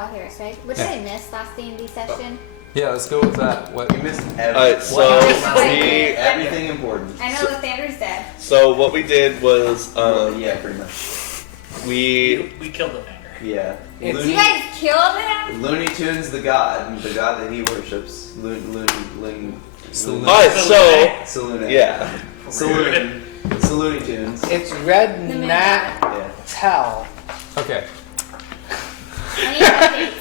how it hurts, right? What did I miss last D&D session? Yeah, let's go with that. What You missed Alright, so everything important. I know Lathander's dead. So what we did was, Yeah, pretty much. we killed the Vander. Yeah. You guys killed him? Looney Tunes, the god that he worships. Saloon. Alright, so Saloon. yeah. Saloon Tunes. It's Red The Nat Yeah. Tell. Okay. I need updates.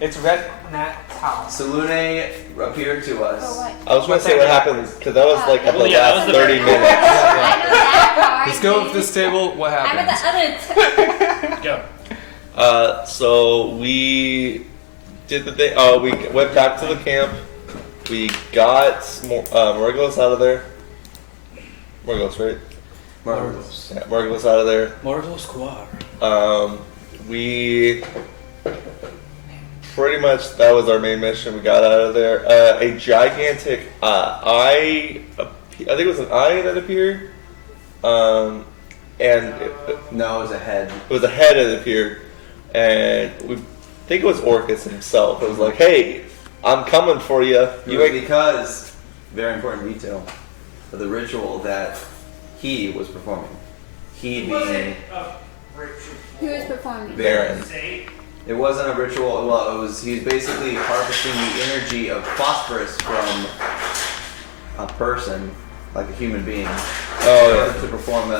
It's Red Nat Tell. Salune appeared to us. For what? I was gonna say what happened because that was like at the Well, yeah, that last was the 30 very- minutes. I know that part. Let's go with this table. What I'm happened? at the other. Go. So we did the thing. We went back to the camp. We got Margolis out of there. Margolis, right? Marvelous. Yeah, Margolis out of there. Mortal Squad. We pretty much that was our main mission. We got out of there. A gigantic eye. I think it was an eye that appeared. And No, it was a head. it was a head that appeared, and we think it was Orcus himself. It was like, "Hey, I'm coming for you." You ain't Because, very important detail, of the ritual that he was performing. He being Who is performing? Baron. It wasn't a ritual. Well, it was. He was basically harvesting the energy of phosphorus from a person, like a human being, Oh, in yeah. order to perform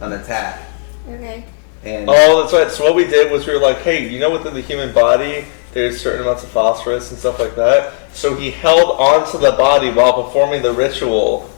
an attack. Okay. And Oh, that's right. So what we did was we were like, "Hey, you know, within the human body, there's certain amounts of phosphorus and stuff like that." So he held onto the body while performing the ritual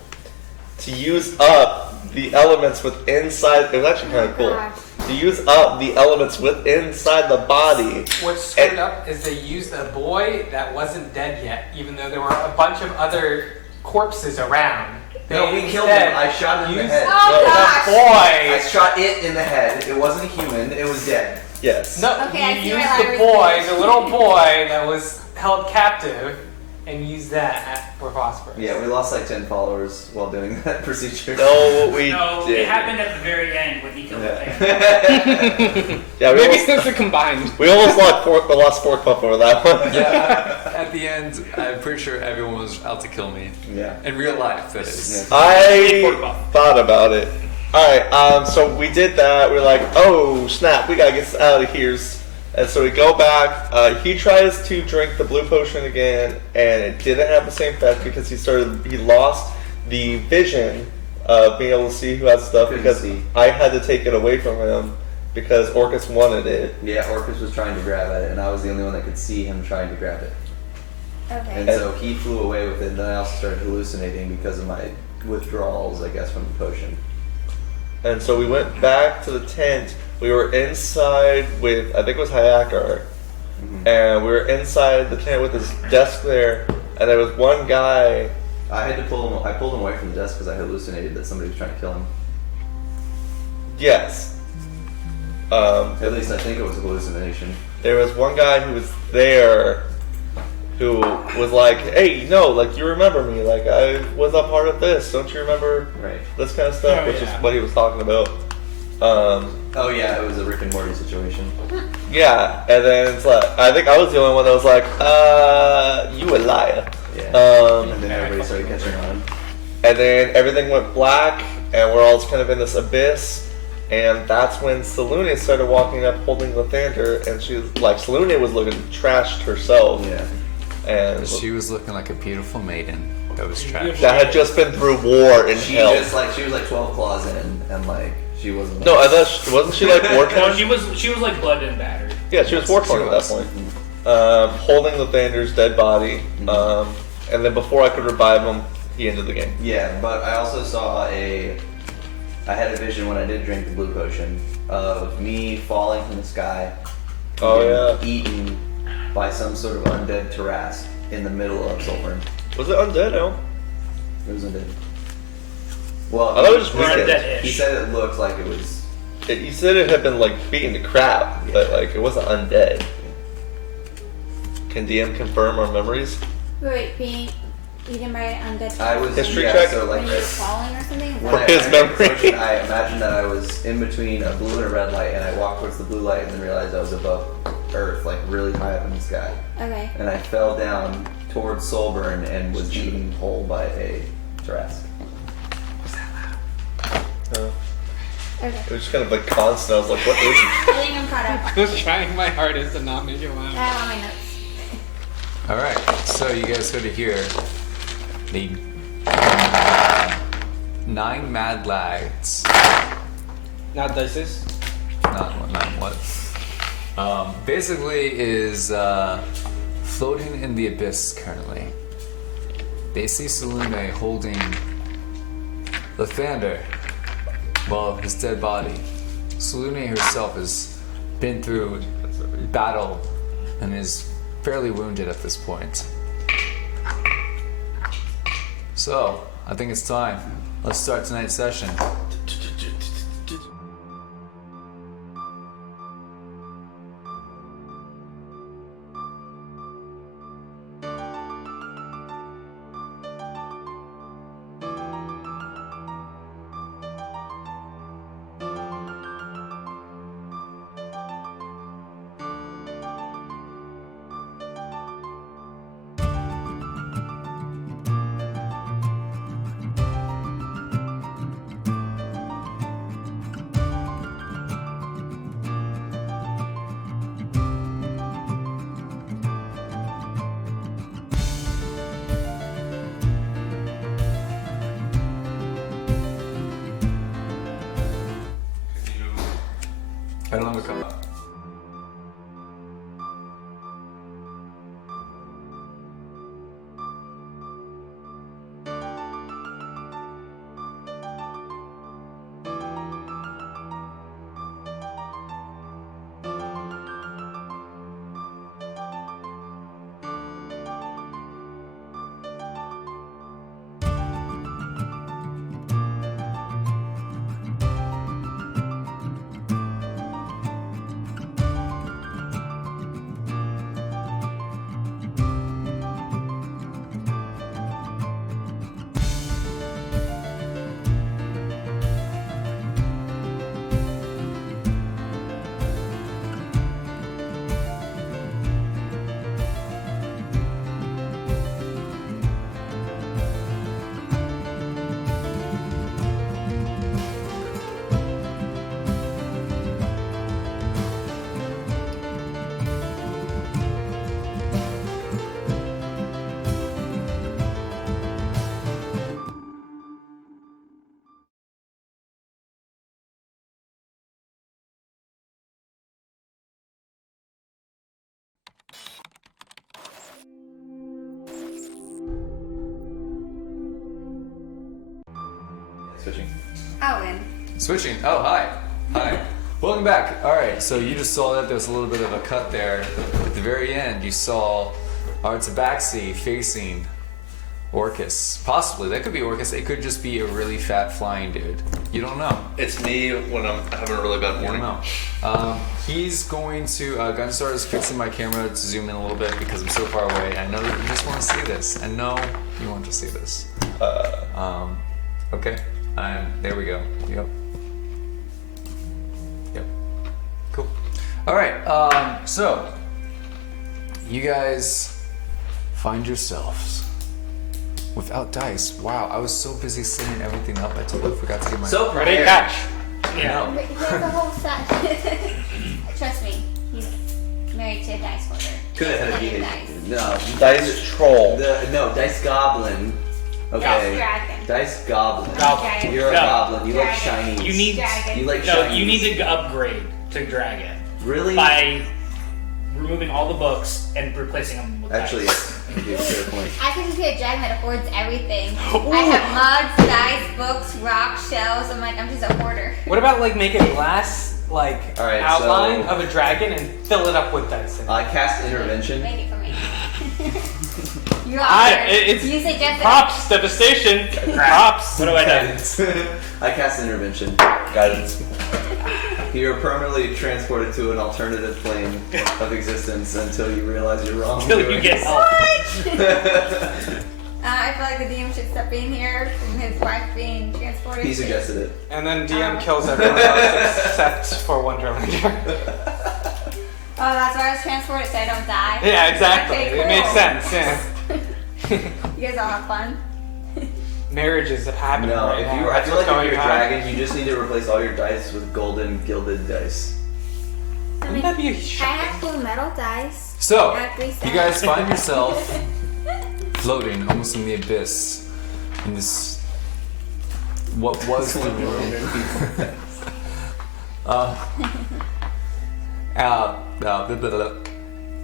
to use up the elements with inside. It was actually kind of cool. gosh. To use up the elements with inside the body. What's screwed up is they used a boy that wasn't dead yet, even though there were a bunch of other corpses around. no, They we killed instead him. I shot him in the used head. Oh, the gosh. I boy. shot it in the head. It wasn't a human. It was dead. Yes. No, Okay, I see you where used the Larry's boy, going. the little boy that was held captive, and used that for phosphorus. Yeah, we lost like 10 followers while doing that procedure. No, we No, did. it happened at the very end when he killed the Yeah. Vander. Yeah, we Maybe almost, it's a combined. we almost lost four puff over that one. Yeah. At the end, I'm pretty sure everyone was out to kill me. Yeah. In real life, that is. Yeah. I thought about it. Alright, so we did that. We're like, oh snap, we gotta get out of here. And so we go back. He tries to drink the blue potion again, and it didn't have the same effect because he lost the vision of being able to see who has stuff Couldn't because see. I had to take it away from him because Orcus wanted it. Yeah, Orcus was trying to grab at it, and I was the only one that could see him trying to grab it. And Okay. so he flew away with it, and then I also started hallucinating because of my withdrawals, I guess, from the potion. And so we went back to the tent. We were inside with, I think it was Hayakar. And we were inside the tent with his desk there. And there was one guy. I had to pull him. I pulled him away from the desk because I hallucinated that somebody was trying to kill him. Yes. At least I think it was a hallucination. There was one guy who was there who was like, hey, no, like, you remember me. Like, I was a part of this. Don't you remember Right. this kind of stuff? Oh, Which yeah. is what he was talking about. Oh yeah, it was a Rick and Morty situation. Yeah, and then it's like, I think I was the only one that was like, you a liar. Yeah. And then everybody started catching on. And then everything went black, and we're all just kind of in this abyss. And that's when Salune started walking up holding Lathander, and she was like, Salune was looking trashed herself. Yeah. And She was looking like a beautiful maiden that was trash. that had just been through war and She hell. was like 12 claws in, and like she wasn't. No, I thought wasn't she like war No, torn? she was like blood and battered. Yeah, she was war torn at that point. Holding Lathander's dead body. And then before I could revive him, he ended the game. Yeah, but I also saw I had a vision when I did drink the blue potion of me falling from the sky. Oh, being Eaten by some sort of undead Tarask in the middle of Sulfurn. Was it undead? No. It was undead. Well, I thought it was just Or weakened. undead-ish. he said it looked like it was. He said it had been like beaten to crap, but like it wasn't undead. Can DM confirm our memories? Wait, being eaten by an undead I was History yeah, check? so like when you were falling or something? Is when For that- his I drank the memory. potion, I imagined that I was in between a blue and a red light, and I walked towards the blue light, and then realized I was above earth, like really high up in the sky. Okay. And I fell down towards Solburn and was eaten whole by a Jurassic. No. Okay. It was just kind of like constant. I was like, what is it? I think I'm caught up. I was trying my hardest to not make it I laugh. have all my notes. All right. So you guys heard it here. The 9 mad lads. Not this. Not what? Basically is floating in the abyss currently. They see Salune holding Lathander, well, his dead body. Salune herself has been through battle and is fairly wounded at this point. So, I think it's time. Let's start tonight's session. I don't have a cup. Switching. Owen. Switching. Oh, hi. Hi. Welcome back. All right, so you just saw that there was a little bit of a cut there. At the very end, you saw Artabaxi facing Orcus. Possibly. That could be Orcus. It could just be a really fat flying dude. You don't know. It's me when I'm having a really bad You don't morning. know. He's going to... Gunstar is fixing my camera to zoom in a little bit because I'm so far away. I know that you just want to see this. I know you want to see this. Okay. There we go. Yep. Cool. All right. So you guys find yourselves without dice. Wow. I was so busy setting everything up. I totally forgot to get my. So Ready, prepared. catch. Yeah. But he has a whole set. Trust me, he's married to a dice holder. Could have had a Plenty of D8. dice. No. Dice troll. Dice Goblin. Okay. Dragon. Dice Goblin. Dragon. You're a No. goblin. You like Dragon. shinies. You need Dragon. You like no. shinies. You need to upgrade to dragon Really? by removing all the books and replacing them with Actually, dice. yes. You have a fair point. I could just be a dragon that affords everything. I have mugs, dice, books, rocks, shells. I'm just a hoarder. What about like make a glass like All right, outline so- of a dragon and fill it up with dice? I cast intervention. Make it for me. You're all It's You suggested props, devastation, props. What do I do? I cast intervention. Guidance. You're permanently transported to an alternative plane of existence until you realize you're wrong. Until you get help. I feel like the DM should step in here from his wife being transported. He suggested it. And then DM kills everyone else except for Wonderlander. that's why I was transported so I don't die. Yeah, exactly. Okay, It cool. makes sense. Yeah. You guys all have fun. Marriages have happened No, right if now. you, I That's feel what's like if going you're a on. dragon, you just need to replace all your dice with golden gilded dice. Wouldn't that be a I shocking? have blue metal dice. So, At least you I- guys find yourself floating almost in the abyss in this. What was the room?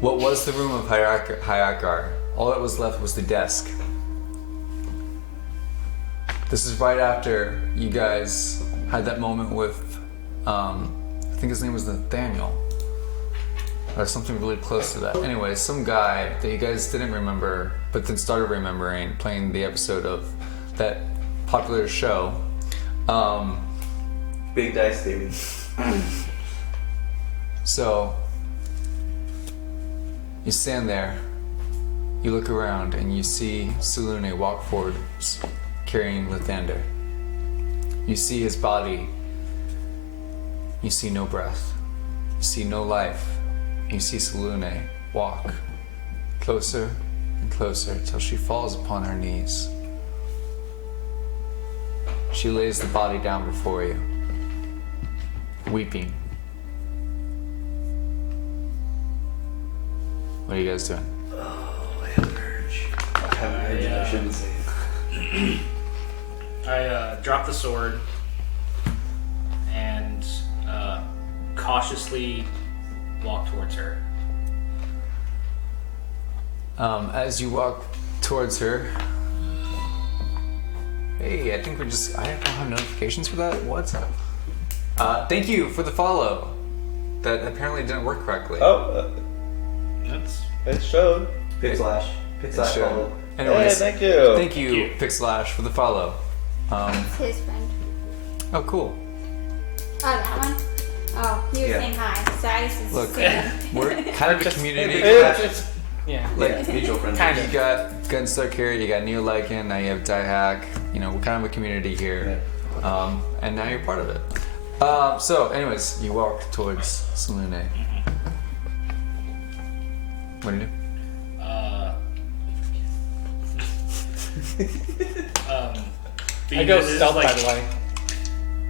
What was the room of Hayakar? All that was left was the desk. This is right after you guys had that moment with, I think his name was Nathaniel. Or something really close to that. Anyway, some guy that you guys didn't remember, but then started remembering playing the episode of that popular show. Big dice, baby. So, you stand there, you look around, and you see Sulune walk forward carrying Lathander. You see his body. You see no breath. You see no life. You see Sulune walk closer and closer till she falls upon her knees. She lays the body down before you, weeping. What are you guys doing? I have an urge. I have an urge and I shouldn't say it. I drop the sword and cautiously walk towards her. As you walk towards her, hey, I think I don't have notifications for that. What's up? Thank you for the follow. That apparently didn't work correctly. Oh, That's it showed. Pit slash. Pit slash Sure. followed. Anyways, Hey, thank you. Thank you, you. Pixelash, for the follow. It's his friend. Oh, cool. Oh, that one? Oh, he was Yeah. saying hi. So I just Look, assumed. we're kind of a Just- community. Yeah. Like, mutual friends. Kind You of. got Gunstar Carry, you got Neo Lycan, now you have Diehack. You know, we're kind of a community here. And now you're part of it. So, anyways, you walk towards Salune. What do you do? I go stealth, by the way.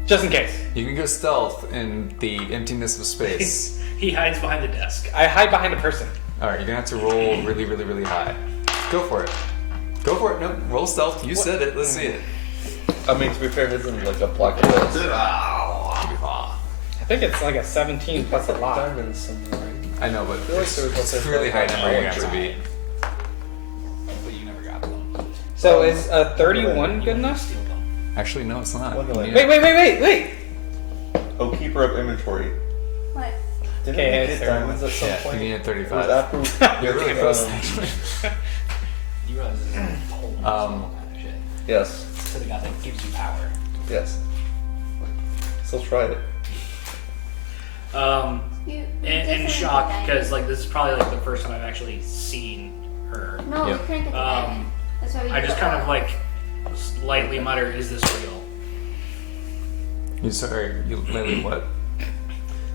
Just in case. You can go stealth in the emptiness of space. he hides behind the desk. I hide behind a person. Alright, you're gonna have to roll really, really, really high. Go for it. Go for it. No, roll stealth. You said it. Let's see it. I mean, to be fair, his isn't like a block of this. I think it's like a 17 plus a lot. Diamonds somewhere. I know, but feel like it's there was a like really a- high number you're gonna have to beat. But you never got them. So is a 31 good enough? Steal them. Actually, no, it's not. Wonderland. You need- Wait. Oh, keeper of inventory. What? Didn't Okay, we get so- diamonds at some Yeah, point? you need a It was 35. after. You're really close, actually. You realize this is a whole kind of shit. Yes. To the guy that gives you power. Yes. Still tried it. You In shock because like this is probably like the first time I've actually seen her. No, Yep. we couldn't get the diamond. That's why we I did just it. kind of like lightly mutter, "Is this real?" You sorry, you Lily, what?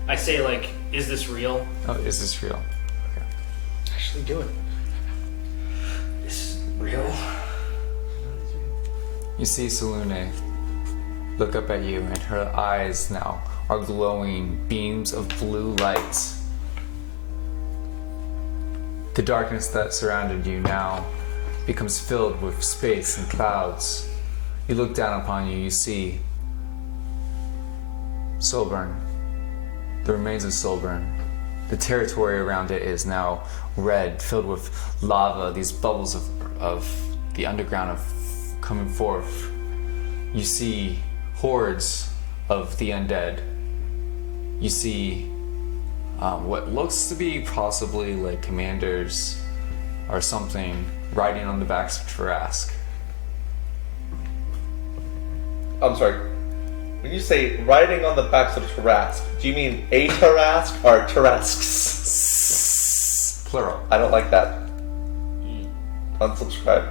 I say like, "Is this real?" Oh, is this real? Actually do it. Is real? You see Salune look up at you, and her eyes now are glowing beams of blue light. The darkness that surrounded you now becomes filled with space and clouds. You look down upon you see Solburn, the remains of Solburn. The territory around it is now red, filled with lava, these bubbles of the underground coming forth. You see hordes of the undead. You see what looks to be possibly like commanders or something riding on the backs of Tarask. I'm sorry. When you say riding on the backs of Tarask, do you mean a Tarask or Tarasks? Plural. I don't like that. Unsubscribe.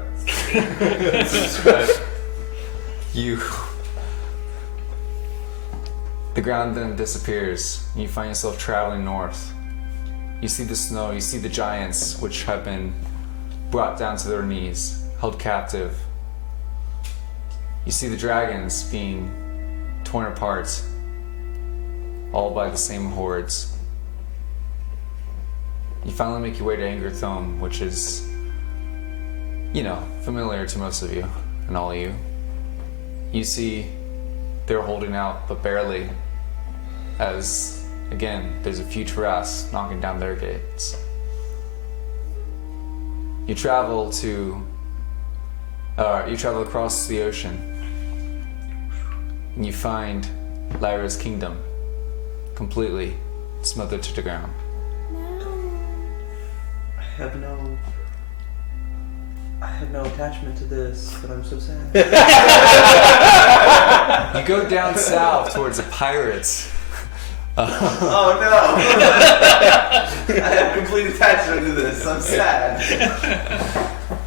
You. The ground then disappears, and you find yourself traveling north. You see the snow, you see the giants which have been brought down to their knees, held captive. You see the dragons being torn apart, all by the same hordes. You finally make your way to Angerthome, which is, familiar to most of you and all of you. You see they're holding out, but barely, as, again, there's a few Taras knocking down their gates. You travel across the ocean, and you find Lyra's kingdom completely smothered to the ground. I have no attachment to this, but I'm so sad. You go down south towards the pirates. Oh no! I have complete attachment to this. I'm sad.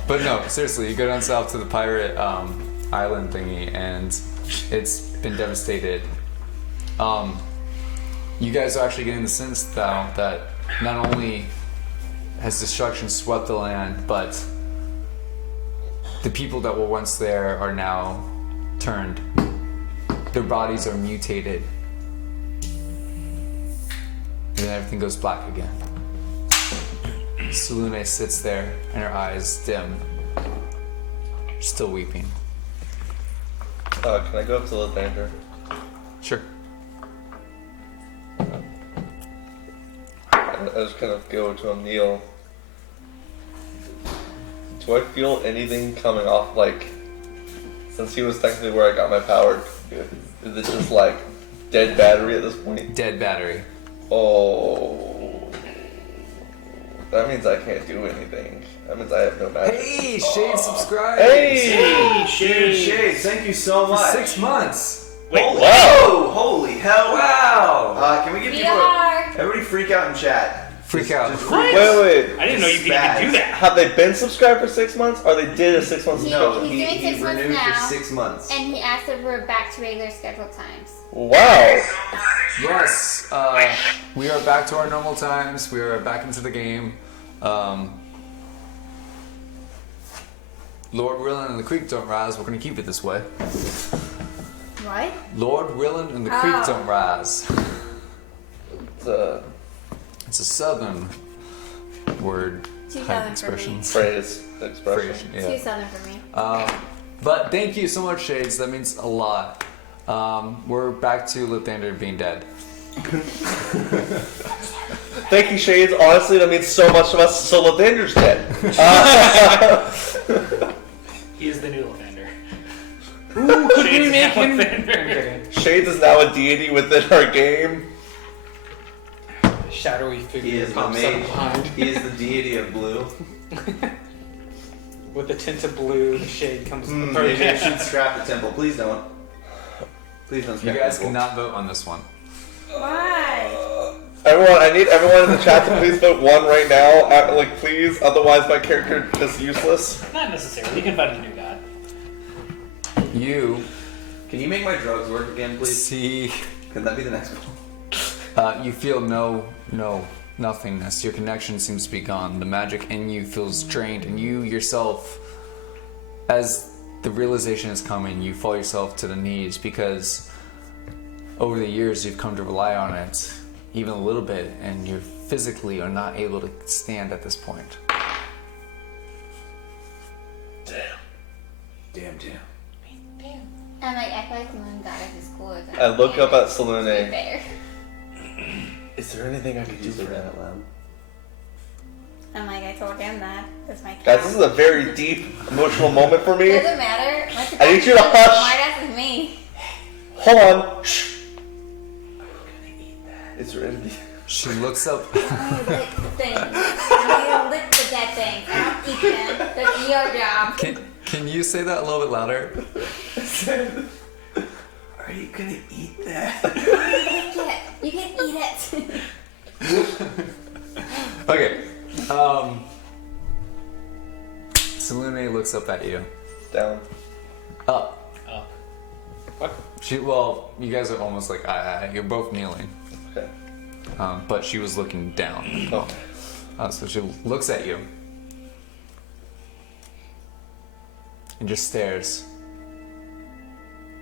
But no, seriously, you go down south to the pirate island thingy, and it's been devastated. You guys are actually getting the sense, though, that not only has destruction swept the land, but the people that were once there are now turned. Their bodies are mutated. And then everything goes black again. Selune sits there, and her eyes dim, still weeping. Can I go up to Lathander? Sure. I just kind of go to him, kneel. Do I feel anything coming off, since he was technically where I got my power, is it just dead battery at this point? Dead battery. Oh. That means I can't do anything. That means I have no magic. Hey, Shade subscribed. Hey! Dude, Shades, thank you so For much. 6 months. Wait, Whoa! Holy hell! Wow. Can we give We people? are. Everybody freak out in chat. Freak out. Just What? Wait. I didn't know you could even do that. Have they been subscribed for 6 months, or they did a 6 months He- No, He's he doing 6 months renewed now. for 6 months. And he asked if we're back to regular scheduled times. Wow. Yes, we are back to our normal times. We are back into the game. Lord Rillen and the creek don't rise. We're gonna keep it this way. What? Lord Rillen and the creek Oh. don't rise. It's It's a southern word Too type southern for me. expression. phrase, expression. Too Yeah. southern for me. But thank you so much, Shades. That means a lot. We're back to Lathander being dead. Thank you, Shades. Honestly, that means so much to us. So Lathander's dead. He is the new offender. Ooh, could we Shades make now him? offender. Shades is now a deity within our game. Shadowy figure He is the pops up mage. behind. He is the deity of blue. With the tint of blue, the shade comes. Maybe I should scrap the temple. Please don't. Please don't You scrap guys the temple. cannot vote on this one. Why? Everyone, I need everyone in the chat to please vote 1 right now. Please. Otherwise, my character is useless. Not necessarily. You can find a new god. You Can you make my drugs work again, please? see, Can that be the next one? you feel nothingness. Your connection seems to be gone. The magic in you feels drained, and you yourself, as the realization is coming, you fall yourself to the knees because over the years you've come to rely on it even a little bit, and you physically are not able to stand at this point. Damn. I'm like, I feel like the moon goddess is cooler than I look up at Be Selune. fair. Is there anything I could do for that? loud. I'm like, I told him that. That's my cat. Guys, this is a very deep, emotional moment for me. Doesn't matter. What's the I need you to hush. Smart ass is me. Hold on. Shh. Is there anything? She looks up. I lick the thing. I need to lick the dead thing. I don't eat them. That's your job. Can you say that a little bit louder? Are you gonna eat that? Lick it. You can eat it. Okay. Selune looks up at you. Down. Up. Oh. What? You guys are almost like, you're both kneeling. Okay. but she was looking down. Oh. So she looks at you and just stares.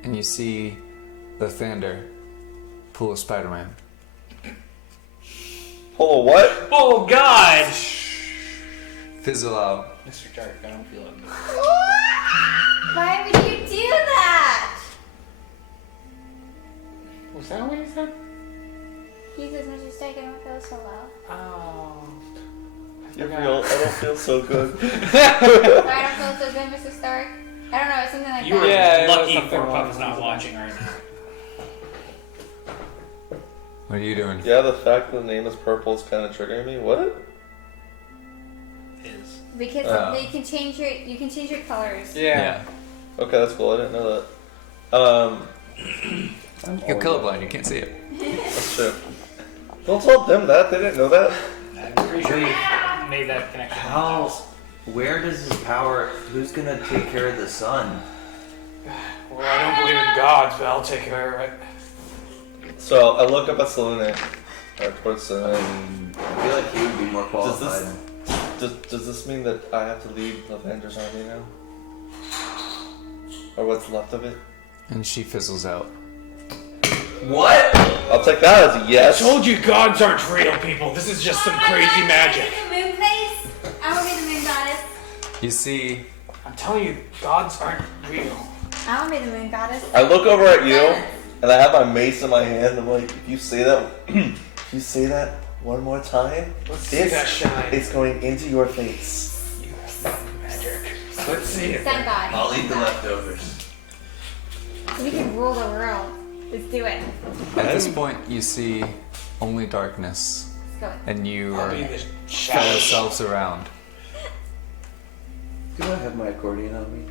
And you see the Thunder pull a Spider-Man. Oh, what? Oh God! Fizzle out. Mr. Dark, I don't feel it. Why would you do that? Was that what he said? He says, Mr. Steak, I don't feel so well. Oh. I don't feel so good. I don't feel so good, Mr. Stark. I don't know, it's something like You were that. it was lucky something Four along Puff is those not lines. watching right now. What are you doing? Yeah, the fact that the name is purple is kind of triggering me. What? Is. Because Oh. you can change your colors. Yeah. Okay, that's cool. I didn't know that. You're colorblind. You can't see it. That's true. Don't tell them that. They didn't know that. I'm pretty sure you made that connection. How? Where does his power? Who's gonna take care of the sun? Well, I don't believe in gods, but I'll take care of it. So I look up at Salune, towards I feel like he would be more Does qualified. does this mean that I have to lead Lavender's army now? Or what's left of it? And she fizzles out. What? I'll take that as a yes. I told you gods aren't real, people. This is just some crazy magic. I want to be the moon face. I want to be the moon goddess. You see, I'm telling you, gods aren't real. I want to be the moon goddess. I look over at you, and I have my mace in my hand. I'm like, if you say that, if you say that one more time, Let's see that shine. it's going into your face. You have magic. Let's see it. Sun god. I'll eat the leftovers. So we can rule the world. Let's do it. at this point, you see only darkness, Let's go. and you I'll are be the spread shadow. yourselves around. Do I have my accordion on me?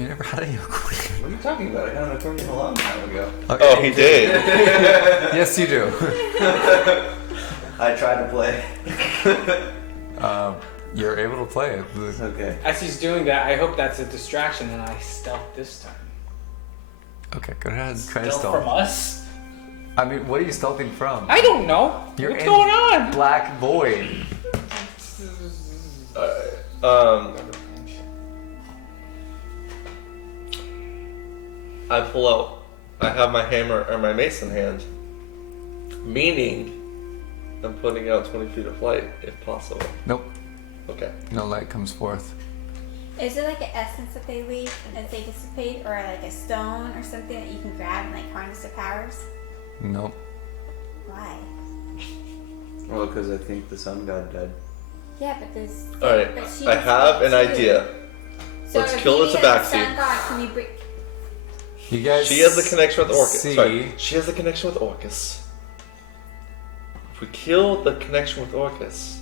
You never had any accordion. What are you talking about? I got an accordion a long time ago. Oh, he did. Yes, you do. I tried to play. You're able to play it. Okay. As he's doing that, I hope that's a distraction and I stealth this time. Okay, go ahead. Try to Stealth stealth. from us? I mean, what are you stealthing from? I don't know. You're What's in going on? Black Void. I pull out. I have my hammer or my mace in hand, meaning I'm putting out 20 feet of light if possible. Nope. Okay. No light comes forth. Is there like an essence that they leave as they dissipate, or like a stone or something that you can grab and like harness their powers? Nope. Why? Well, because I think the sun god died. Yeah, but there's. All right. but she I has have an light too. idea. So Let's if kill you the get tabaxi. Sun god, can you bring? You guys. She has the connection with Orcus. See. Sorry. She has the connection with Orcus. If we kill the connection with Orcus,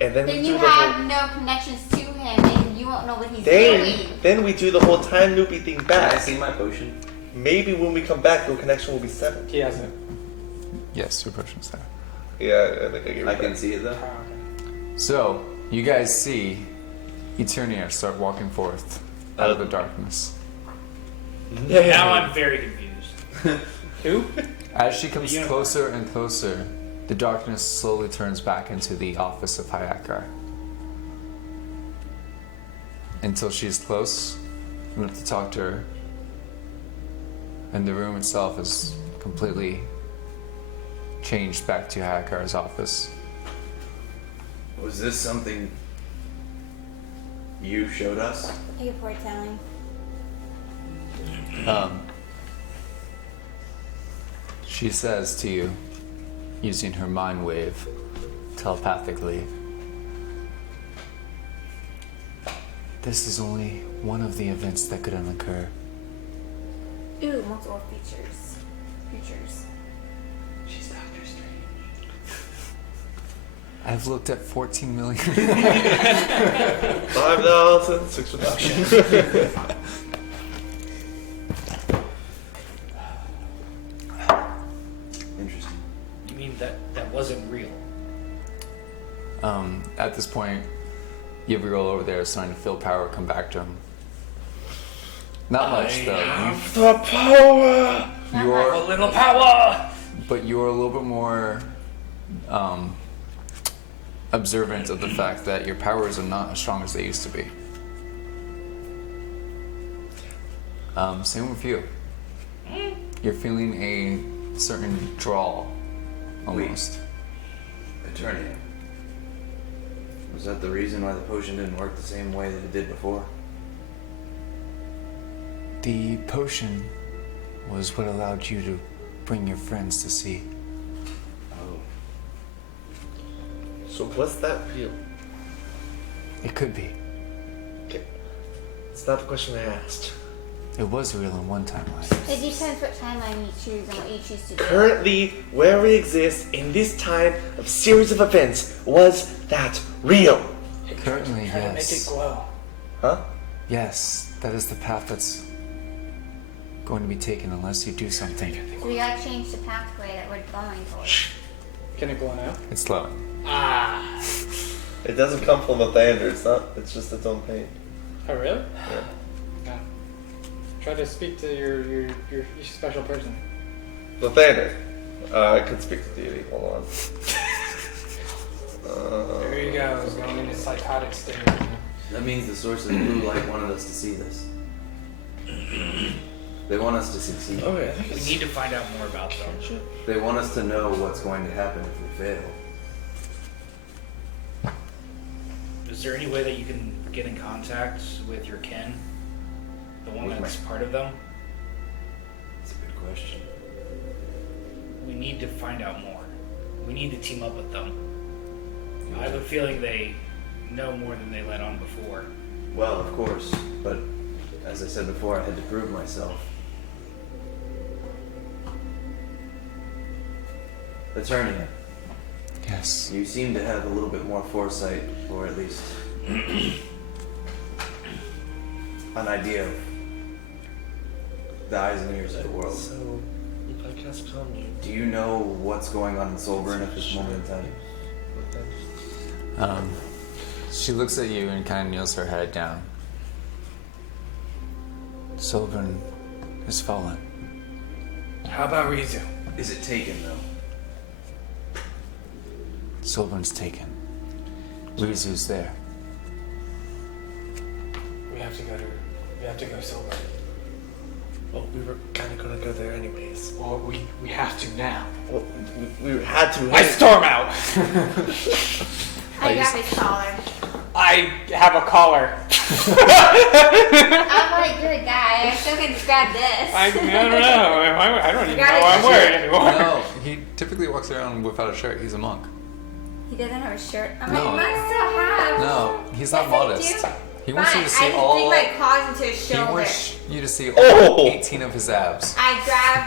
and then Then we you do the have whole, no connections to him, and you won't know what he's doing. then we do the whole time loopy thing Can I back. see my potion? Maybe when we come back, the connection will be 7. He has it. Yes, your potion's there. Yeah, I think I gave it I back. can see it though. So, you guys see Eternia start walking forth out of the darkness. Now I'm very confused. Who? As she comes The unicorn. closer and closer, the darkness slowly turns back into the office of Hayakar. Until she's close enough to talk to her. And the room itself is completely changed back to Hayakar's office. Was this something you showed us? You're foretelling. She says to you, using her mind wave telepathically, this is only one of the events that could occur. Ooh, multiple features. Futures. She's Doctor Strange. I've looked at 14 million. 5,000, 6 reduction. Interesting. You mean that wasn't real? At this point, Gabriel over there is starting to feel power come back to him. Not much, though. The power! You're A little power. but you're a little bit more observant of the fact that your powers are not as strong as they used to be. Same with you. You're feeling a certain draw, almost. Attorney. Was that the reason why the potion didn't work the same way that it did before? The potion was what allowed you to bring your friends to see. Oh. So what's that feel? It could be. Okay. It's not the question I asked. It was real in one timeline. It depends what timeline you choose and what you choose to do. Currently, where we exist in this time of series of events, was that real? Currently, Try to make it yes. glow. Huh? Yes, that is the path that's going to be taken unless you do something. So we gotta change the pathway that we're going towards. Can it glow now? It's slowing. Ah. It doesn't come from the thunder. It's just its own pain. Oh, really? Yeah. No. Try to speak to your special person. The thunder. I could speak to deity. Hold on. There you go. He's going into psychotic state. That means the source of the blue light wanted us to see this. They want us to succeed. Okay. We need to find out more about them. They want us to know what's going to happen if we fail. Is there any way that you can get in contact with your kin? The one With that's my- part of them? That's a good question. We need to find out more. We need to team up with them. I have a feeling they know more than they let on before. Well, of course, but as I said before, I had to prove myself. Attorney, Yes. you seem to have a little bit more foresight, or at least an idea of the eyes and ears of the world. So, if I cast commune, Do you know what's going on in Solburn at this moment in time? She looks at you and kind of kneels her head down. Sylvan is fallen. How about Rizu? Is it taken, though? Sylvan's taken. Rizu's there. We have to go silver. well, we were kind of gonna go there anyways. Well, we have to now. Well, we had to. I storm out. I grab his collar. I have a collar. I'm like, you're a guy. I still can just grab this. I don't know. I don't even know Got it. I'm wearing anymore. No, he typically walks around without a shirt. He's a monk. He doesn't have a shirt. I'm No. like, you must still have. No, he's not Yes, I modest. do. He wants you Fine, to see I just all. dig my claws into his He shoulder. wants you to see all Oh! 18 of his abs. I grab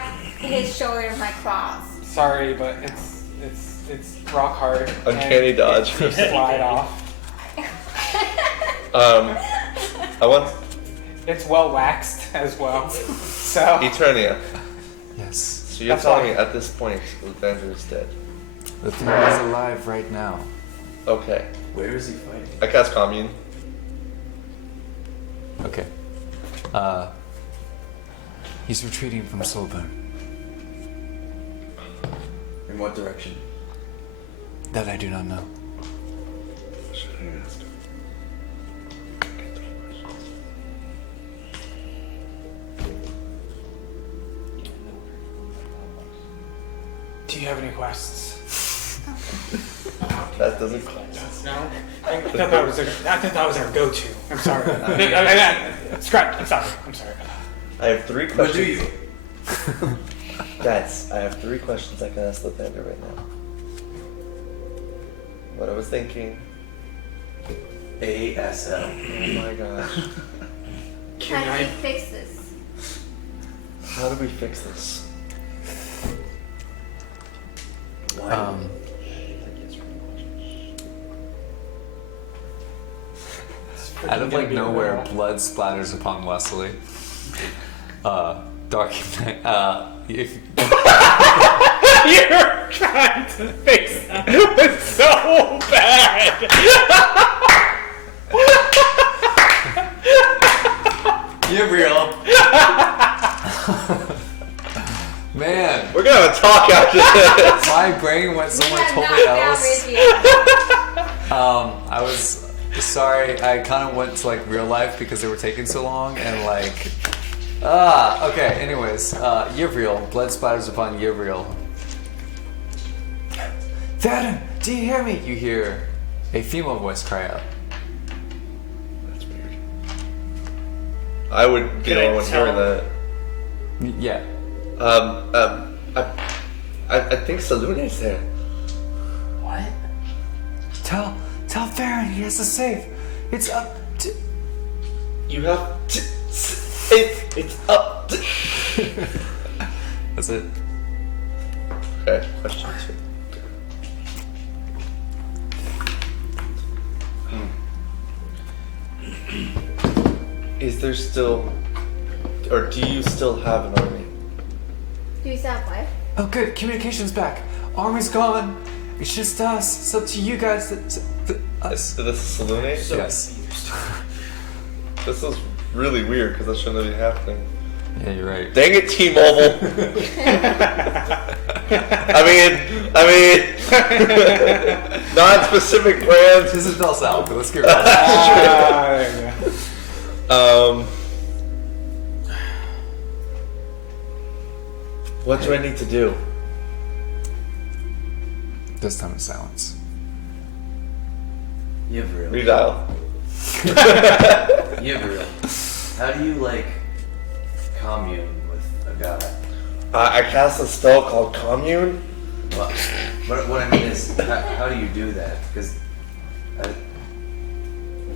his shoulder with my claws. Sorry, but it's rock hard. Uncanny and dodge. It slide off. I want It's well waxed as well. So Eternia. Yes. So you're That's telling all. me at this point, Lathander is dead. The thing is alive right now. Okay. Where is he fighting? I cast commune. Okay. He's retreating from Solburn. In what direction? That I do not know. do you have any questions? That doesn't. No. I thought that was our go-to. I'm sorry. Scrap. I'm sorry. I'm sorry. I have 3 What questions. do you? Guys, I have 3 questions I can ask Lathander right now. What I was thinking. ASL. Oh my gosh. How do we fix this? How do we fix this? Out of like nowhere, blood splatters upon Wesley. Dark Knight. If You're trying to fix that. It was so bad. You're real. talk after this. My brain went We somewhere have totally knocked down else. Rizzy. I was sorry. I kind of went to like real life because they were taking so long and like. Okay. Anyways, Yivriel, blood splatters upon Yivriel. Theoden, do you hear me? You hear a female voice cry out. That's weird. I would be the Can I only one tell- hearing that. Yeah. I think Salune's there. What? Tell Theron he has to save. It's up to. You have to. It's up to. That's it. Okay, question two. Is there still, or do you still have an army? Do you sound what? Oh, good. Communication's back. Army's gone. It's just us. It's up to you guys. Us. This is Salune? So Yes. confused. This is really weird because that shouldn't be happening. Yeah, you're right. Dang it, T-Mobile. I mean, non-specific brands. This is Bell South, but let's get real. What do I need to do? This time in silence. Yivriel. Redial. Yivriel. How do you like commune with a god? I cast a spell called Commune. Well, what I mean is, how do you do that? Because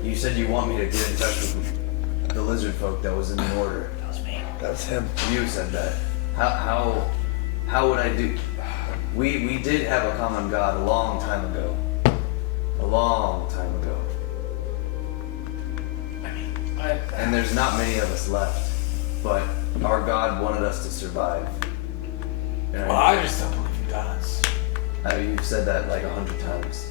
you said you want me to get in touch with the lizard folk that was in the order. That was me. That was him. You said that. How would I do? We did have a common god a long time ago. A long time ago. And there's not many of us left. But our god wanted us to survive. And Well, I just don't believe in gods. you've said that like 100 times.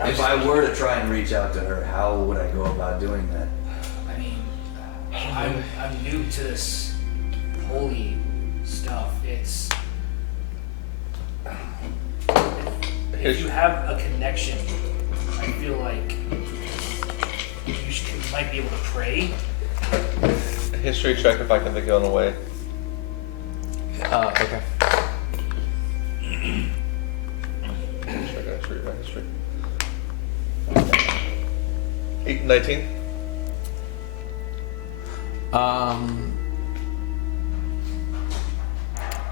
Okay. If I were to try and reach out to her, how would I go about doing that? I mean, I'm new to this holy stuff. It's if you have a connection, I feel like you might be able to pray. A history check if I can think of a way. Okay. History. 19?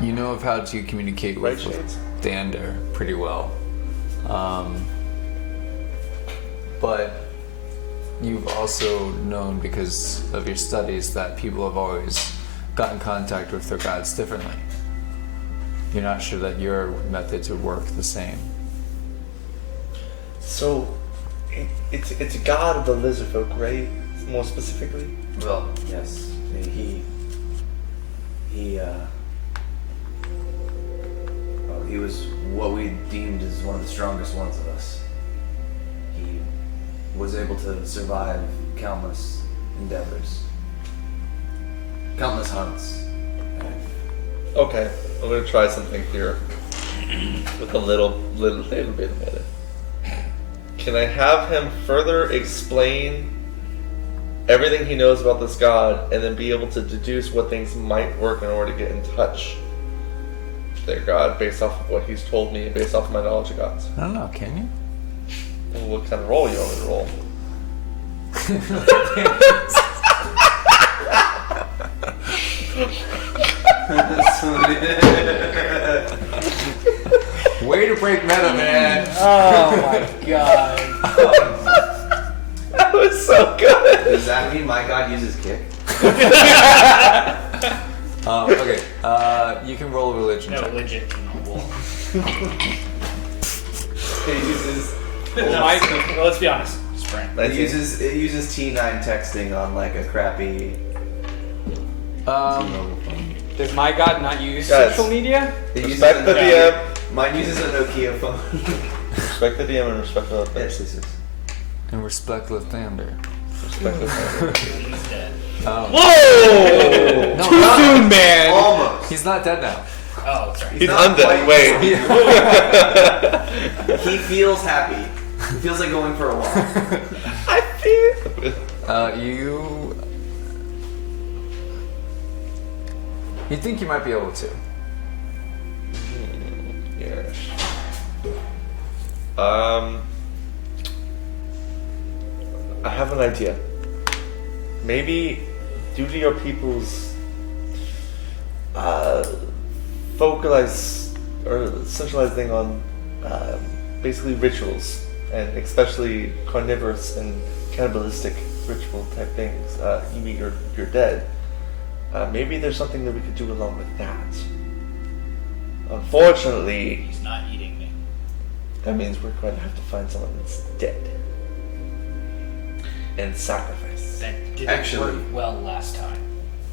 You know of how to communicate Right with shades? Dander pretty well. But you've also known because of your studies that people have always got in contact with their gods differently. You're not sure that your methods would work the same. So, it's a god of the lizard folk, right? More specifically? Well, yes. He was what we deemed as one of the strongest ones of us. He was able to survive countless endeavors, countless hunts. Okay, I'm gonna try something here with a little bit of it. Can I have him further explain everything he knows about this god and then be able to deduce what things might work in order to get in touch with their god based off of what he's told me and based off of my knowledge of gods? I don't know, can you? Well, what kind of role you want me to roll? Way to break meta, man! Oh my god. That was so good! Does that mean my god uses kick? Okay, you can roll a religion No, check. legit. He uses. Well, let's be honest. Sprint. It uses T9 texting on like a crappy. Does my god not use Guys. social media? It uses Respect a the Nokia- DM. Mine uses a Nokia phone. Respect the DM and respect the other Yes, things. this is. And respect Lathander. Respect the DM. He's dead. Whoa! No, Too soon, man! Almost. he's not dead now. Oh, sorry. He's not undead. quite- Wait. He feels happy. He feels like going for a walk. I feel. You think you might be able to. Yes. I have an idea. Maybe due to your people's focalize or centralized thing on basically rituals, and especially carnivorous and cannibalistic ritual type things. You eat your dead. Maybe there's something that we could do along with that. Unfortunately, He's not eating me. that means we're going to have to find someone that's dead and sacrifice. That didn't Actually- work well last time.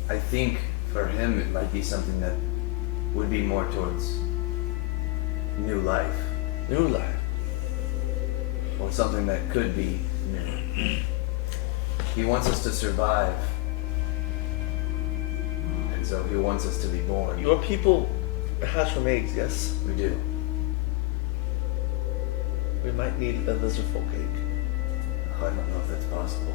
I think for him it might be something that would be more towards new life. New life. Or something that could be new. He wants us to survive. And so he wants us to be born. Your people hatch from eggs, yes? We do. We might need a lizard folk egg. I don't know if that's possible.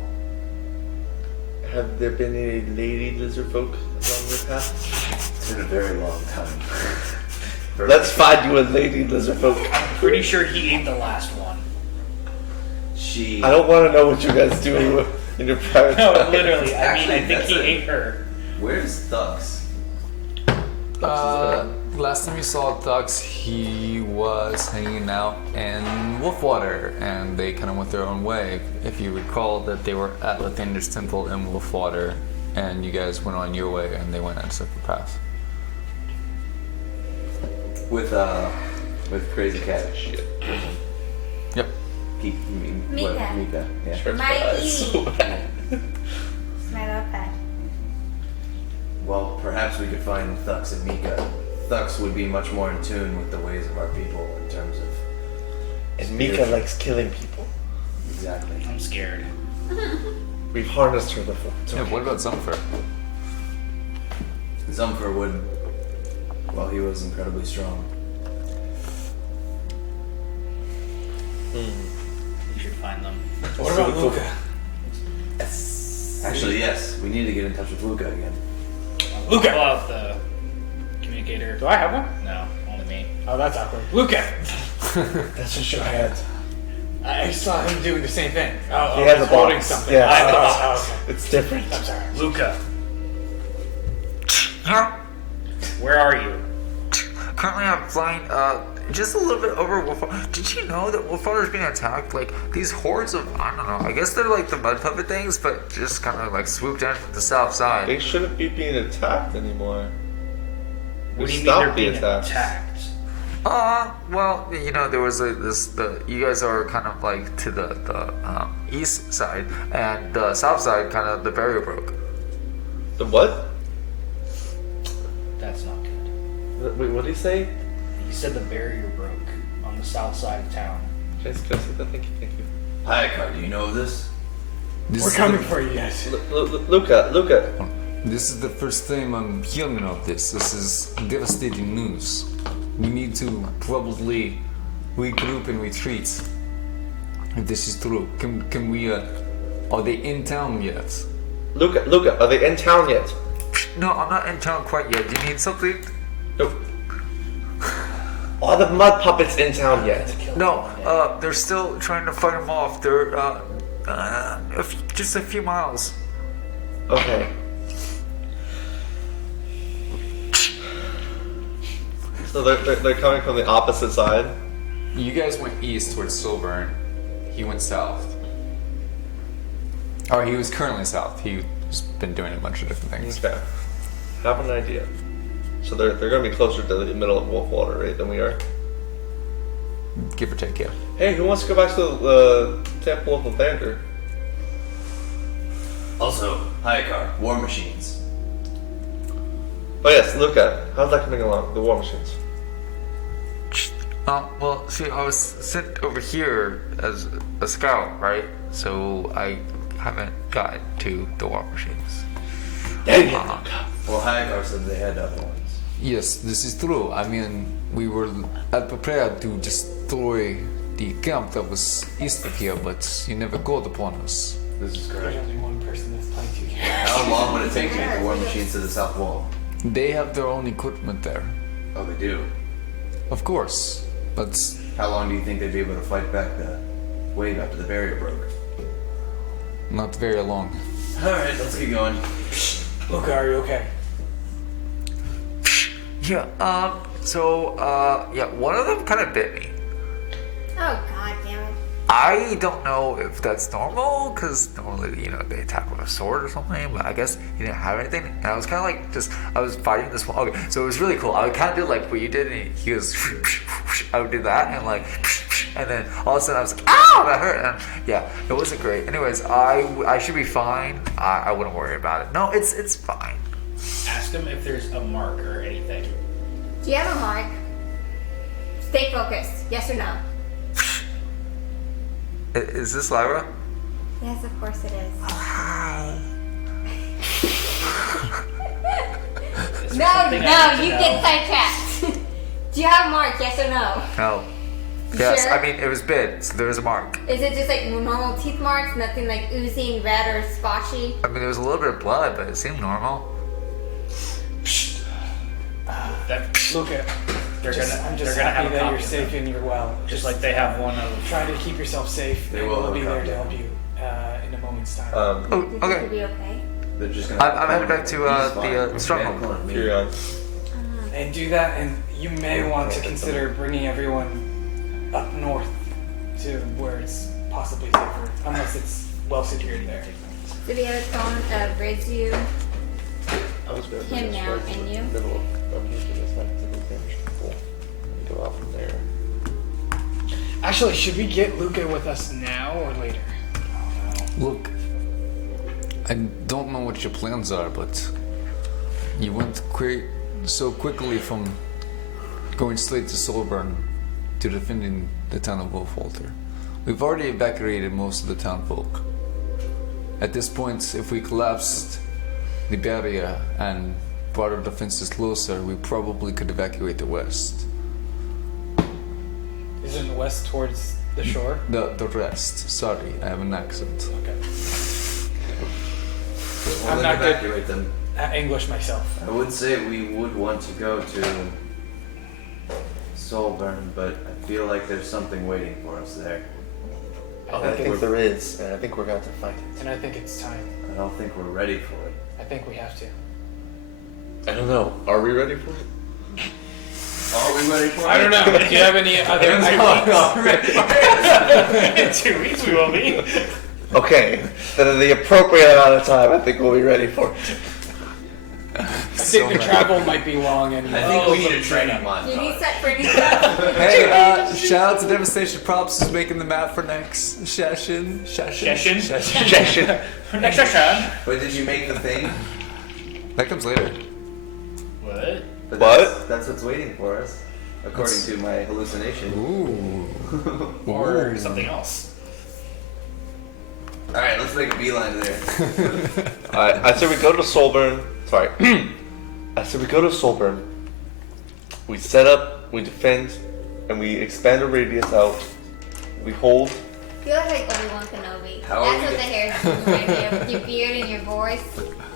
Have there been any lady lizard folk along your path? It's been a very long time. Let's find you a lady lizard folk. I'm pretty sure he ate the last one. She. I don't want to know what you guys do in your private No, time. literally. I Actually, think that's he a- ate her. Where's Thugs? Last time you saw Thux, he was hanging out in Wolfwater, and they kind of went their own way. If you recall that they were at Lathander's temple in Wolfwater, and you guys went on your way, and they went on separate paths. With Crazy Cat. Shit. Yep. Mika. Mika. Yeah. Hurts my My eyes so bad. It's my little pet. Well, perhaps we could find Thux and Mika. Thux would be much more in tune with the ways of our people in terms of. And Mika likes killing people. Exactly. I'm scared. We've harnessed her before. It's Yeah, okay. what about Zumfer? Zumfer would. Well, he was incredibly strong. We should find them. What about Luca? Actually, yes. We need to get in touch with Luca again. Luca! Pull out the communicator. Do I have one? No, only me. Oh, that's awkward. Luca! That's just your hand. I saw him doing the same thing. Oh, He has he's a holding box. something. Yeah. I thought, oh, okay. It's different. I'm sorry. Luca, Yeah, where are you? currently I'm flying just a little bit over Wolfwater. Did you know that Wolfwater is being attacked? Like these hordes of, I don't know, I guess they're like the mud puppet things, but just kind of like swoop down from the south side. They shouldn't be being attacked anymore. What do you mean stopped they're the being attacks. attacked? Well, you know, there was you guys are kind of like to the east side, and the south side, kind of the barrier broke. The what? That's not good. Wait, what did he say? He said the barrier broke on the south side of town. Can I say that? Thank you. Hi, Car. Do you know of this? We're coming for you guys. Luca. This is the first time I'm hearing of this. This is devastating news. We need to probably regroup and retreat. If this is true, can we? Are they in town yet? Luca, are they in town yet? No, I'm not in town quite yet. Do you need something? Nope. Are the mud puppets in town yet? No, they're still trying to fight them off. They're just a few miles. Okay. So they're coming from the opposite side. You guys went east towards Silburn. He went south. Or he was currently south. He's been doing a bunch of different things. Okay. Have an idea. So they're going to be closer to the middle of Wolfwater, right, than we are? Give or take, yeah. Hey, who wants to go back to the Temple of Lathander? Also, hi, Car. War machines. Oh yes, Luca. How's that coming along? The war machines. Well, see, I was sent over here as a scout, right? So I haven't gotten to the war machines. Dang it, Uh, Well, Hayakar said they had other ones. Yes, this is true. I mean, we were prepared to destroy the camp that was east of here, but you never called upon us. This is There's correct. only one person that's playing 2K. How long would it take to get the war machines to the south wall? They have their own equipment there. Oh, they do. Of course, but How long do you think they'd be able to fight back the wave after the barrier broke? not very long. Alright, let's get going. Luca, are you okay? Yeah. One of them kind of bit me. Oh god damn it. I don't know if that's normal, because normally, they attack with a sword or something, but I guess he didn't have anything, and I was kind of like, I was fighting this one. Okay, so it was really cool. I would kind of do like what you did, and he goes, I would do that, and like, and then all of a sudden I was like, ow, that hurt, and yeah, it wasn't great. Anyways, I should be fine. I wouldn't worry about it. No, it's fine. Ask him if there's a mark or anything. Do you have a mark? Stay focused. Yes or no? Is this Lyra? Yes, of course it is. Hi. No, something I no, need to you know? get sidetracked. Do you have a mark? Yes or no? No. Yes, Sure? I mean, it was bit, so there was a mark. Is it just like normal teeth marks? Nothing like oozing red or spotchy? I mean, there was a little bit of blood, but it seemed normal. Luca, They're I'm just they're gonna happy have a that copy you're of safe them. and you're well. Just like they have one of. Try to keep yourself safe. They and will we'll be have a there copy. to help you in a moment's time. Oh, Do you think okay. you'll be okay? They're just gonna. I'm headed back to, He's the, fine. stronghold. Yeah, come on, Carry on. And do that, and you may want to consider bringing everyone up north to where it's possibly safer, unless it's well secured there. So the other phone rids you. I was gonna Him now, right and in the you? middle of using this like to damage people and go out from there. Actually, should we get Luca with us now or later? Look, I don't know what your plans are, but you went so quickly from going straight to Solburn to defending the town of Wolfwalter. We've already evacuated most of the town folk. At this point, if we collapsed the barrier and brought our defenses closer, we probably could evacuate the west. Is it in the west towards the shore? The rest. Sorry, I have an accent. Okay. Well, I'm then not good. evacuate them. English myself. I would say we would want to go to Solburn, but I feel like there's something waiting for us there. I think there is, and I think we're going to fight it. And I think it's time. I don't think we're ready for it. I think we have to. I don't know. Are we ready for it? Are we ready for it? I don't know. Do you have any other ideas? In 2 weeks we will be. Okay, then in the appropriate amount of time, I think we'll be ready for it. I think the travel might be long anyway. I think we need a training Do you need montage. set for any stuff? Hey, shout out to Devastation Props who's making the map for next session. Session? Session. Next session. But did you make the thing? That comes later. What? But What? That's what's waiting for us, according to my hallucination. Ooh. Or something else. Alright, let's make a beeline to there. Alright, I said we go to Solburn. Sorry. I said we go to Solburn. We set up, we defend, and we expand the radius out. We hold. You look like Obi-Wan Kenobi. How are That's we what the hair is doing right there. With your beard and your voice.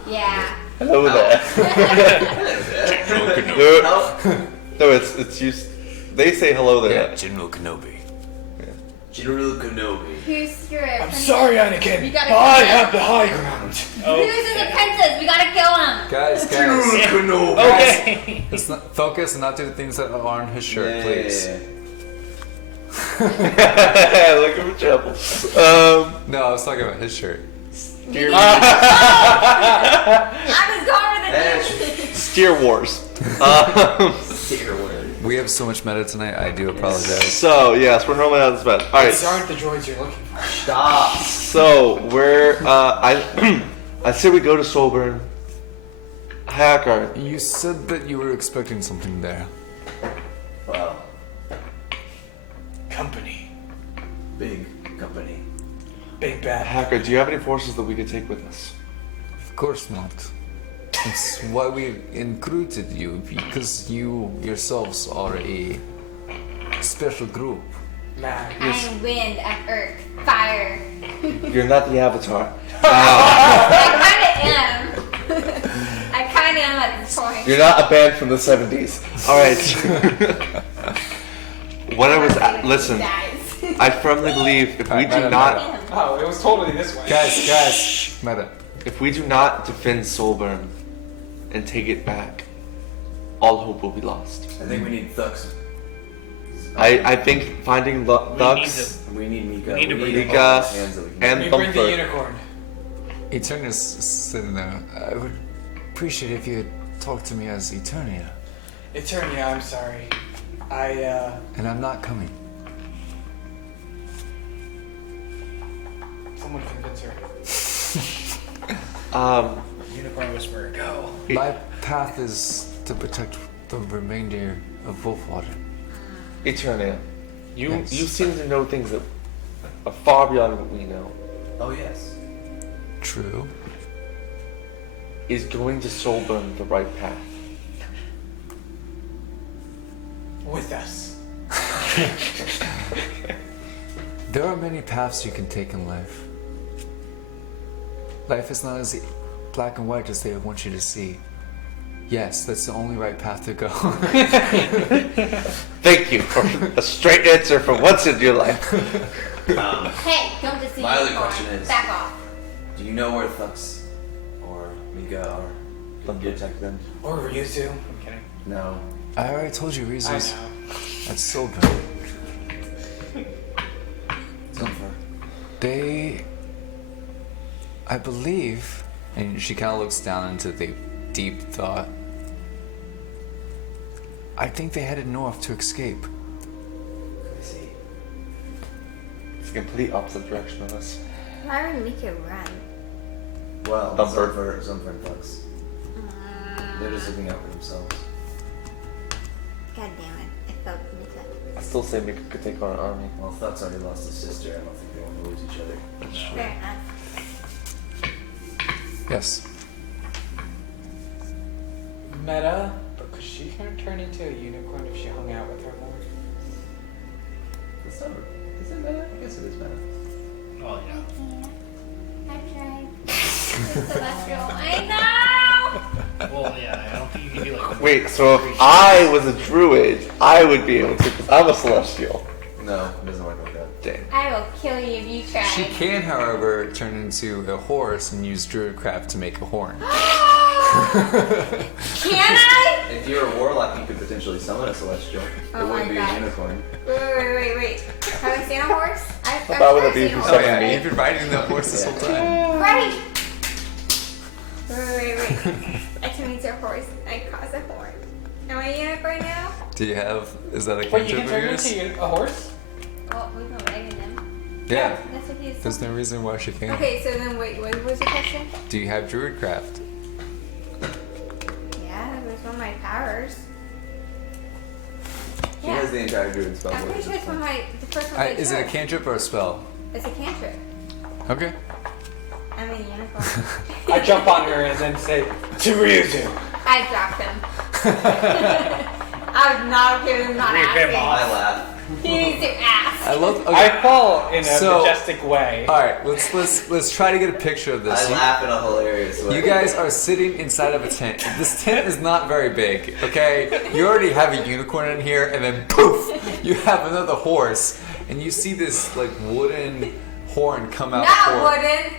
Yeah. Hello there. No, it's used. They say hello there. General Kenobi. General Kenobi. Who's your I'm apprentice? sorry, Anakin. You gotta I kill him. have the high ground. Who's his apprentice? We gotta kill him. Guys, Kenobi. Okay. let's not focus and not do the things that are on his shirt, please. Look at him trouble. No, I was talking about his shirt. I was going with the Steer Wars. We have so much meta tonight, I do apologize. So yes, we're normally out of this bed. All right. These aren't the droids you're looking for. Stop. So we're I I said we go to Solburn. Hacker. You said that you were expecting something there. Wow. Company. Big company. Big bad. Hacker, do you have any forces that we could take with us? Of course not. It's why we included you, because you yourselves are a special group. Man, I am wind, I'm earth, fire. You're not the Avatar. I kind of am. I kind of am at this point. You're not a band from the 70s. All right. What I was listen, Guys. I firmly believe if we do Madam, not, oh, it was totally this way. Guys, Meta. if we do not defend Soulburn and take it back, all hope will be lost. I think we need Thux. I think finding Lux We need Mika. We need to bring need Mika all the hands that we can and get. We bring the Bumper. unicorn. Eternia's sitting there. I would appreciate if you had talked to me as Eternia, Eternia, I'm sorry. and I'm not coming. Someone convince her. Unicorn Whisperer, go. My path is to protect the remainder of Wolfwater. Eternia, you Yes. you seem to know things that are far beyond what we know. Oh yes. True. Is going to Soulburn the right path? With us. There are many paths you can take in life. Life is not as black and white as they want you to see. Yes, that's the only right path to go. Thank you for a straight answer for once in your life. Hey, don't deceive My other unicorn. question is- Back off. Do you know where Thux or Mika are? Can you protect them? Or Ryuzu. I'm kidding. No. I already told you, I Rizu's know. that's so bad. Zumfer. They, I believe, and she kind of looks down into the deep thought. I think they headed north to escape. I see. It's a complete opposite direction of us. Why would Mika run? Well, Thumper. Zumfer and Thux. They're just looking out for themselves. God damn it. I felt Mika. I still say Mika could take on an army. Well, Thux already lost his sister. I don't think they want to lose each other. Fair enough. Yes. Meta, but could she turn into a unicorn if she hung out with her more? Is it meta? I guess it is meta. Oh, yeah. I tried. Celestial. I know! Well, yeah, I don't think you can be like. Wait, so if I was a druid, I would be able to, because I'm a celestial. No, it doesn't work like that. Dang. I will kill you if you try. She can, however, turn into a horse and use druidcraft to make a horn. Can I? If you're a warlock, you could potentially summon a celestial. Oh it wouldn't my be God. a unicorn. Wait. Have I seen a horse? I'm thought it would be seen a if you Oh horse. yeah, you've been riding the horse this whole time. Right. Wait. I turn into a horse. I cause a horn. Am I a unicorn now? Do you have? Is that a Wait, you cantrip can of turn yours? into a horse? Well, we've been riding them. Yeah. That's what he's. There's no reason why she can't. Okay, so then wait, what was your question? Do you have druidcraft? Yeah, it was one of my powers. She has the entire druid spell. I'm pretty sure it's one of my the first one I Is it a took. cantrip or a spell? It's a cantrip. Okay. I'm a unicorn. I jump on her and then say, to Ryuzu. I dropped him. I'm not giving him not Rip him asking. off. I laugh. He needs to ask. I love. Okay. I fall in a So- majestic way. All right. Let's try to get a picture of this. I laugh in a hilarious way. You guys are sitting inside of a tent. This tent is not very big, okay? You already have a unicorn in here, and then poof, you have another horse, and you see this like wooden horn come out. Not for- wooden.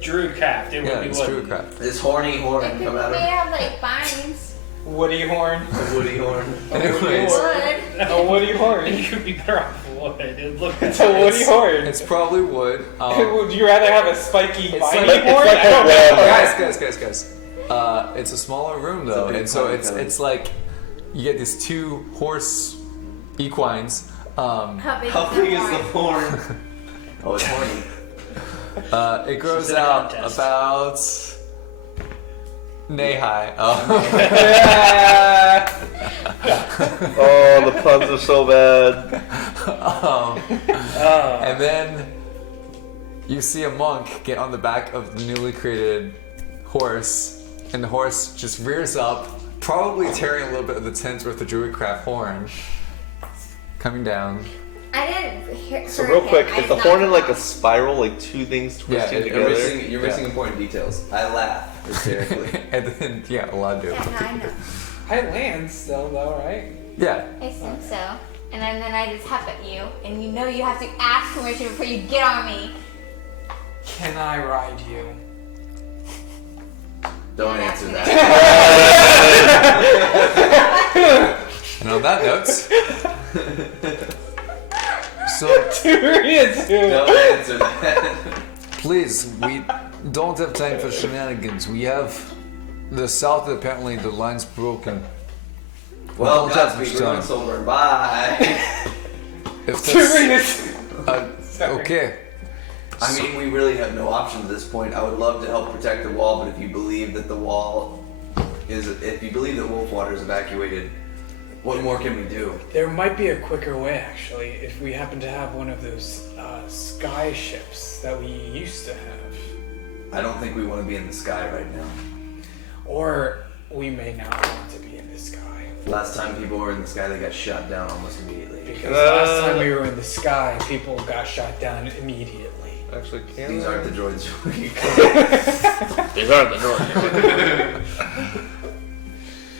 Druidcraft. It Yeah, would be it's wooden. druidcraft. This horny horn It could come be out made of out of like vines. Woody horn. a woody horn. Anyways, Wood. A woody horn. You could be better off wood. It looked It's a woody horn. it's probably wood. Would you rather have a spiky It's viney like- horn? it's like I don't a know. red- guys. It's a smaller room though, big and so pine it's cone. it's like you get these two horse equines. How big, How is big the is the horn? horn? Oh, it's horny. It grows She's in a out contest. about knee high. Oh. Oh, the puns are so bad. And then you see a monk get on the back of the newly created horse and the horse just rears up, probably tearing a little bit of the tent with the druidcraft horn. Coming down. I didn't hear. So real quick, I is the did horn not in like know. a spiral, like two things twisting together? You're missing important details. I laugh hysterically. And then, yeah, a lot do. Yeah, no, I know. I land still though, right? Yeah. I think so. And then I just hop at you, and you know you have to ask permission before you get on me. Can I ride you? Don't answer that. And on that note, so Don't answer that. please, we don't have time for shenanigans. We have the south. Apparently, the line's broken. Well, don't have Godspeed, much we're going time. somewhere. Bye. If During that's, this. okay. I mean, we really have no options at this point. I would love to help protect the wall, but if you believe that the wall is, if you believe that Wolfwater is evacuated, what more can we do? There might be a quicker way, actually, if we happen to have one of those sky ships that we used to have. I don't think we want to be in the sky right now. Or we may not want to be in the sky. Last time people were in the sky, they got shot down almost immediately. Because last time we were in the sky, people got shot down immediately. Actually, can These I? aren't the droids. These aren't the droids.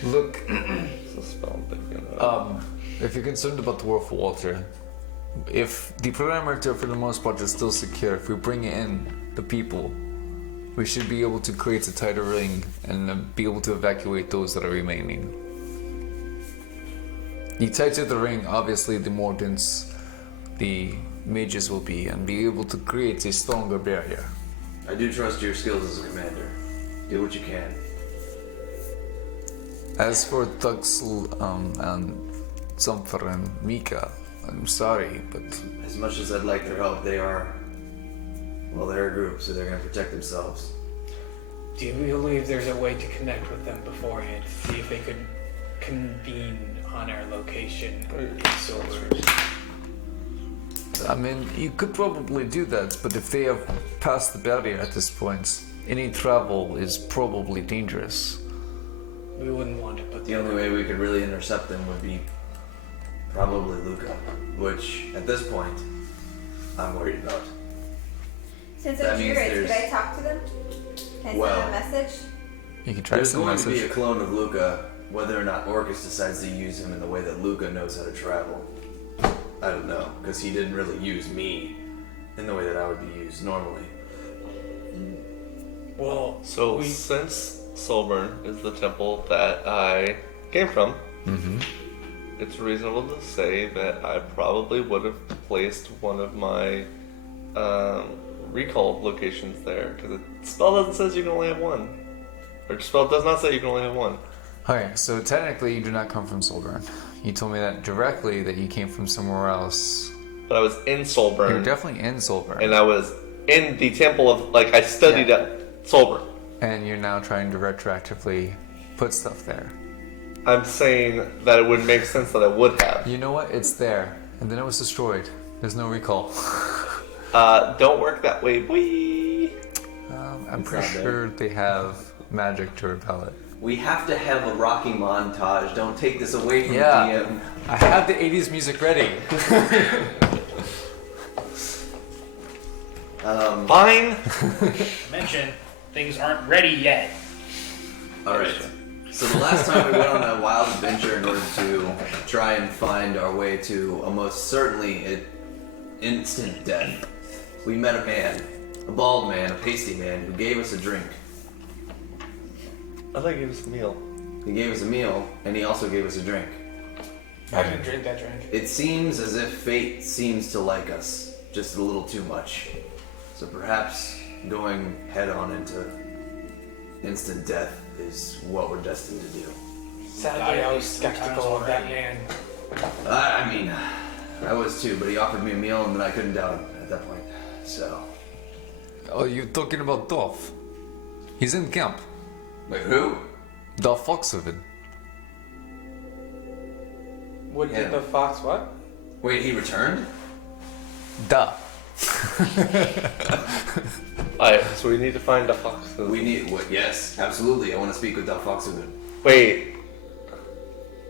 Look, It's a spell I'm thinking of. if you're concerned about the Wolf Walter, if the perimeter for the most part is still secure, if we bring in the people, we should be able to create a tighter ring and be able to evacuate those that are remaining. The tighter the ring, obviously, the more dense the mages will be, and be able to create a stronger barrier. I do trust your skills as a commander. Do what you can. As for Tuxel and Zumfer and Mika, I'm sorry, but As much as I'd like their help, they're a group, so they're going to protect themselves. Do you believe there's a way to connect with them beforehand to see if they could convene on our location in Silver? I mean, you could probably do that, but if they have passed the barrier at this point, any travel is probably dangerous. We wouldn't want to put The only way we could really intercept them would be probably Luca, which at this point I'm worried about. Since That they're means druids, could I there's- talk to them? Can I Well- send them a message? You can try There's some going to be message. a clone of Luca, whether or not Orcus decides to use him in the way that Luca knows how to travel. I don't know, because he didn't really use me in the way that I would be used normally. Well, So we, since Solburn is the temple that I came from, it's reasonable to say that I probably would have placed one of my recall locations there, because the spell doesn't say you can only have one. Or the spell does not say you can only have one. Okay, so technically you do not come from Solburn. You told me that directly, that you came from somewhere else. But I was in You're Solburn, definitely in Solburn. and I was in the temple of, like, I studied Yeah. at Solburn. And you're now trying to retroactively put stuff there. I'm saying that it would make sense that I would have. You know what? It's there. And then it was destroyed. There's no recall. Don't work that way, boy. I'm pretty not there. sure they have magic to repel it. We have to have a Rocky montage. Don't take this away from Yeah. the DM. I have the 80s music ready. Fine. Mention things aren't ready yet. Alright. So the last time we went on a wild adventure in order to try and find our way to a most certainly instant death, we met a man, a bald man, a pasty man, who gave us a drink. I thought he gave us a meal. He gave us a meal, and he also gave us a drink. I didn't drink that drink. It seems as if fate seems to like us just a little too much. So perhaps going head on into instant death is what we're destined to do. Sadly, I was skeptical of that man. I mean, I was too, but he offered me a meal and then I couldn't doubt him at that point. So. Oh, you're talking about Dolph. He's in camp. Wait, who? Dolph Foxhaven. What Yeah. did the fox what? Wait, he returned? Da Alright, so we need to find the fox. We need what? Yes, absolutely. I want to speak with Del Foxhaven. Wait.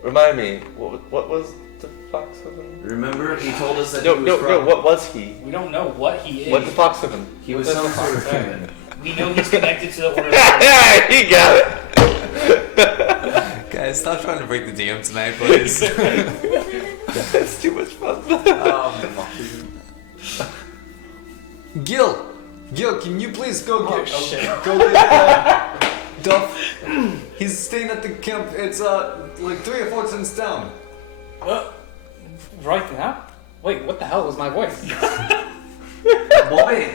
Remind me, what was the fox? Remember, he told us that No, he was no, from. no. What was he? We don't know what he is. What's the fox of him? He was some sort of human. We know he's connected to the Order of Yeah, he got it. Guys, stop trying to break the DM tonight, please. That's too much fun. Gil, can you please go get Duff? He's staying at the camp. It's like 3 or 4 tents down. Right now? Wait, what the hell was my voice? Bobby!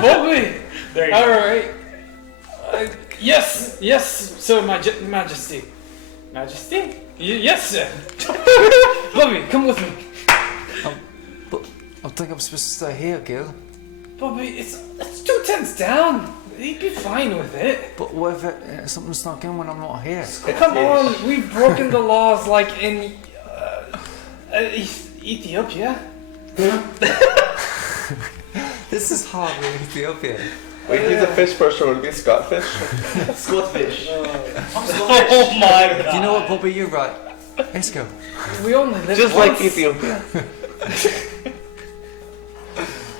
Bobby! There you All go. right. Yes, Sir Majesty. Majesty? Yes, sir. Bobby, come with me. But I think I'm supposed to stay here, Gil. Bobby, it's 2 tents down. He'd be fine with it. But what if something snuck in when I'm not here? Come on, we've broken the laws like in Ethiopia. This is hard in Ethiopia. Wait, he's a fish person. Would it be Scottfish? Squatfish. Oh my god. You know what, Bobby? You're right. Let's go. We only live Just once. like Ethiopia.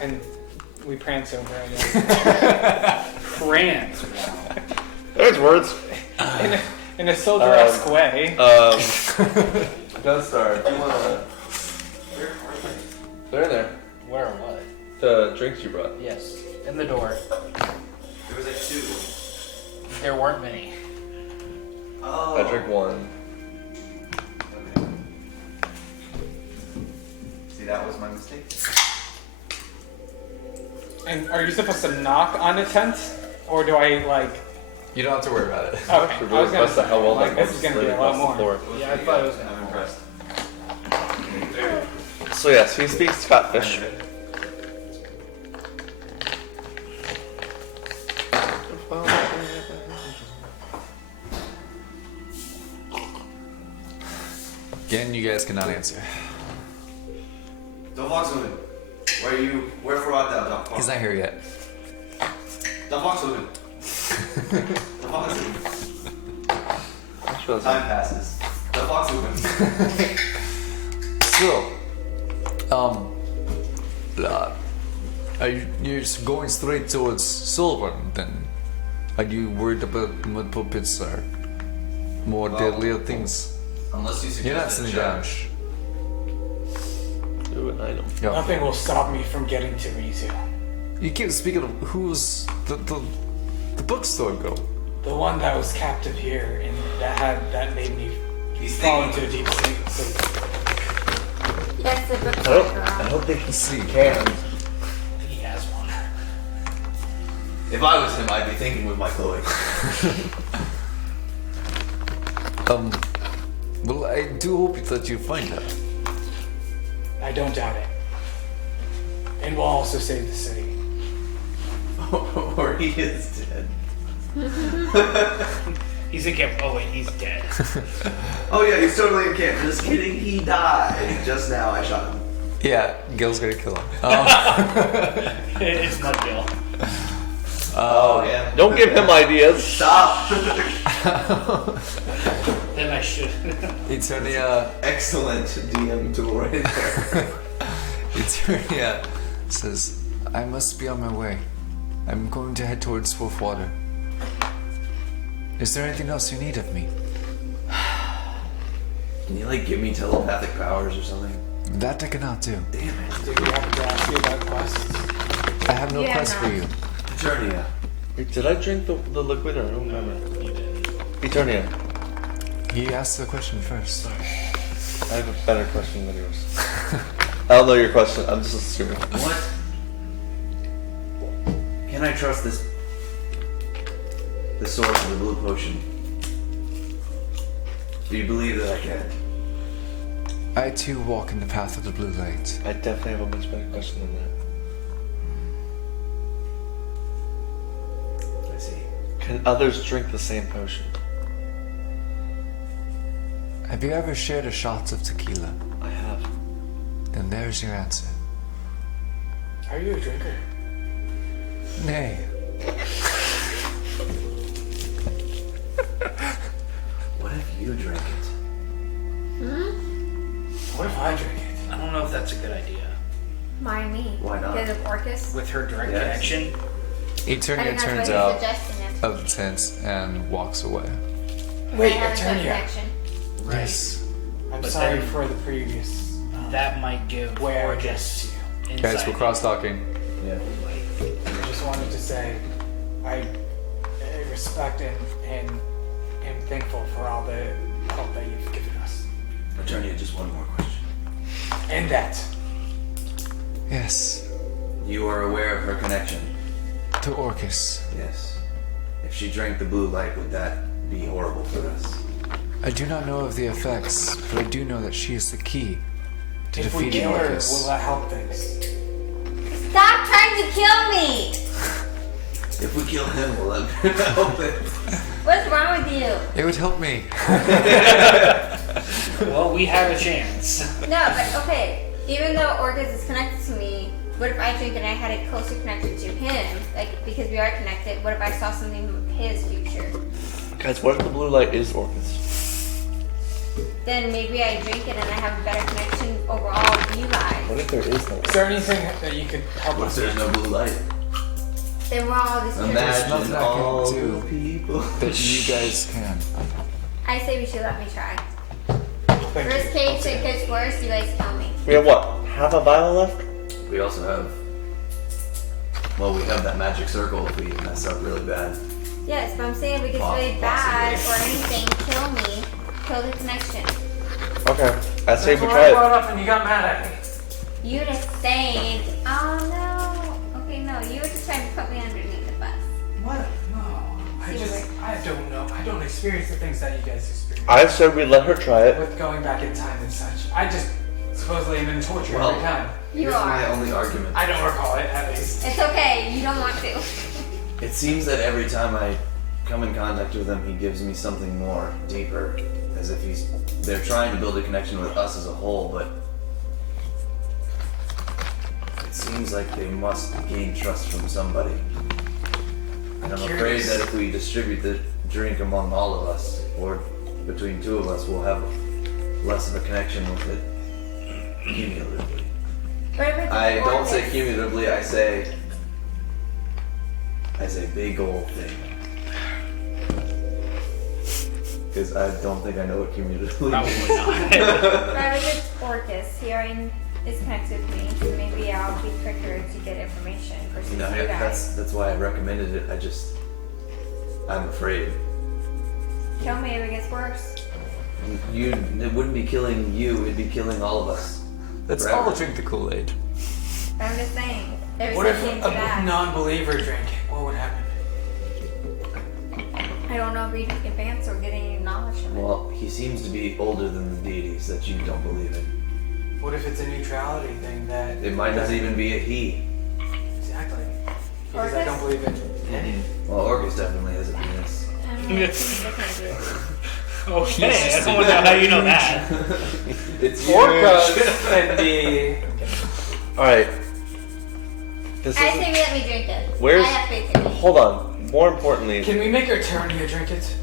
And we prance over, I guess. Prance. Wow. There's words. In a soldier-esque way. Don't start. Do you wanna? They're in there. Where or what? The drinks you brought. Yes. In the door. There was like 2. There weren't many. Oh. I drink 1. Okay. See, that was my mistake. And are you supposed to knock on a tent? Or do I, like... You don't have to worry about it. Okay, I was gonna That's how well like, that this is gonna goes be a lot more. floor. Yeah, I thought it was I'm impressed. So yes, he speaks Scottfish. Again, you guys cannot answer. Del Foxhaven. Wherefore art thou, Del Foxhaven? He's not here yet. Del Foxhaven. Del Foxhaven. Time passes. Del Foxhaven. So, you're going straight towards Silver, then? Are you worried about mud puppets or more deadlier things? Unless you You're not suggest sitting a down. judge. Do an item. Yeah. Nothing will stop me from getting to Rizu. You keep speaking of who's the bookstore go? The one that was captive here and that made me He's fall thinking. into a deep sleep. Yes, the book I don't think he's See. can. He has one. If I was him, I'd be thinking with my Chloe. Well, I do hope that you find her. I don't doubt it. And we'll also save the city. Or he is dead. He's in camp. Oh wait, he's dead. Oh yeah, he's totally in camp. Just kidding, he died. Just now I shot him. Yeah, Gil's gonna kill him. It's Mudgill. Oh yeah. Don't give him ideas. Stop. Then I should. Eternia, Excellent DM tool right there. Eternia says, I must be on my way. I'm going to head towards Wolfwater. Is there anything else you need of me? Can you like give me telepathic powers or something? That I cannot do. Damn it. Did we have to ask you about quests? I have no Yeah, quest for no. you. Eternia. Wait, did I drink the liquid or I don't remember? Eternia. He asked the question first. I have a better question than yours. I don't know your question. I'm just assuming. What? Can I trust the source of the blue potion? Do you believe that I can? I too walk in the path of the blue light. I definitely have a much better question than that. I see. Can others drink the same potion? Have you ever shared a shot of tequila? I have. Then there's your answer. Are you a drinker? Nay. What if you drink it? What if I drink it? I don't know if that's a good idea. Why me? Why not? Because of Orcus? With her direct Yes. connection, I Eternia think that's turns what out he's suggesting it. of the tent and walks away. Wait, I have a good Eternia. connection. Yes. I'm But sorry then- for the previous. that might give Where I Orcus guess you. Guys, insight. we're cross-talking. Yeah. I just wanted to say, I respect and am thankful for all the help that you've given us. Eternia, just one more question. And that. Yes. You are aware of her connection? To Orcus. Yes. If she drank the blue light, would that be horrible for us? I do not know of the effects, but I do know that she is the key to If we defeating kill her, Orcus. will that help things? Stop trying to kill me! If we kill him, will that help it? What's wrong with you? It would help me. Well, we have a chance. No, but okay. Even though Orcus is connected to me, what if I drink and I had a closer connection to him? Like, because we are connected, what if I saw something from his future? Guys, what if the blue light is Orcus? Then maybe I drink it and I have a better connection overall with you guys. What if there is no? Is there anything that you could help What if us there's with? no blue light? Then we're all this nothing Imagine I all can do the people. that you guys can. I say we should let me try. Thank Worst you. case, it gets worse, you guys kill me. We have what? Half a vial left? We also have. Well, we have that magic circle if we mess up really bad. Yes, but I'm saying if it gets really bad or anything, kill me. Kill the connection. Okay. I say That's we what try I it. brought up and you got mad at me. You just saying, oh no. Okay, no, you were just trying to put me underneath the bus. What? No. I don't know. I don't experience the things that you guys experience. I said we let her try it. With going back in time and such. I just supposedly am in torture Well, every time. You Here's my are. only argument. I don't recall it, at least. It's okay, you don't want to. It seems that every time I come in contact with him, he gives me something more, deeper. As if they're trying to build a connection with us as a whole, but it seems like they must gain trust from somebody. And I'm afraid Curious. that if we distribute the drink among all of us, or between two of us, we'll have less of a connection with it cumulatively. What if it's I don't say Orcus? cumulatively, I say big old thing. Because I don't think I know what cumulatively Probably means. not. What if it's Orcus? He already is connected with me, so maybe I'll be quicker to get information versus No, you guys. that's why I recommended it. I'm afraid. Kill me if it gets worse. It wouldn't be killing you, it'd be killing all of us. Let's Forever. all drink the Kool-Aid. But I'm just saying, there's What if something to a that. non-believer drank it? What would happen? I don't know if we can advance or get any knowledge from it. Well, he seems to be older than the deities that you don't believe in. What if it's a neutrality thing that... It might not even be a he. Exactly. Because I Orcus? don't believe in any. Well, Orcus definitely has a penis. I don't know if I can do it. Okay, I don't know how you know that. It's Orcus and the... Alright. This I is. say we let me drink it. Where's- I have faith in me. Hold on. More importantly, Can we make Eternia drink it?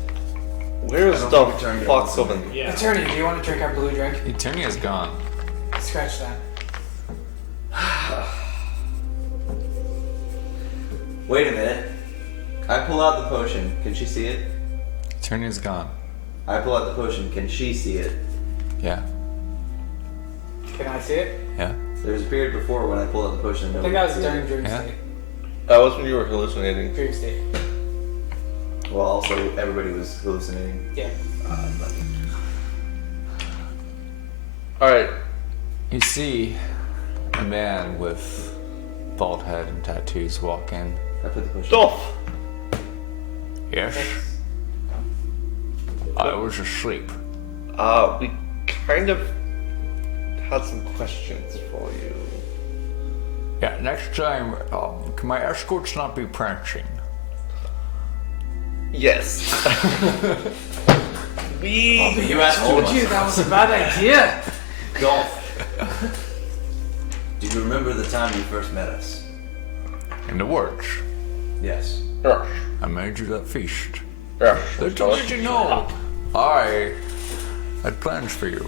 where's I the don't think Eternia fuck wants Sylvan? Yeah. Eternia, do you want to drink our blue drink? Eternia's gone. Scratch that. Wait a minute. I pull out the potion. Can she see it? Eternia's gone. I pull out the potion. Can she see it? Yeah. Can I see it? Yeah. There's a period before when I pull out the potion. And I think nobody that was could see during dream Yeah. state. That was when you were hallucinating. Dream state. it. Well, also everybody was hallucinating. Yeah. But Alright. You see a man with bald head and tattoos walk in. I put the potion. Dolph! Yes. I was asleep. We kind of had some questions for you. Yeah, next time, can my escorts not be prancing? Yes. You asked too Told much. you that was a bad idea. Golf. Do you remember the time you first met us? In the woods, Yes. Yes. I made you that feast. Yes. Little did you know, I had plans for you.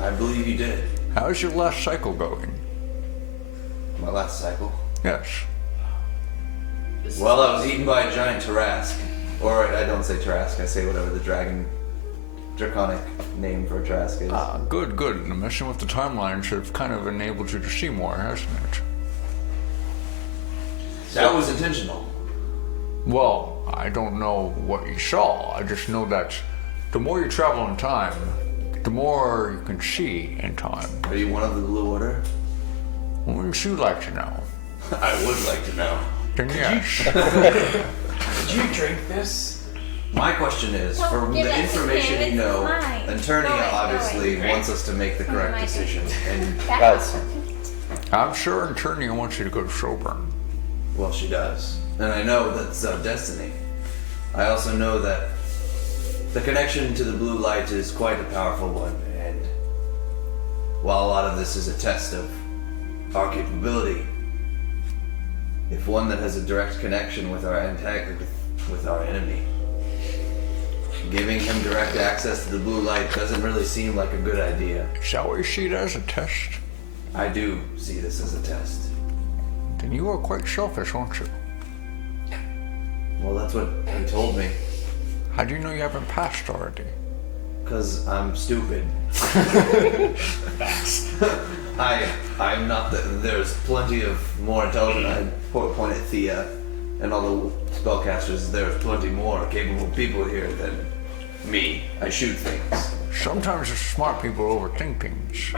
I believe you did. How's your last cycle going? My last cycle. Yes. Well, I was eaten by a giant Tarask. Or I don't say Tarask, I say whatever the draconic name for a Tarask is. Ah, good, good. And messing with the timelines have kind of enabled you to see more, hasn't it? That was intentional. Well, I don't know what you saw. I just know that the more you travel in time, the more you can see in time. Are you one of the Blue Order? Wouldn't you like to know? I would like to know. Then yes. Did you drink this? My question is, Don't from give the it to information him, you it's know, mine. Antonia Go away, obviously go away. wants us to make the correct Mine. decision. And, Guys. I'm sure Antonia wants you to go to Soburn. well, she does. And I know that's our destiny. I also know that the connection to the blue light is quite a powerful one, and while a lot of this is a test of our capability, if one that has a direct connection with our with our enemy, giving him direct access to the blue light doesn't really seem like a good idea. Shall we see it as a test? I do see this as a test. Then you are quite selfish, aren't you? Well, that's what he told me. How do you know you haven't passed already? Because I'm stupid. Facts. I'm not there's plenty of more intelligent, I point at Thea and all the spellcasters, there's plenty more capable people here than me. I shoot things. Sometimes the smart people overthink things.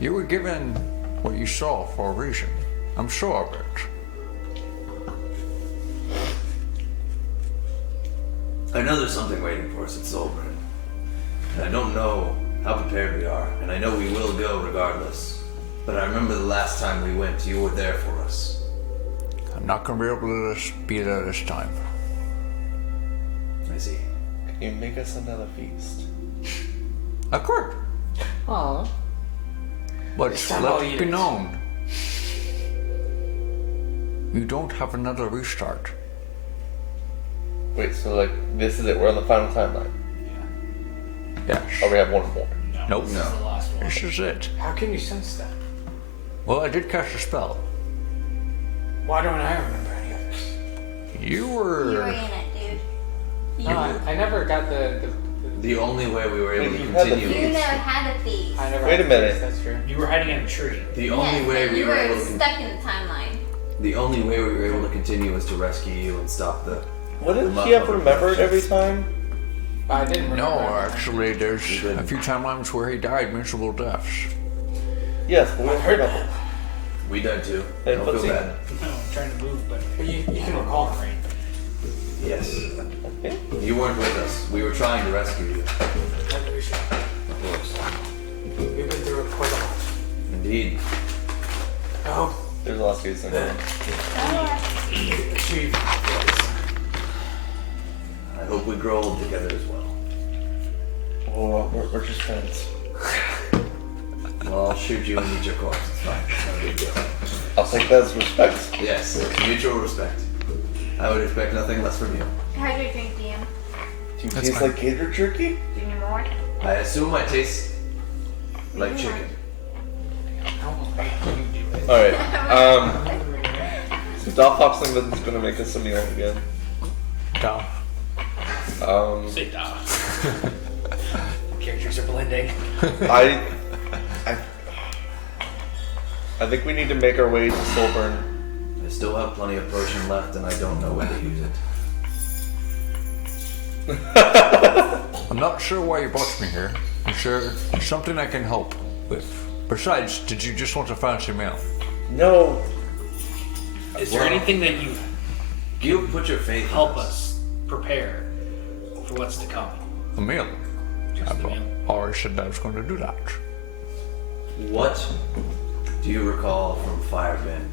You were given what you saw for a reason. I'm sure of it. I know there's something waiting for us at Solbrin. And I don't know how prepared we are, and I know we will go regardless. But I remember the last time we went, you were there for us. I'm not gonna be able to be there this time. I see. Can you make us another feast? Of course. Aw. But This time I'll let eat it be it. known. You don't have another restart. Wait, so like this is it? We're on the final timeline. Yes. Or we have one more? Nope. This is the last one. This is it. How can you sense that? Well, I did cast a spell. Why don't I remember any of this? You You were were. in it, dude. You, No, I never got the The only way we were able Wait, to you had the continue. you never had a thief. I never Wait had a the minute. taste, That's true. You were hiding in a tree. The only way but we you were were able to stuck in the timeline. the only way we were able to continue was to rescue you and stop the. Wouldn't the he have motherfucker remembered production. every time? I didn't remember. No, everything. actually, there's You didn't. a few timelines where he died miserable deaths. Yes, but we I heard remember. that. We died too. Hey, Don't let's feel see. bad. No, I'm trying to move, but But you can recall it, right? Yes. Okay. You weren't with us. We were trying to rescue you. Maybe we should. Of course. We've been through it quite a lot. Indeed. I hope There's a lot of students in there. we achieve this. I hope we grow old together as well. Oh, we're just friends. Well, I'll shoot you and eat your corpse. It's fine. It's not a big deal. I'll take that as respect. Yes, mutual respect. I would expect nothing less from you. How's your drink, DM? Do you That's taste fine. like gator jerky? Do you need more? I assume I taste like chicken. how will you do it? Alright, so Dolph Foxlington's gonna make us a meal again. Down. Sit down. Characters are blending. I think we need to make our way to Solburn. I still have plenty of potion left and I don't know when to use it. I'm not sure why you brought me here. I'm sure there's something I can help with. Besides, did you just want a fancy meal? No, Is there anything that you You put your faith in help us prepare for what's to come? A meal? Just I've the meal. already said I was going to do that. What do you recall from Firebend?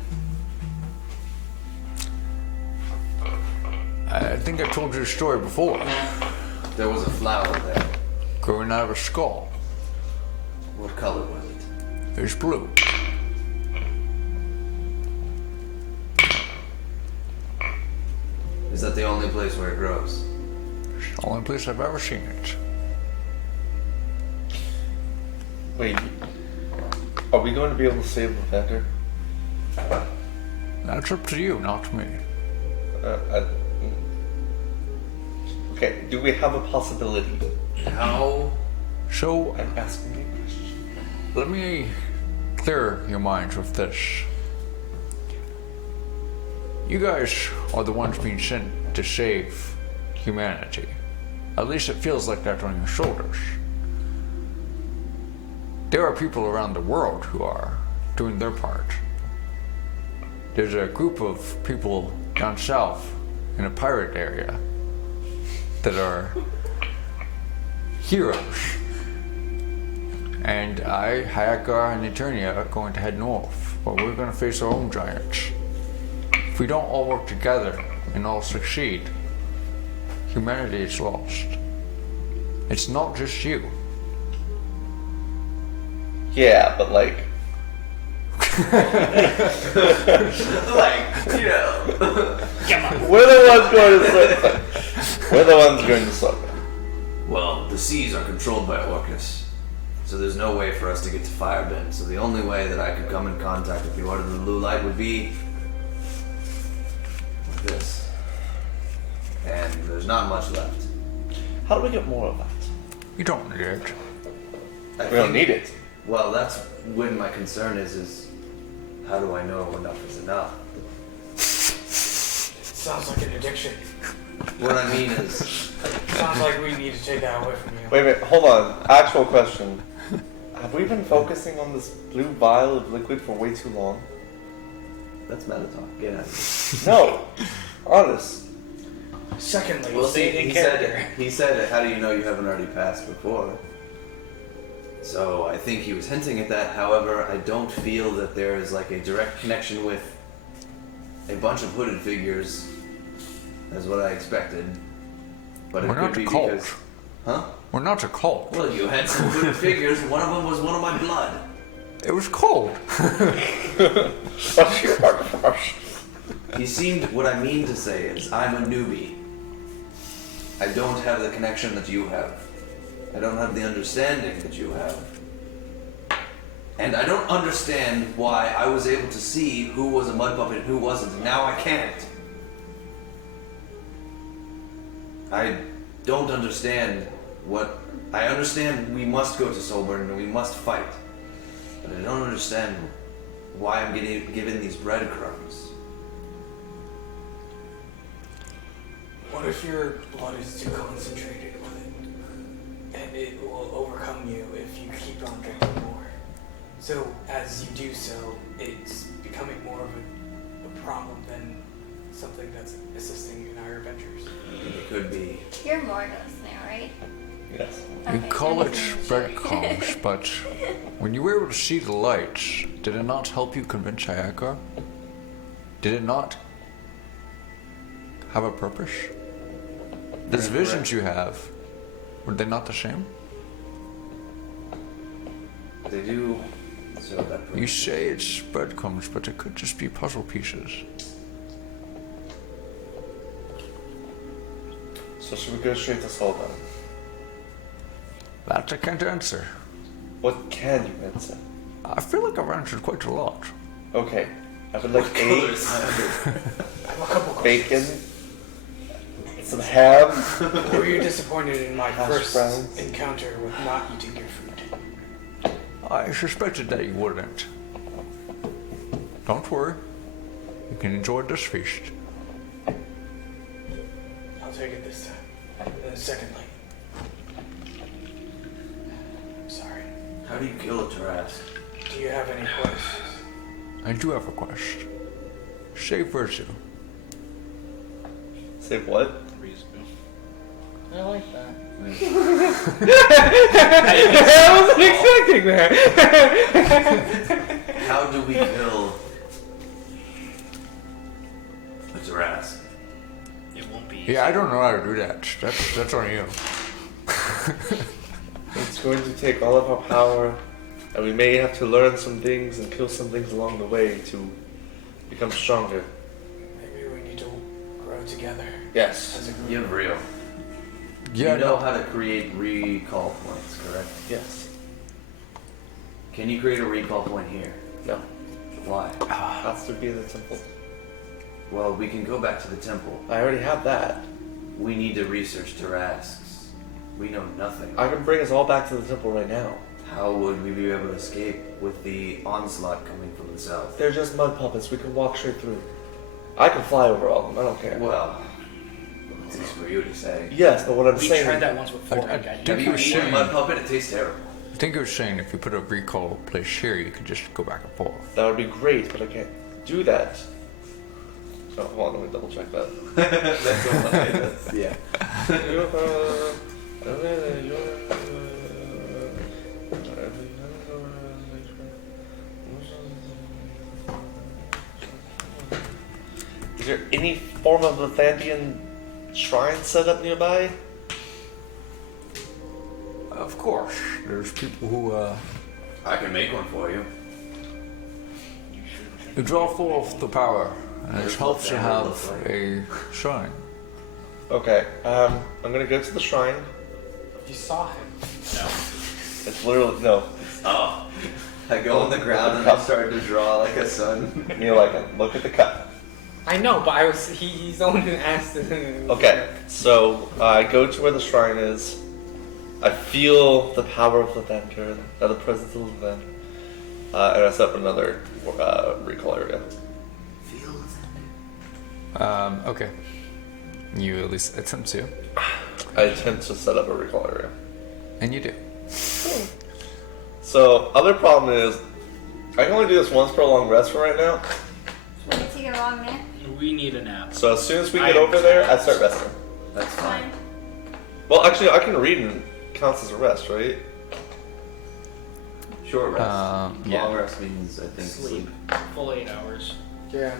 I think I told you the story before. There was a flower there. Growing out of a skull. What color was it? is blue. Is that the only place where it grows? It's the only place I've ever seen it. Wait, are we going to be able to save the vendor? That's up to you, not me. Okay, do we have a possibility? How? So, I'm asking you a question. let me clear your minds with this. You guys are the ones being sent to save humanity. At least it feels like that on your shoulders. There are people around the world who are doing their part. There's a group of people down south in a pirate area that are heroes. And I, Hayakar, and Eternia are going to head north, but we're going to face our own giants. If we don't all work together and all succeed, humanity is lost. It's not just you. Yeah, but like, we're the ones going to suck. We're the ones going to suck. Well, the seas are controlled by Orcus, so there's no way for us to get to Firebend. So the only way that I could come in contact with the Order of the Blue Light would be like this. And there's not much left. How do we get more of that? You don't need it. We don't need it. Well, that's when my concern is how do I know enough is enough? Sounds like an addiction. What I mean is, Sounds like we need to take that away from you. Wait, hold on. Actual question. Have we been focusing on this blue vial of liquid for way too long? that's meta talk. Get out of No. Honest. Secondly, here. Well, see, stay in he character. said, how do you know you haven't already passed before? So I think he was hinting at that. However, I don't feel that there is like a direct connection with a bunch of hooded figures, as what I expected. But it We're could not be a cult. because, huh? We're not a cult. Well, you had some hooded figures. One of them was one of my blood. It was cold. What's your heart first? He seemed. What I mean to say is, I'm a newbie. I don't have the connection that you have. I don't have the understanding that you have. And I don't understand why I was able to see who was a mud puppet and who wasn't, and now I can't. I don't understand what... I understand we must go to Solburn and we must fight. But I don't understand why I'm getting given these breadcrumbs. What if your blood is too concentrated with it? And it will overcome you if you keep on drinking more. So as you do so, it's becoming more of a problem than something that's assisting in our adventures. It could be. You're Morgos now, right? Yes. We Okay, call I'm it listening. breadcrumbs, but when you were able to see the lights, did it not help you convince Hayakar? Did it not have a purpose? Those visions you have, were they not the same? They do. So that You say it's breadcrumbs, but it could just be puzzle pieces. So should we go straight to Solburn? That I can't answer. What can you answer? I feel like I've answered quite a lot. Okay. I would like eggs, I have a couple questions. bacon, some ham. Were you disappointed in my Hash first browns. encounter with not eating your food? I suspected that you wouldn't. Don't worry. You can enjoy this feast. I'll take it this time. And then secondly, I'm sorry. How do you kill a Tarrasque? Do you have any questions? I do have a quest. Save virtue. Say what? I like that. I wasn't expecting that. How do we kill a Tarrasque? It won't be. Yeah, I don't know how to do that. That's on you. It's going to take all of our power And we may have to learn some things and kill some things along the way to become stronger. Maybe we need to grow together Yes. as a group. You're real. Yeah, You know how to create recall points, correct? Yes. Can you create a recall point here? No. Why? Has to be in the temple. Well, we can go back to the temple. I already have that. We need to research Tarasques. We know nothing. I can bring us all back to the temple right now. How would we be able to escape with the onslaught coming from the south? They're just mud puppets. We can walk straight through. I can fly over all of them. I don't care. Well, it's easy for you to say. Yes, but what I'm We saying. tried that once before. I and got think Have you you were eaten a saying- mud puppet? It tastes terrible. I think it was saying if you put a recall place here, you could just go back and forth. That would be great, but I can't do that. So hold on, let me double check that. That's so funny. That's, yeah. Is there any form of Lathandian shrine set up nearby? Of course, there's people who I can make one for you. draw forth the power, and it There's helps to what that have looks like. a shrine. Okay, I'm gonna go to the shrine. You saw him. No. It's literally, no. Oh. I go on the ground and I start to draw like a sun. You like it. Look at the cup. I know, but he's the one who asked. Okay, so I go to where the shrine is. I feel the power of Lathander, the presence of Lathander, and I set up another recall area. Okay. You at least attempt to, I attempt to set up a recall area. and you do. So, other problem is, I can only do this once per long rest for right now. Should we take it along, man? We need a nap. So as soon as we get over there, I start resting. That's fine. Well, actually, I can read and counts as a rest, right? Short rest. Yeah. Long rest means, I think, sleep. Full 8 hours. Yeah.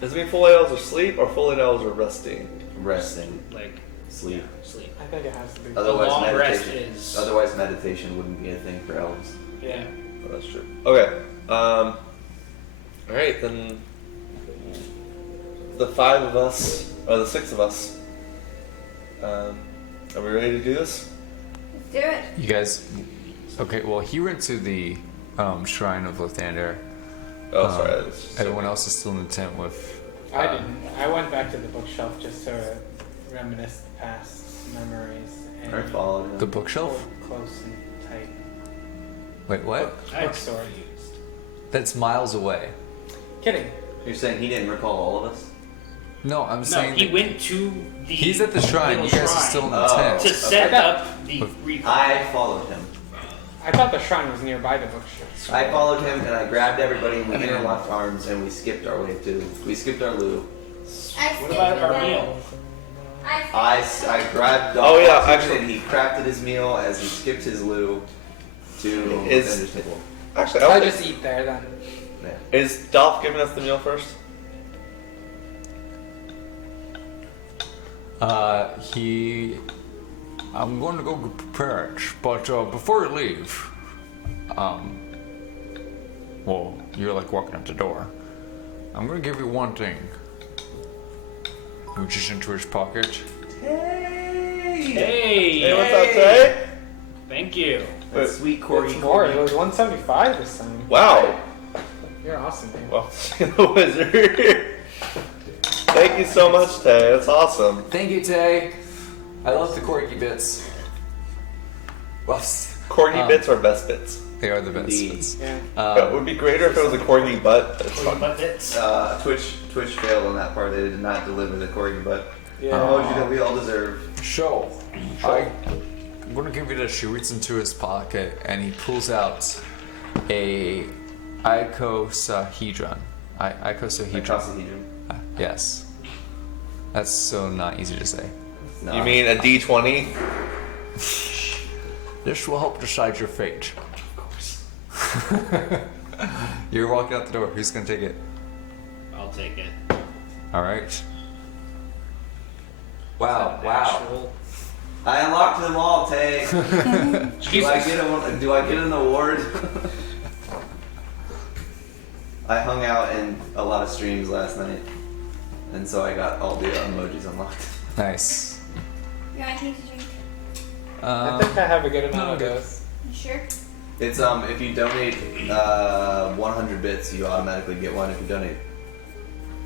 Does it mean full 8 hours of sleep or full 8 hours of resting? Resting. Like, Sleep. sleep. I think it has to be. Otherwise, long rest meditation. is- Otherwise, meditation wouldn't be a thing for elves. Yeah. Oh, that's true. Okay. Alright, then the 5 of us, or the 6 of us, are we ready to do this? Let's do it. You guys, okay? Well, he went to the shrine of Lathander. Oh, sorry. I was just- Everyone else is still in the tent with. I didn't. I went back to the bookshelf just to reminisce the past memories and I followed him. The bookshelf? close and tight. Wait, what? I'm Bookstore. confused. That's miles away. Kidding. You're saying he didn't recall all of us? No, I'm No, saying he that went to the. he's at the shrine. little You guys are shrine still in the Oh. tent. to set up the recall. I followed him. I thought the shrine was nearby the bookshelf. I followed him and I grabbed everybody and we interlocked arms and we skipped our way to. We skipped our loo. What about our meal? I grabbed Oh, yeah, Oxygen actually- and he crafted his meal as he skipped his loo to Is- Lathander's table. Actually, I I just eat there then. Yeah. is Dolph giving us the meal first? I'm going to go prepare it, but before you leave, well, you're like walking up the door. I'm going to give you one thing. He reaches into his pocket. Hey! Hey, what's up, Tay? Thank you. That sweet corgi. It's more. It was 175 this time. Wow. You're awesome, man. Well, the wizard. Thank you so much, Tay. That's awesome. Thank you, Tay. I love the corky bits. Well, Corgi bits are best bits. they are the best Indeed. bits. Yeah. It would be greater if it was a corgi butt. But it's fun. But it's Twitch failed on that part. They did not deliver the corgi, but Yeah. emoji that we all deserve. So, I'm going to give you this. She reaches into his pocket and he pulls out a icosahedron. Icosahedron. Icosahedron. Yes. That's so not easy to say. No. You mean a D20? This will help decide your fate. Of course. You're walking out the door. Who's going to take it? I'll take it. All right. Wow. Wow. I unlocked them all, Tay. Do I get an award? I hung out in a lot of streams last night, and so I got all the emojis unlocked. Nice. You want anything to drink? I think I have a good amount of good. those. You sure? It's if you donate 100 bits, you automatically get one. If you donate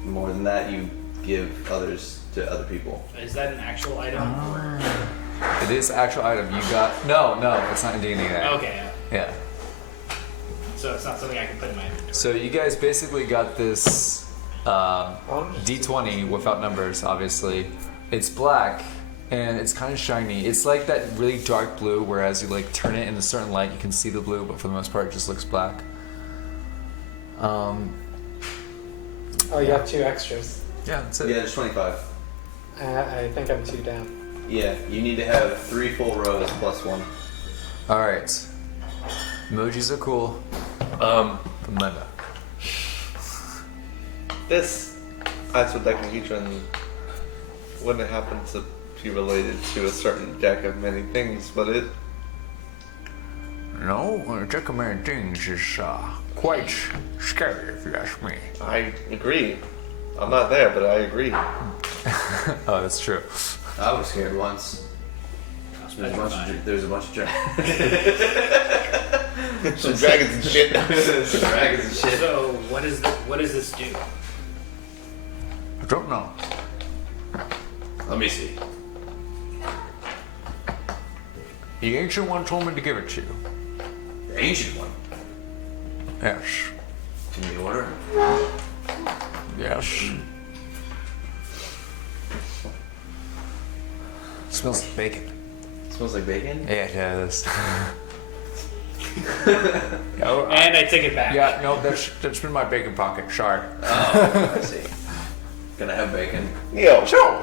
more than that, you give others to other people. Is that an actual item? Or... It is actual item. You got no, it's not in D&D. Okay. Yeah. So it's not something I can put in my inventory. So you guys basically got this D20 without numbers, obviously. It's black and it's kind of shiny. It's like that really dark blue, whereas you like turn it in a certain light, you can see the blue, but for the most part, it just looks black. Oh, you got 2 extras. Yeah, that's it. Yeah, there's 25. I think I'm 2 down. Yeah, you need to have 3 full rows plus 1. All right. Emojis are cool. Meta. This isodecahedron wouldn't happen to be related to a certain deck of many things, but it. No, a deck of many things is quite scary, if you ask me. I agree. I'm not there, but I agree. Oh, that's true. I was scared once. There's a bunch of dragons. Some dragons and shit. Some dragons and shit. So what does this do? I don't know. Let me see. The ancient one told me to give it to you. The ancient one. Yes. In the order. Yes. Smells like bacon. Smells like bacon. Yeah, it does. And I take it back. Yeah, no, that's been my bacon pocket. Sorry. Oh, I see. Can I have bacon? Yo. Sure.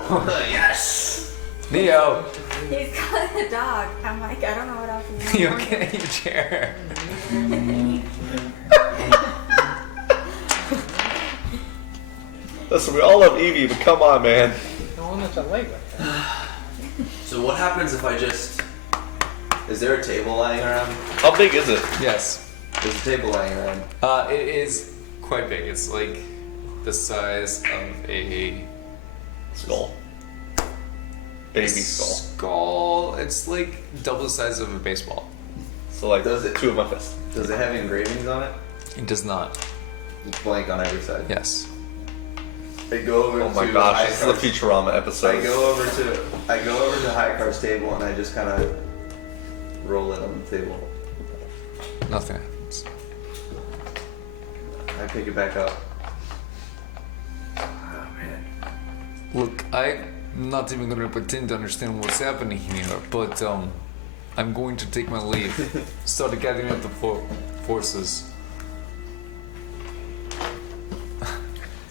Yes. Neo, He's got a dog. I'm like, I don't know what else to do. you get in your chair. Listen, we all love Eevee, but come on, man. No one that you like with that. So what happens if I just... Is there a table lying around? How big is it? Yes. There's a table lying around. It is quite big. It's like the size of a Skull. Baby skull. skull. It's like double the size of a baseball. So like Does it- 2 of my fists. Does it have engravings on it? It does not. It's blank on every side. Yes. I go over Oh my to gosh, this is the Highcar's- Futurama episode. I go over to Highcar's table and I just kind of roll it on the table. Nothing happens. I pick it back up. Oh man. Look, I'm not even gonna pretend to understand what's happening here, but I'm going to take my leave. Start gathering up the forces.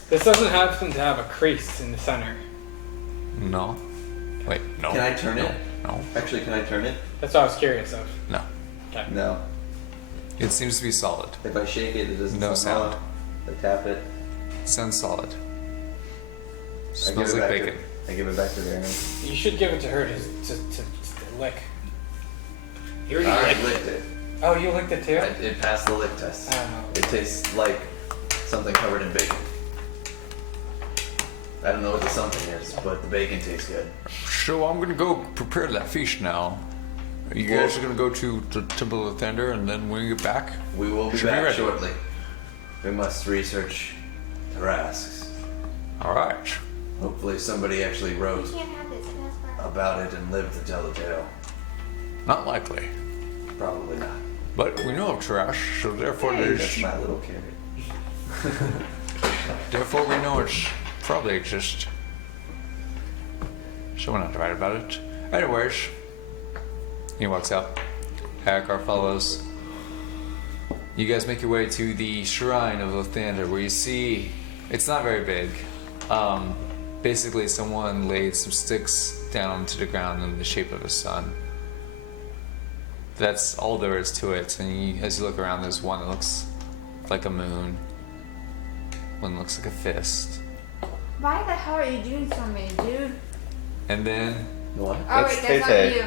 This doesn't happen to have a crease in the center. No. Wait, no. Can I turn it? No. Actually, can I turn it? That's what I was curious of. No. Okay. No. It seems to be solid. If I shake it, it doesn't No sound. sound. I tap it. Sounds solid. I give Smells it like back bacon. I give it back to Darren. You should give it to her to lick. You I already already licked licked it. Oh, you licked it too? It passed the lick test. Oh. It tastes like something covered in bacon. I don't know what the something is, but the bacon tastes good. So I'm gonna go prepare that feast now. You guys are gonna go to the Temple of Thunder, and then when you get back, We will be Should be back ready. shortly. We must research the rasks. all right. Hopefully somebody actually wrote You can't have this. That's for about it and lived to tell the tale. Not likely, Probably not. but we know of trash, so therefore Hey, there's, that's my little carrot. therefore we know it's probably exists. So we're not right about it. Anyways, he walks out. Hackar follows. You guys make your way to the shrine of Lathander, where you see it's not very big. Basically, someone laid some sticks down to the ground in the shape of a sun. That's all there is to it. And as you look around, there's one that looks like a moon, one that looks like a fist, Why the hell are you doing so many, dude? and then What? Oh That's wait, that's Tay-Tay. not you.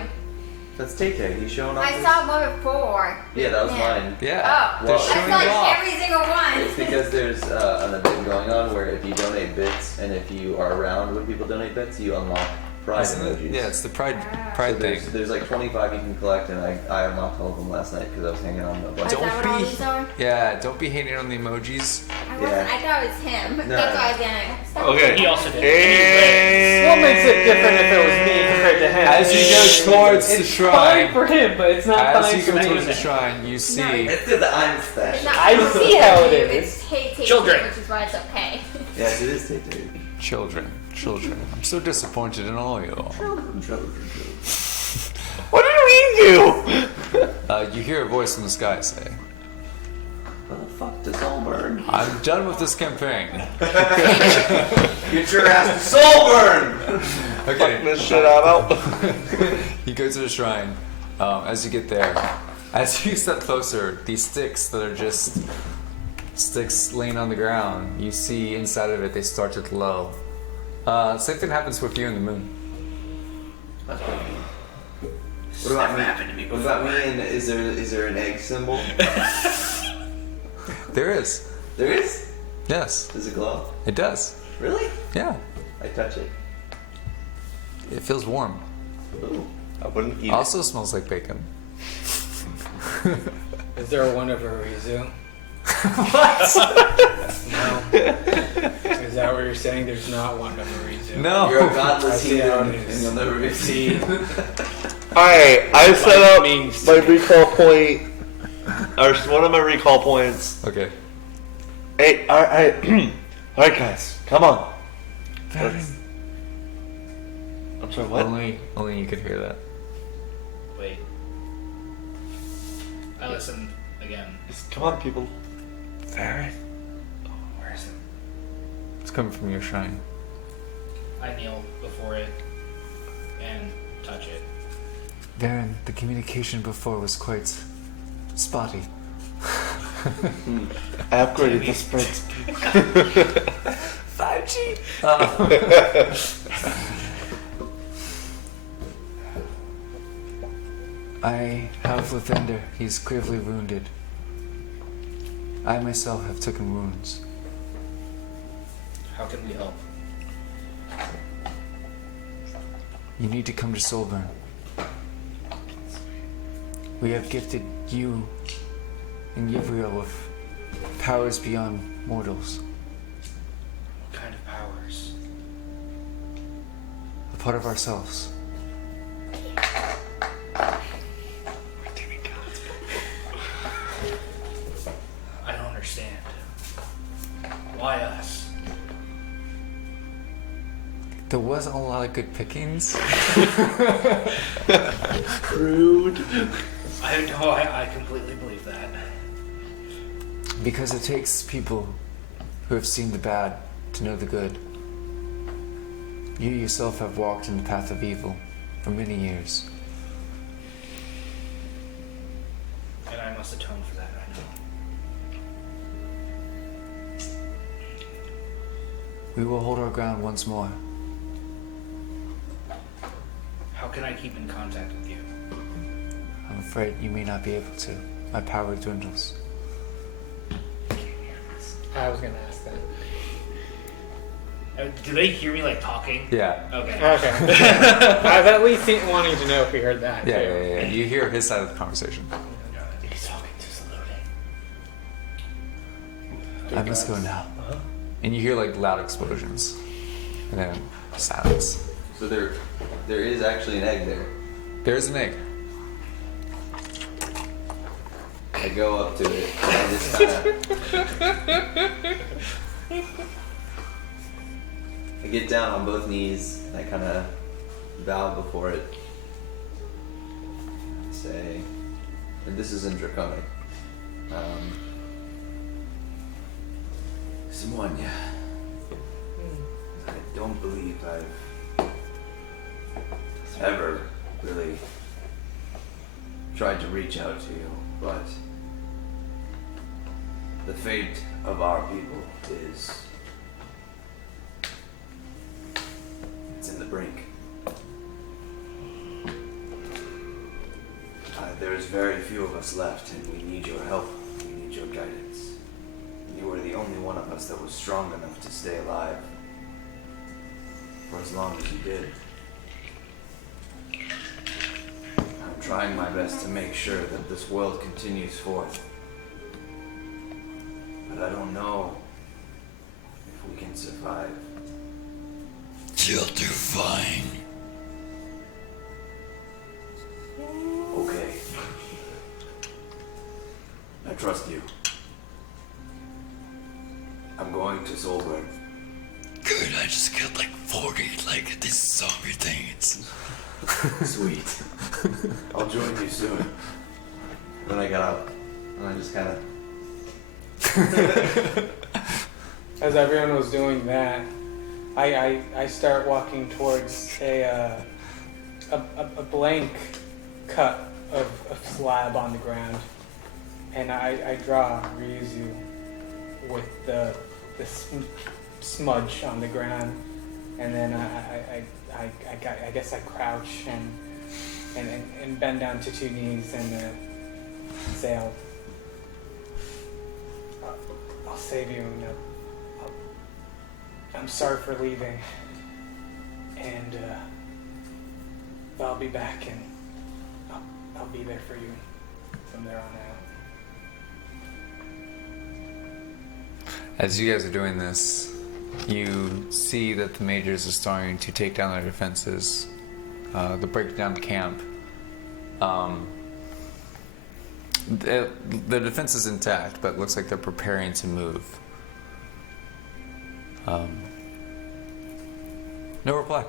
That's Tay-Tay. He's showing off I his... saw one before. Yeah, that was Yeah. mine. Yeah. Oh, They're Well, showing that's you like off. every single one. It's because there's an event going on where if you donate bits and if you are around when people donate bits, you unlock pride emojis. Yeah, it's the pride So thing. there's like 25 you can collect, and I unlocked all of them last night because I was hanging on to a bunch. Is that what all these are? Yeah, don't be hating on the emojis. I wasn't. I thought it was him. No. That's why I didn't. Stop. Okay. He also did. What makes it different if it was me compared to him? As you go towards the It's shrine, fine for him, but it's not as fine you for go me. towards the shrine, you see. It's to the I'm It's special. not I supposed to see be how you, it is. It's Tay-Tay, Children. which is why it's okay. Yes, it is Tay-Tay. Children. I'm so disappointed in all you all. What did we do? You hear a voice in the sky say, What the fuck does all burn? I'm done with this campaign. Get your ass to soul burn! Fuck Okay. this shit out. You go to the shrine. As you get there, as you step closer, these sticks that are just sticks laying on the ground, you see inside of it they start to glow. Same thing happens with you and the moon. What about me? What about me? And is there an egg symbol? There is. There is. Yes, Does it glow? it does. Really? Yeah, I touch it. it feels warm. Ooh. I wouldn't eat Also smells like bacon. Is there a one of Arizu? What? No. Is that what you're saying? There's not one of Arizu. No. You're a godless I see how heathen, it is. and you'll never be See, Alright, I set Life up means my to- recall point, or one of my recall points. Okay. Hey, alright, alright guys, come on. Let's- I'm sorry, what? Only you could hear that. Wait. I listened again. Come on, people. Farron. Where is it? It's coming from your shrine. I kneel before it and touch it. Varen, the communication before was quite spotty. I upgraded the sprint. 5G. I have Lavender. He's gravely wounded. I myself have taken wounds. How can we help? You need to come to Solburn. We have gifted you and Yivriel with powers beyond mortals. What kind of powers? A part of ourselves. I don't understand. Why us? There wasn't a lot of good pickings. Rude. I completely believe that. Because it takes people who have seen the bad to know the good. You yourself have walked in the path of evil for many years. And I must atone for that, I know. We will hold our ground once more. How can I keep in contact with you? I'm afraid you may not be able to. My power dwindles. I was gonna ask that. Do they hear me like talking? Yeah. Okay. Okay. I was at least wanting to know if we heard that. Yeah, too. yeah, yeah. You hear his side of the conversation. He's talking to Salute. I must go now. And you hear like loud explosions. And then silence. So there is actually an egg there. There's an egg. I go up to it and I just kind of. I get down on both knees and I kind of bow before it. Say, and this is in Draconic. Simonia, I don't believe I've ever really tried to reach out to you, but the fate of our people is it's in the brink. very few of us left, and we need your help. We need your guidance. You were the only one of us that was strong enough to stay alive for as long as you did. I'm trying my best to make sure that this world continues forth. But I don't know if we can survive. You'll do fine. Okay. I trust you. I'm going to Solberg. Good, I just killed like 40 like these zombie things. Sweet. I'll join you soon. Then I got up and I just kind of. As everyone was doing that, I start walking towards a blank cut of a slab on the ground, and I draw Ryuzu with the smudge on the ground, and then I guess I crouch and bend down to 2 knees and say I'll save you. And I'm sorry for leaving, and I'll be back, and I'll be there for you from there on out. As you guys are doing this, you see that the majors are starting to take down their defenses. They're breaking down the camp. The defense is intact, but it looks like they're preparing to move. No reply.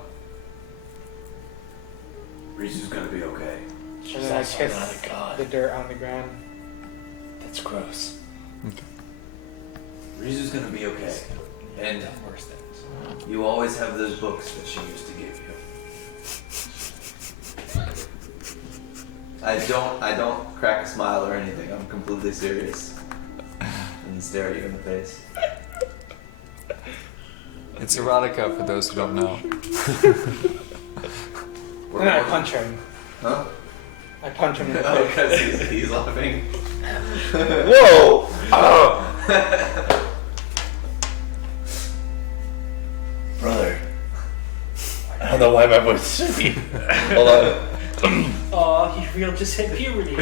Rizu's gonna be okay. And then I kiss the dirt on the ground. That's gross. Rizu's gonna be okay. And Worse things. you always have those books that she used to give you. I don't crack a smile or anything. I'm completely serious. And stare at you in the face. It's erotica for those who don't know. And then I punch him. Huh? I punch him in the Oh, face. because he's laughing. Whoa! Brother. I don't know why my voice is shaky. Hold on. Aw, he real just hit puberty.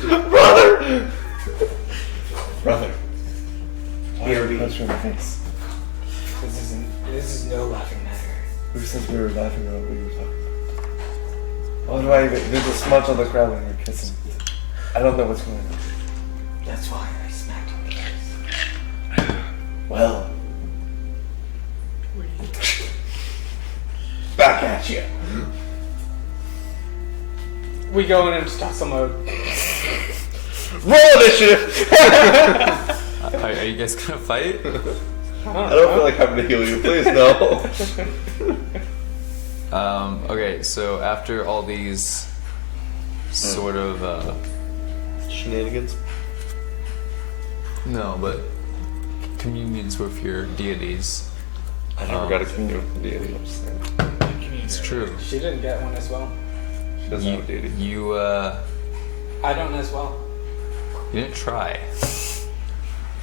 Brother! Brother. Here be. Punch you in the face. This is no laughing matter. Who says we were laughing about what you were talking about? Why do I even... There's a smudge on the ground when you're kissing. I don't know what's going on. That's why I smacked him in the face. Well... Back at you. We go in and toss him out. Roll initiative! Are you guys gonna fight? I don't feel like having to heal you. Please, no. Okay, so after all these sort of Shenanigans. no, but communions with your deities. I never got a communion with the deity. I'm just saying. It's true. She didn't get one as well. She doesn't have a deity. You I don't as well. you didn't try.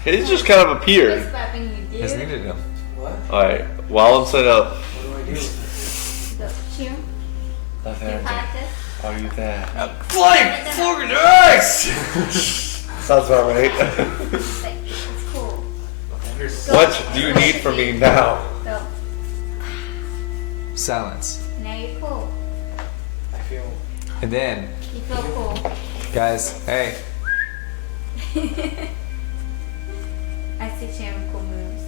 It just kind of appeared. What's slapping you, Has dude? needed him. What? Alright, while I'm set up, What do I do? The chew? Left You hand. practice? Are you there? Flying fucking ice! sounds about right. It's like, it's cool. What do you need from me now? So, Silence. now you're cool. I feel. And then, You feel cool. guys, hey, I teach him cool moves.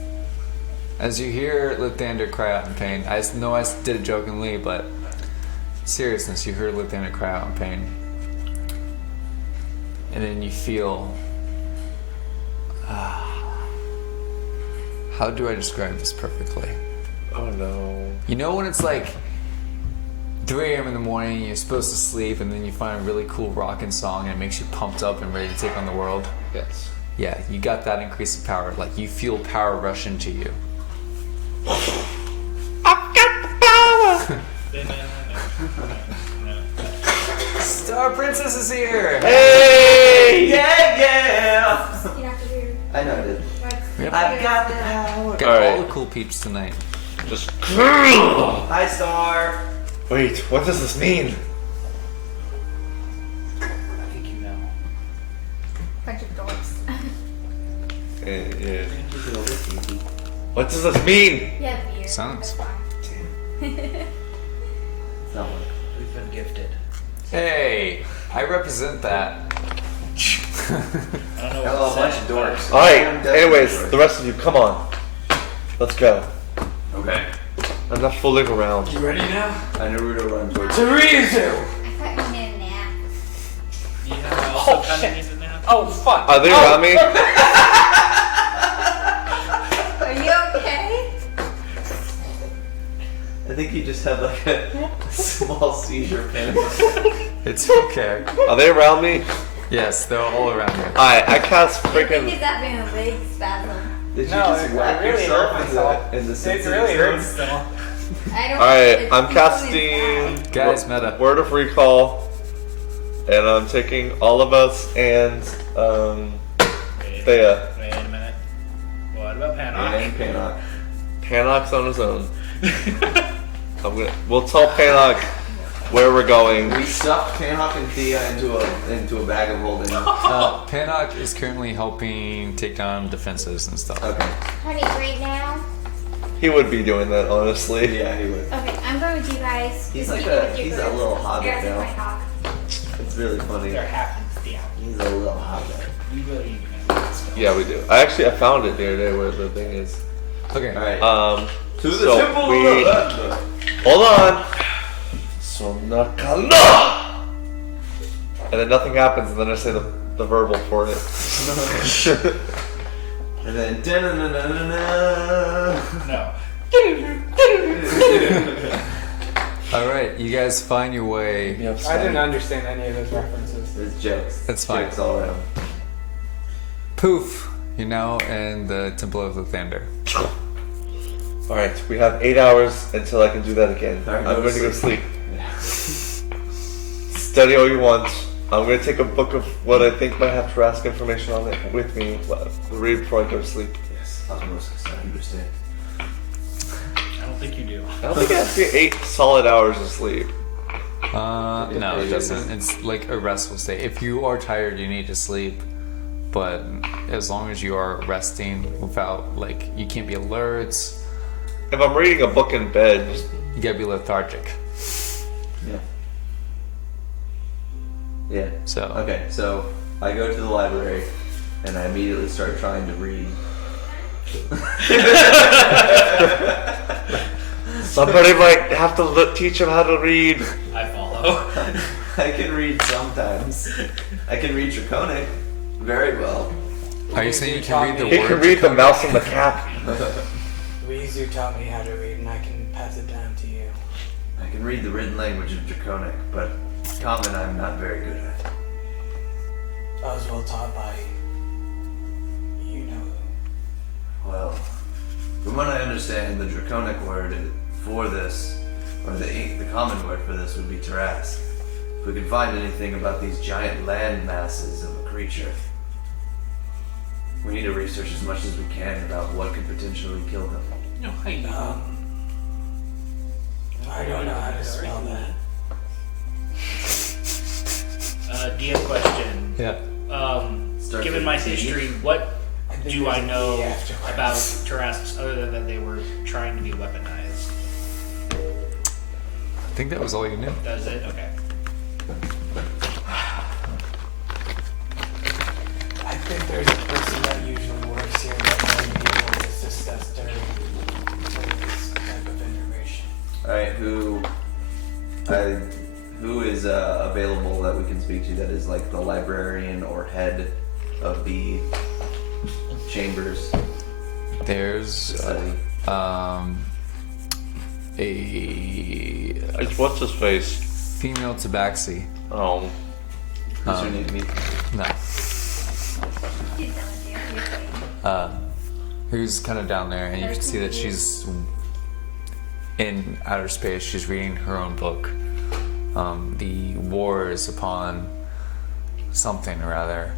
as you hear Lathander cry out in pain, I know I did it jokingly, but seriousness, you heard Lathander cry out in pain. And then you feel, how do I describe this perfectly? Oh no. You know when it's like 3 a.m. in the morning, you're supposed to sleep, and then you find a really cool rockin' song and it makes you pumped up and ready to take on the world? Yes. Yeah, you got that increase of power. Like, you feel power rush into you. our princess is here. Hey! Yeah! You have to do. I know I did. Yep. I've got the power. Got Alright. all the cool peeps tonight. Just. Hi, Star. Wait, what does this mean? I think you know. Bunch of dorks. Yeah. What does this mean? Yeah, beer. Sounds. That's fine. We've been gifted. Hey, I represent that. I don't know Hello, a what bunch to of say. dorks. Alright, I'm definitely anyways, dork. the rest of you, come on. Let's go. Okay. I'm not fooling around. You ready now? Naruto run towards Terizu! I thought you made a nap. Yeah, I also Oh, kind shit. of need to nap. Oh, fuck. Are they around me? Are you okay? I think you just had like a small seizure panic. It's okay. Are they around me? Yes, they're all around here. Alright, I cast I think freaking. he's having a leg spasm. Did you No, just it whack really yourself hurt in myself. the It sensitive really hurts zone? still. I don't. Alright, it's I'm tickling casting inside. Guys, meta. Word of Recall. And I'm taking all of us and Thea. Wait a minute. What about And Panak? Panok. Panok's on his own. We'll tell Panok where we're going. We stuffed Panok and Thea into a bag of holding. Panok is currently helping take down defenses and stuff. Okay. Honey, right now. He would be doing that, honestly. Yeah, he would. Okay, I'm going with you guys. He's Just like keep a- it with your he's a birds. little hobbit Yes, now. my dog. It's really funny. There happens to be. He's a little hobbit. We really need to know this stuff. Yeah, we do. I found it the other day where the thing is. Okay. Alright. To the so temple we- of the Hold on. So Nakala. And then nothing happens, and then I say the verbal for it. And then da-na-na-na-na-na. No. Alright, you guys find your way. I didn't understand any of those references. It's jokes. That's fine. Jokes all around. Poof! You're now in the Temple of the Thunder. Alright, we have 8 hours until I can do that again. Alright, I'm go going to go sleep. sleep. Study all you want. I'm going to take a book of what I think might have Trask information on it with me. Read before I go to sleep. Yes, osmosis. I understand. I don't think you do. I don't think it has to be 8 solid hours of sleep. No, it doesn't. It's like a restful state. If you are tired, you need to sleep. But as long as you are resting without, like, you can't be alert, If I'm reading a book in bed, you gotta be lethargic. Yeah. Yeah. So, Okay, so I go to the library and I immediately start trying to read. somebody might have to teach him how to read. I follow. I can read sometimes. I can read Draconic very well. are you saying you can read the He word? can read the mouse and the cap. Weezu taught me how to read, and I can pass it down to you. I can read the written language of Draconic, but Common I'm not very good at. I was well taught by you know who. Well, from what I understand, the Draconic word for this, or the common word for this would be Tarask. If we can find anything about these giant land masses of a creature, we need to research as much as we can about what could potentially kill them. No, hey. I don't know how to spell that. DM question. Yeah. Starts Given with my D. history, what I think do I there's a know D afterwards. about Tarasks other than that they were trying to be weaponized? I think that was all you knew. Does it? Okay. I think there's a person that usually works here that might be able to assist us during this type of information. Alright, who is available that we can speak to that is like the librarian or head of the chambers? There's Study. a What's his face? female tabaxi. Oh. Who's her name? No. She's done with you. You're safe. Who's kind of down there, and you can see that she's in outer space. She's reading her own book. the wars upon something or other.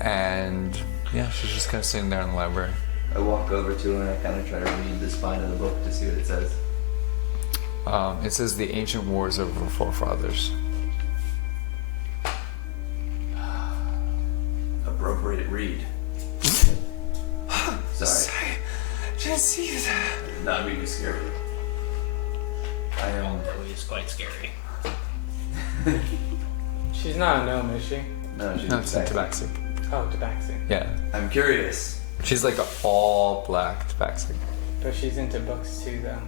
And yeah, she's just kind of sitting there in the library. I walk over to her and I kind of try to read the spine of the book to see what it says. It says the ancient wars of our forefathers. Appropriate read. Sorry. Didn't see that. I did not mean to scare you. I am. It was quite scary. She's not a gnome, is she? No, she's No, it's in back. Tabaxi. Oh, Tabaxi. Yeah. I'm curious. She's like all black Tabaxi. But she's into books too, though.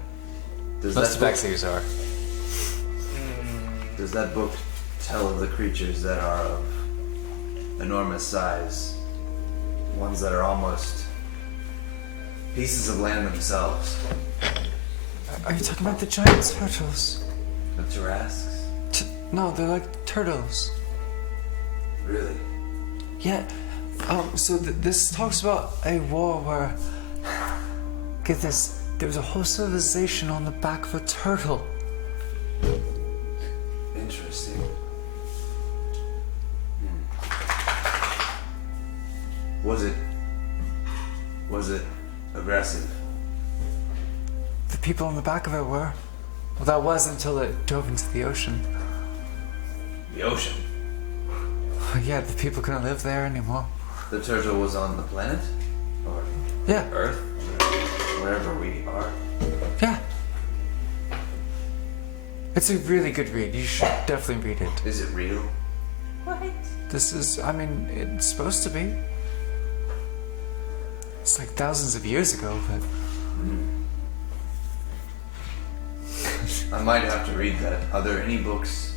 Does Most that book, Tabaxis are. does that book tell of the creatures that are of enormous size? Ones that are almost pieces of land themselves. Are you talking about the giant turtles? The Tarasques? No, they're like turtles. Really? Yeah. So this talks about a war where, get this, there was a whole civilization on the back of a turtle. Interesting. Was it aggressive? The people on the back of it were. Well, that was until it dove into the ocean. The ocean? Yeah, the people couldn't live there anymore. The turtle was on the planet? Or Yeah, Earth? Wherever we are? yeah. It's a really good read. You should definitely read it. Is it real? What? This is, I mean, it's supposed to be. It's like thousands of years ago, but I might have to read that. Are there any books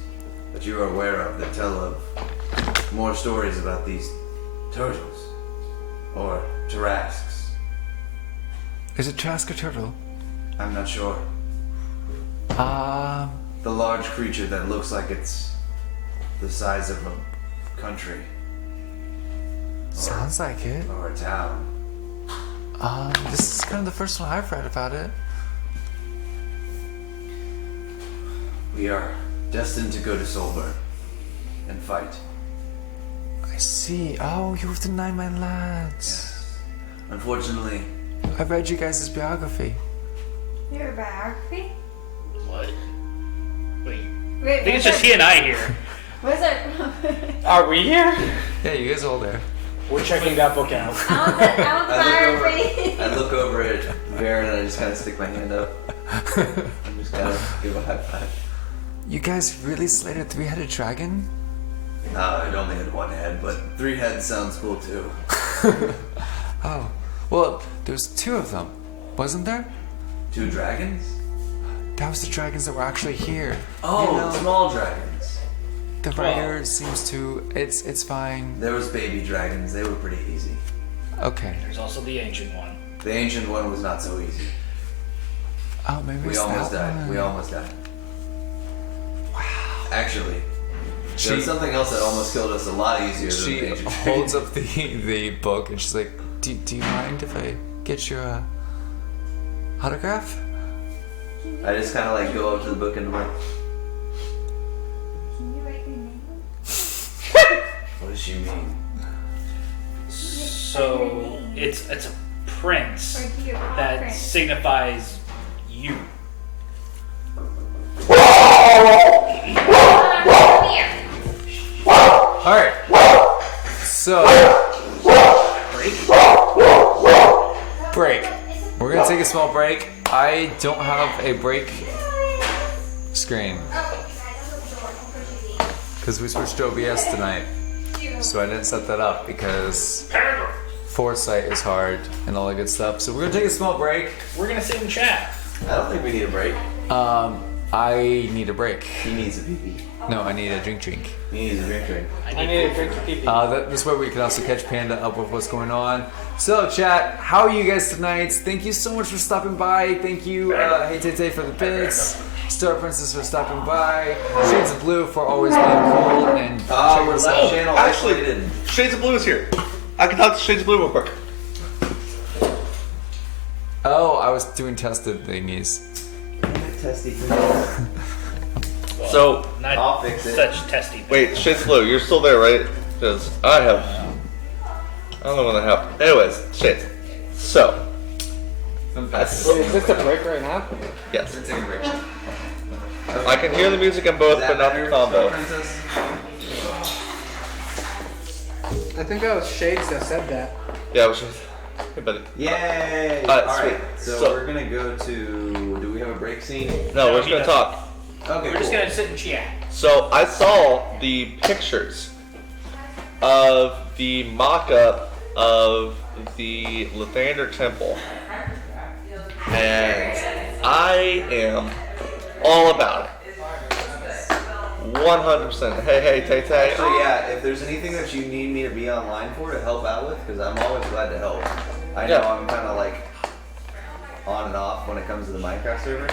that you are aware of that tell of more stories about these turtles? Or Tarasques? is it Trask or Turtle? I'm not sure. The large creature that looks like it's the size of a country. Sounds like it. Or a town. This is kind of the first one I've read about it. We are destined to go to Solberg and fight. I see. Oh, you were the Nine Man Lads. Yes. Unfortunately, I read you guys' biography. Your biography? What? Wait. Wait, I think it's just he and I here. What's our? Are we here? Yeah, you guys are all there. We're checking that book out. I want the biography. I look over at Varen and I just kind of stick my hand up. I'm just kind of give a high five. You guys really slayed a three-headed dragon? It only had one head, but 3 heads sounds cool too. Oh, well, there's 2 of them, wasn't there? 2 dragons? That was the dragons that were actually here. Oh, You know, small dragons. the writer seems to. It's fine. There was baby dragons. They were pretty easy. Okay. There's also the ancient one. The ancient one was not so easy. Oh, maybe We it's almost that died. one. We almost died. Wow. Actually, She- there was something else that almost killed us a lot easier than the She ancient holds up the book and she's like, "Do you mind if I get your autograph?" I just kind of like go up to the book and I'm like, Can you write your name? what does she mean? So it's a prince Or do your paw that print? signifies you. Come here. All right. So break. We're gonna take a small break. I don't have a break screen because we switched to OBS tonight, so I didn't set that up because foresight is hard and all that good stuff. So we're gonna take a small break. We're gonna sit and chat. I don't think we need a break. I need a break. He needs a pee-pee. No, I need a drink. He needs a drink. I need a drink to pee. This way we can also catch Panda up with what's going on. So, chat, how are you guys tonight? Thank you so much for stopping by. Thank you, Hey Tay for the bits. Star Princess for stopping by. Shades of Blue for always being cool and checking We're us left out. channel Actually, isolated. Shades of Blue is here. I can talk to Shades of Blue real quick. Oh, I was doing tested thingies. Testy. So Not I'll fix it. such testy. wait, Shit's Blue, you're still there, right? Because I don't know when that happened. Anyways, shit. So Is this a break right now? yes, Let's take a break. I can hear the music in both, Is but that not better, the combo. Princess? I think that was Shades that said that. Yeah, it was just. Hey, buddy. Yay! Alright, Alright, sweet. so we're gonna go to. Do we have a break scene? No, we're just he gonna doesn't. talk. Okay, We're just cool. gonna sit and chat. So I saw the pictures of the mock-up of the Lathander Temple, and I am all about it. 100%. Hey, Tay Tay. Actually, yeah, if there's anything that you need me to be online for to help out with, because I'm always glad to help. I know Yeah. I'm kind of like on and off when it comes to the Minecraft server.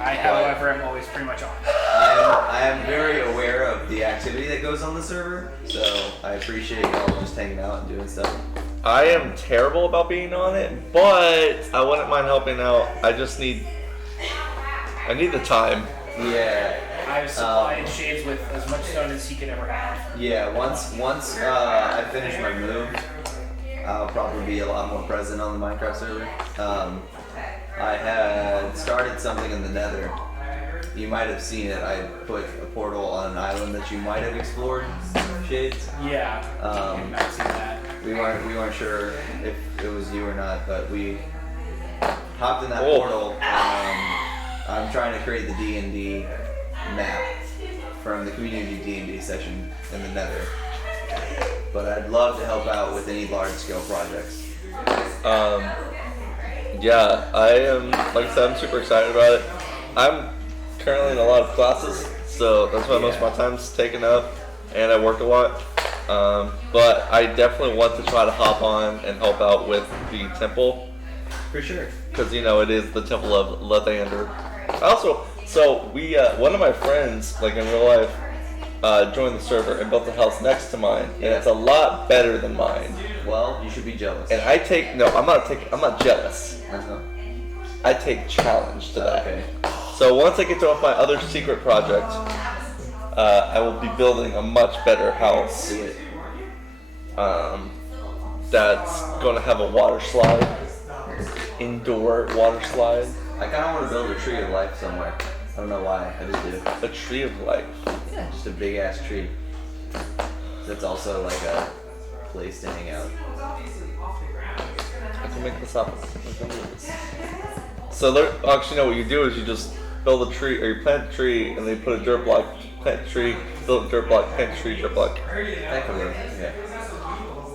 I, however, am always pretty much on. I am very aware of the activity that goes on the server, so I appreciate y'all just hanging out and doing stuff. I am terrible about being on it, but I wouldn't mind helping out. I need the time. Yeah, I've supplied Shades with as much stone as he could ever have. yeah. Once I finish my move, I'll probably be a lot more present on the Minecraft server. I had started something in the Nether. You might have seen it. I put a portal on an island that you might have explored, Shades. Yeah. I've seen that. We weren't sure if it was you or not, but we hopped in that Oh. portal. And, I'm trying to create the D&D map from the community D&D session in the Nether. But I'd love to help out with any large-scale projects. Yeah, I am, like I said, I'm super excited about it. I'm currently in a lot of classes, so that's why most of my time's taken up, and I work a lot. But I definitely want to try to hop on and help out with the temple, For sure. because, you know, it is the Temple of Lathander. Also, so we, one of my friends, like in real life, joined the server and built a house next to mine, and it's a lot better than mine. Well, you should be jealous. And I'm not jealous. Uh-huh. I take challenge to that. Okay. So once I get to my other secret project, I will be building a much better house. See it. That's going to have a water slide, indoor water slide, I kind of want to build a tree of life somewhere. I don't know why. I just do. a tree of life. Yeah, just a big ass tree. That's also like a place to hang out. I can make this happen. I can do this. So actually, no. What you do is you just build a tree, or you plant a tree, and then you put a dirt block, plant a tree, build a dirt block, plant a tree, dirt block. That could work. Yeah.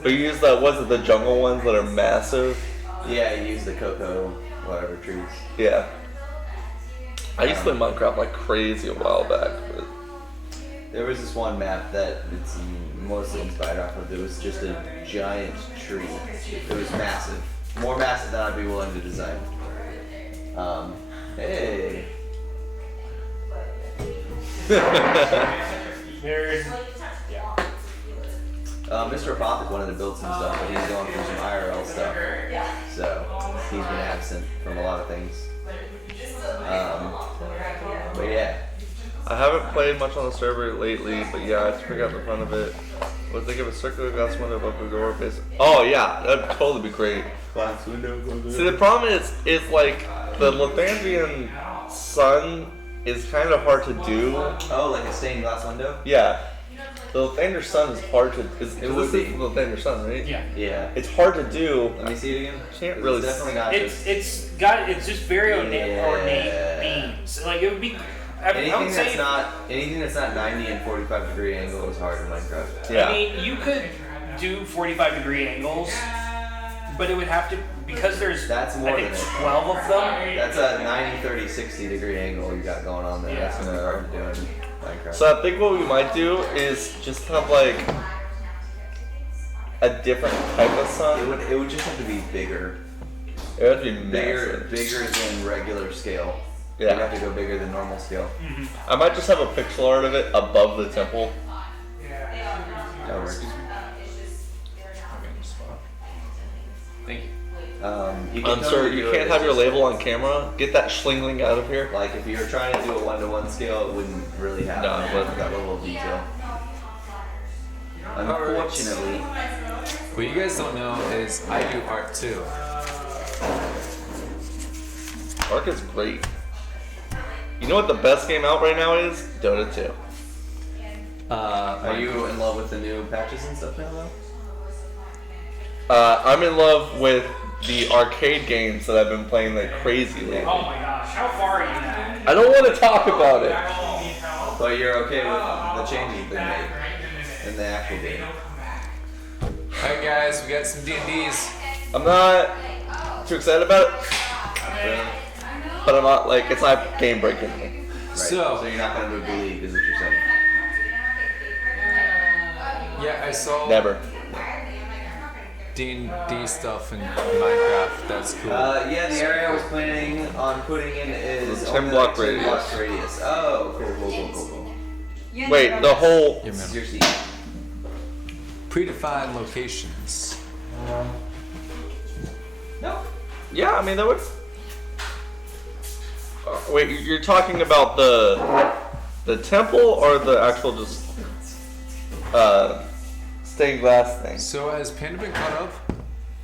But you use the jungle ones that are massive. Yeah, you use the cocoa, whatever trees. Yeah. I used to play Minecraft like crazy a while back, but There was this one map that it's mostly inspired off of. It was just a giant tree. It was massive. More massive than I'd be willing to design. Hey. There's. Mr. Prophet wanted to build some stuff, but he's going through some IRL stuff. So he's been absent from a lot of things. But yeah. I haven't played much on the server lately, but yeah, I figured out the fun of it. Would they give a circular glass window above the door base? Oh yeah, that'd totally be great. Glass window. See, the problem is like the Lathandrian sun is kind of hard to do. Oh, like a stained glass window? Yeah, the Lathander sun is hard to. It This would is be. the Lathander sun, right? Yeah. Yeah. It's hard to do. Let me see it again. Can't It's really definitely not just It's just very ornate Yeah. beams. Like it would be. I anything would say. anything that's not 90 and 45-degree angle is hard in Minecraft. Yeah. I mean, you could do 45-degree angles, but it would have to because there's That's more I think than it. 12 of them. That's a 90, 30, 60-degree angle you got going on there. That's gonna be hard to do in Minecraft. So I think what we might do is just have like a different type of sun. it would just have to be bigger. It would have to be massive. Bigger than regular scale. Yeah. You'd have to go bigger than normal scale. I might just have a pixel art of it above the temple. That works. Thank you. Sir, you can't have your label on camera. Get that schlingling out of here. Like if you were trying to do a 1-to-1 scale, it wouldn't really have No, it wouldn't. that level of detail. Unfortunately, What you guys don't know is I do art too. Ark is great. You know what the best game out right now is? Dota 2. are you in love with the new patches and stuff now, though? I'm in love with the arcade games that I've been playing like crazy lately. Oh my gosh, how far are you now? I don't want to talk about it. But you're okay with the changes they made in the actual game. Alright guys, we got some D&Ds. I'm not too excited about it, but I'm not like it's not game breaking. Right. So- So you're not gonna move the league, is what you're saying? Yeah, I saw Never. D&D stuff in Minecraft. That's cool. Yeah, the area I was planning on putting in is The 10 only block like 10 radius. block radius. Oh, cool. Wait, the whole. Your This is minimum. your seat. Predefined locations. No. Yeah, I mean that would. Wait, you're talking about the temple or the actual just stained glass thing? So has Panda been caught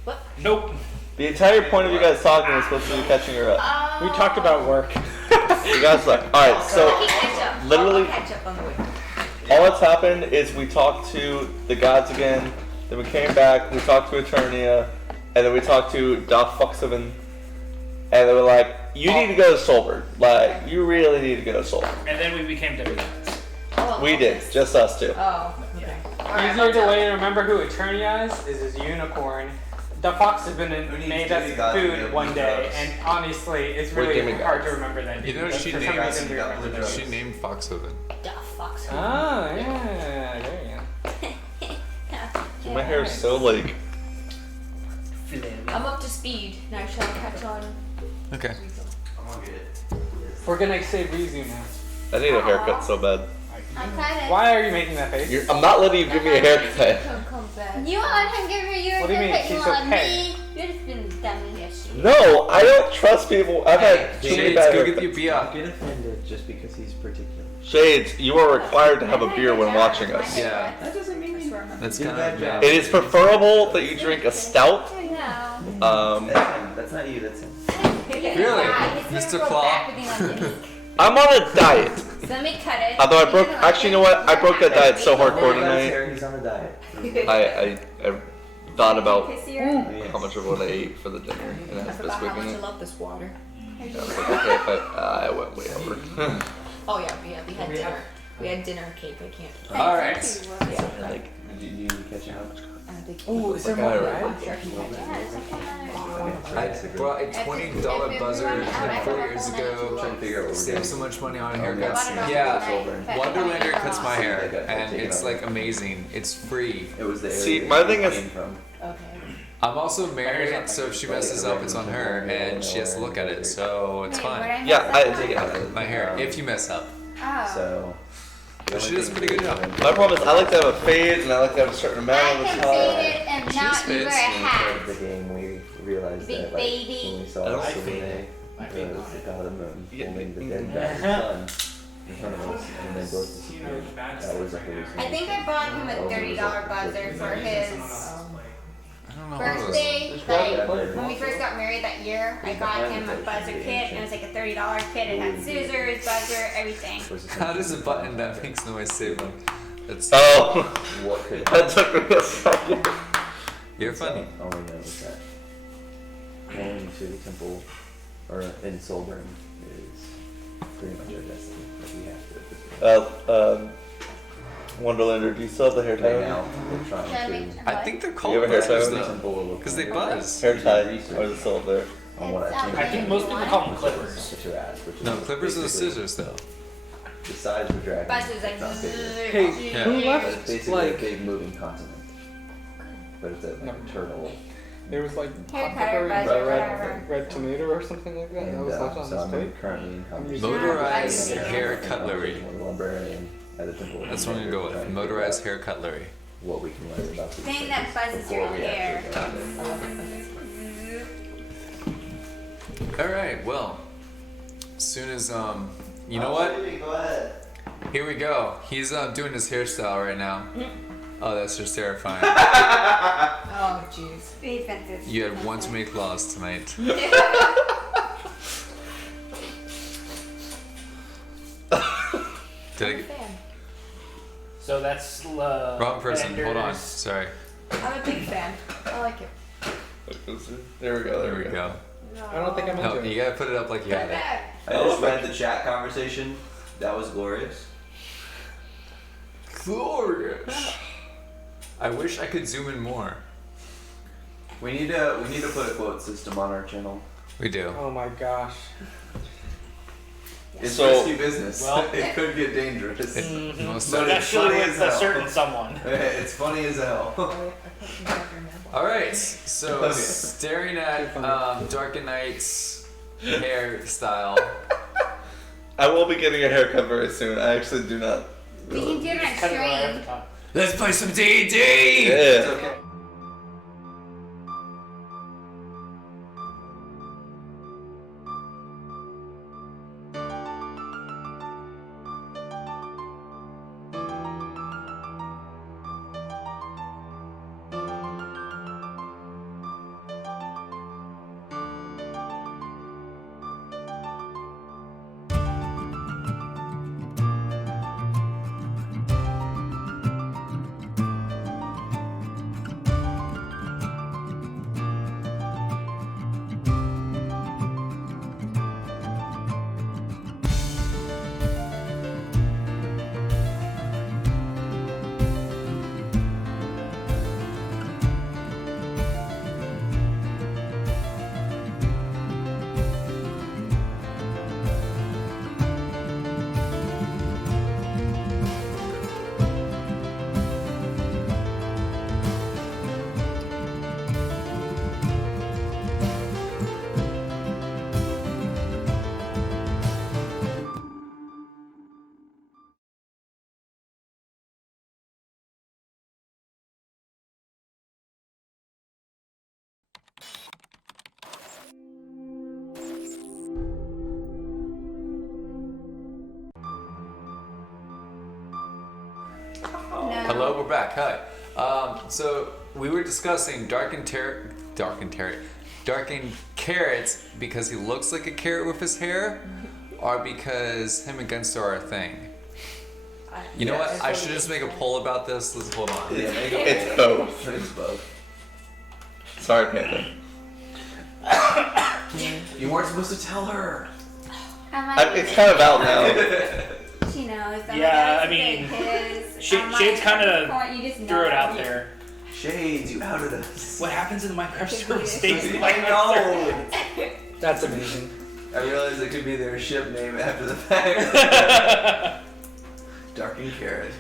up? Nope. The entire point of you guys talking was supposed to be catching her up. We talked about work. You guys like, all right, so literally- catch up on the way. all that's happened is we talked to the gods again, then we came back, we talked to Eternia, and then we talked to Doc Foxhaven, and they were like, you need to go to Solberg. Like, you really need to go to Solberg. And then we became demigods. We did, just us two. Oh, okay. Easier to way to remember who Eternia is his unicorn. The fox has been made as food one day, and honestly, it's We're really demigods. hard to remember that. You know because she for some named- reason we remember those. She named Foxhaven. The fox. Oh, yeah, there you go. My hair is so like, I'm up to speed. Now shall I catch on? Okay. I'm gonna get it. We're gonna say Rizu now. I need a haircut so bad. I'm kind of. Why are you making that face? I'm not letting you give me a haircut. You want him to give her your What do you mean? haircut? You She's want okay. me? You're just been dummy yesterday. No, I don't trust people. I've had too many Shades, bad go get haircuts. you Bia. Get offended just because he's particular. Shades, you are required to have a beer when watching us. Yeah. That doesn't mean you. That's Did a kind bad of job. It is preferable that you drink a stout. I know. That's not you. That's him. Really? Mr. Claw? I'm on a diet. So let me cut it. Although I broke, actually, you know what? I broke that diet so hardcore tonight. He's on a diet. I thought about Kissier. how much of what I ate for the dinner, and it has That's this about how week much in I it. love this water. I was like, okay, but I went way over. Oh yeah, we had dinner. We had dinner and cake. I can't. All right. Like, did you catch up? Ooh, is there more right? I brought a $20 buzzer like 4 years ago. Trying to figure out what we're Saved doing. so much money on Oh, haircuts. yeah. Yeah. But- Wonderlander cuts my hair, Okay, and take it it's off. like amazing. It's free. It was the area See, that my you thing is- came from. Okay. I'm also married, so if she messes up, it's on her, and she has to look at it, so it's fine. Yeah, Take it out. My hair, if you mess up. Oh. So. But she does a pretty good job. My problem is I like to have a fade, and I like to have a certain amount I of the can top. fade it and She's not you wear a fits. When we hat. started the game, we realized Big that like, baby. when we I saw don't Selene, think- the god of the moon, Yeah. holding the dead back sun in front of us, and they both disappeared. That was a hallucination. I think I bought him a $30 buzzer for his I don't know how those. birthday. Like Yeah. when we first got married that year, I got him a buzzer kit, and it was like a $30 kit. It had scissors, buzzer, everything. How does a button that makes noise say one? That's Oh, What could that took me a second. you're funny. All I know is that going to the temple or in Solburn is pretty much our destiny. Like we have to at this point. Wonderlander, do you still have the hair Right tie? now, we're trying to. I think they're You called have a hair buzzers tie? though, because they buzz. Hair tie, or is it still up there? On what I think. I think most people call them clippers. What you asked, which is No, clippers are the basically scissors though. The size of a dragon. Buzzers like. It's not bigger. Hey, Yeah. who But left? it's basically Like, a big moving continent. But it's a like, turtle. There was like Hair hot cutter, pepper and buzzer, red, red tomato or something like that. That And was left on so this I'm plate. currently in conversation Motorized Yeah. hair cutlery. with a librarian at the temple. That's what I'm gonna go with. Motorized hair cutlery. What we can learn about these Thing things that buzzes before your we hair. actually dive in. All right. Well, as soon as you know what? Go ahead. Here we go. He's doing his hairstyle right now. Oh, that's just terrifying. Oh, jeez. Be offensive. You had one too many claws tonight. Did I get Fan. So that's wrong person? Hold on. Bender's- Sorry. I'm a big fan. I like it. There we go. There we go. I don't think I'm No, into it. you gotta put it up like you had it. I just read the chat conversation. That was glorious. Glorious. I wish I could zoom in more. We need to put a quote system on our channel. We do. Oh my gosh. It's So- risky business. Well- it could get dangerous. It most But it's Especially funny with as a hell. certain someone. It's funny as hell. All right. So Okay. staring at Dark Knight's hairstyle. I will be getting a haircut very soon. I actually do not. We can do it on Cut it right off the stream. top. Let's play some D&D. Yeah. It's okay. No. Hello, we're back. Hi. So we were discussing darkened carrots because he looks like a carrot with his hair, or because him and Gunster are a thing. You know what? I should just make a poll about this. Let's hold on. Yeah, make a It's poll. both. It's both. Sorry, Panda. You weren't supposed to tell her. It's kind of out now. She knows. Yeah, I mean, Shade's kind of threw it out there. there. Shades, you outed us. What happens in the Minecraft server Yes. stays in the I Minecraft server. know. That's amazing. I realized it could be their ship name after the fact. Darkened carrot.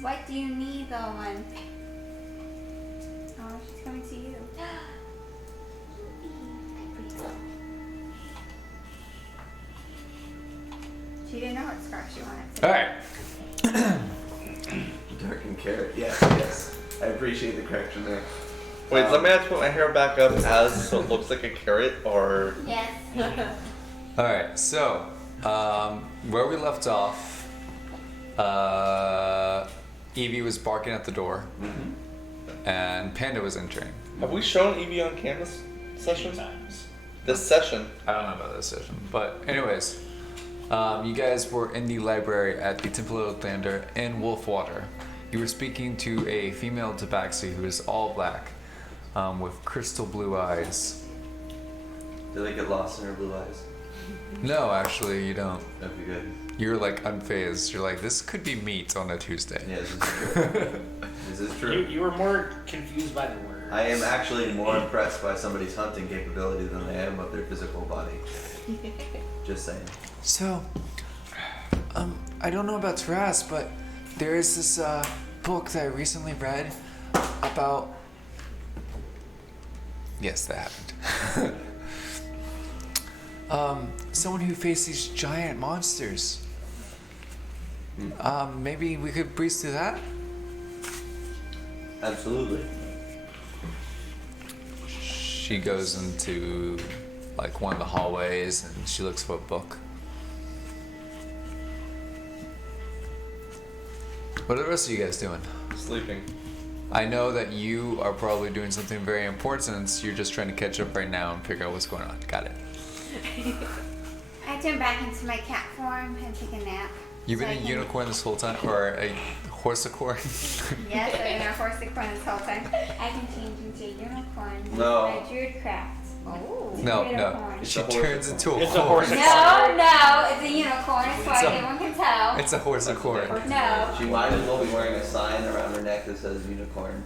What do you need, though, one? Oh, she's coming to you. She didn't know what scarf she wanted. So. All right. Darkened carrot. Yes. I appreciate the correction there. Wait, let me have to put my hair back up as so it looks like a carrot, or Yes. All right. So where we left off, Evie was barking at the door, and Panda was entering. have we shown Evie on canvas session? Times. This session. I don't know about this session, but anyways, you guys were in the library at the Temple of Thunder in Wolfwater. You were speaking to a female tabaxi who is all black, with crystal blue eyes. Did I get lost in her blue eyes? No, actually, you don't. That'd be good. You're like unfazed. You're like, this could be meat on a Tuesday. Yeah, this is true. This is true. You were more confused by the word. I am actually more impressed by somebody's hunting capability than I am of their physical body. Just saying. So, I don't know about Taras, but there is this book that I recently read about. Yes, that happened. Someone who faced these giant monsters. Maybe we could breeze through that? she goes into like one of the hallways and she looks for a book. What are the rest of you guys doing? Sleeping. I know that you are probably doing something very important. You're just trying to catch up right now and figure out what's going on. Got it. I turn back into my cat form and take a nap. You've been So I a can- unicorn this whole time, or a horsicorn? Yes, I've been a horsicorn this whole time. I can change into a unicorn. with No. My druidcraft. Oh. No, no. Unicorn. She turns into a It's a horse. horse. No, it's a unicorn. That's why It's a- everyone can tell. It's a horsicorn. No. She might as well be wearing a sign around her neck that says unicorn.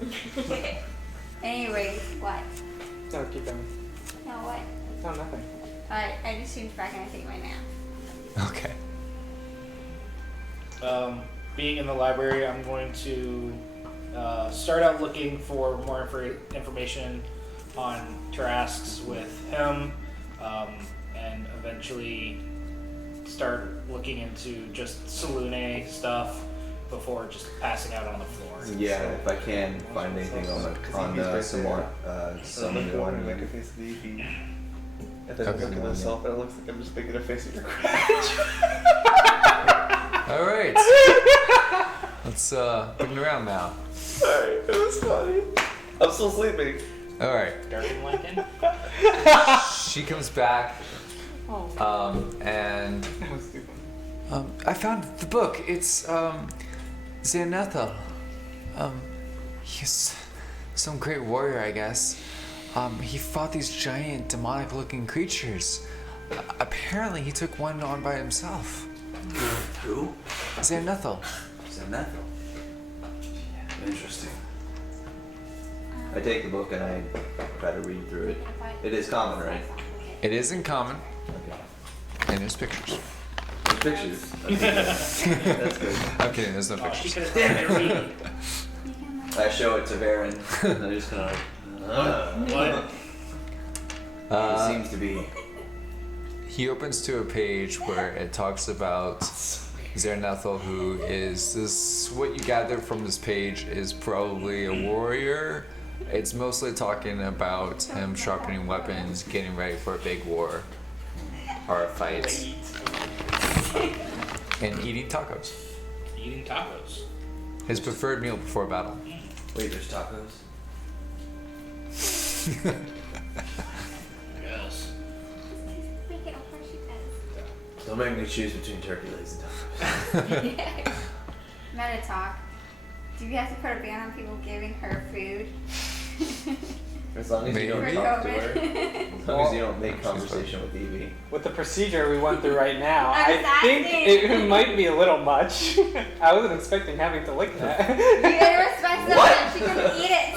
Anyways, what? No, keep going. No, what? No, nothing. Alright, I just changed back and I take my nap. Okay. Being in the library, I'm going to start out looking for more information on tasks with him, and eventually start looking into just Salune stuff before just passing out on the floor. Yeah, if I can find anything on some more, So I'm some going to make a more. face of Evie. And then Okay. look at myself and it looks like I'm just making a face of your crotch. All right. Let's bring it around now. Sorry, it was funny. I'm still sleeping. All right. Dark and Lincoln? She comes back, and That was stupid. I found the book. It's Xanathel. He's some great warrior, I guess. He fought these giant demonic-looking creatures. Apparently, he took one on by himself. Who? Xanathel. Xanathel. Interesting. I take the book and I try to read through it. It is common, right? It is in common, Okay. and there's pictures. There's pictures. That's good. I'm kidding, there's no Oh, she pictures. could have done it. I show it to Varen and I just kind of What? He seems to be. He opens to a page where it talks about Xanathel, who is this. What you gather from this page is probably a warrior. It's mostly talking about him sharpening weapons, getting ready for a big war or a fight, and eating tacos. Eating tacos. His preferred meal before battle. Wait, there's tacos? I guess. Make it a horseshoe test. Don't make me choose between turkey legs and tacos. Meta talk. Do we have to put a ban on people giving her food? As long as you don't For talk to her. COVID? As long as you don't make conversation with Evie. With the procedure we went through right now, I was I think asking. it might be a little much. I wasn't expecting having to lick that. You gotta respect What? that. She couldn't eat it.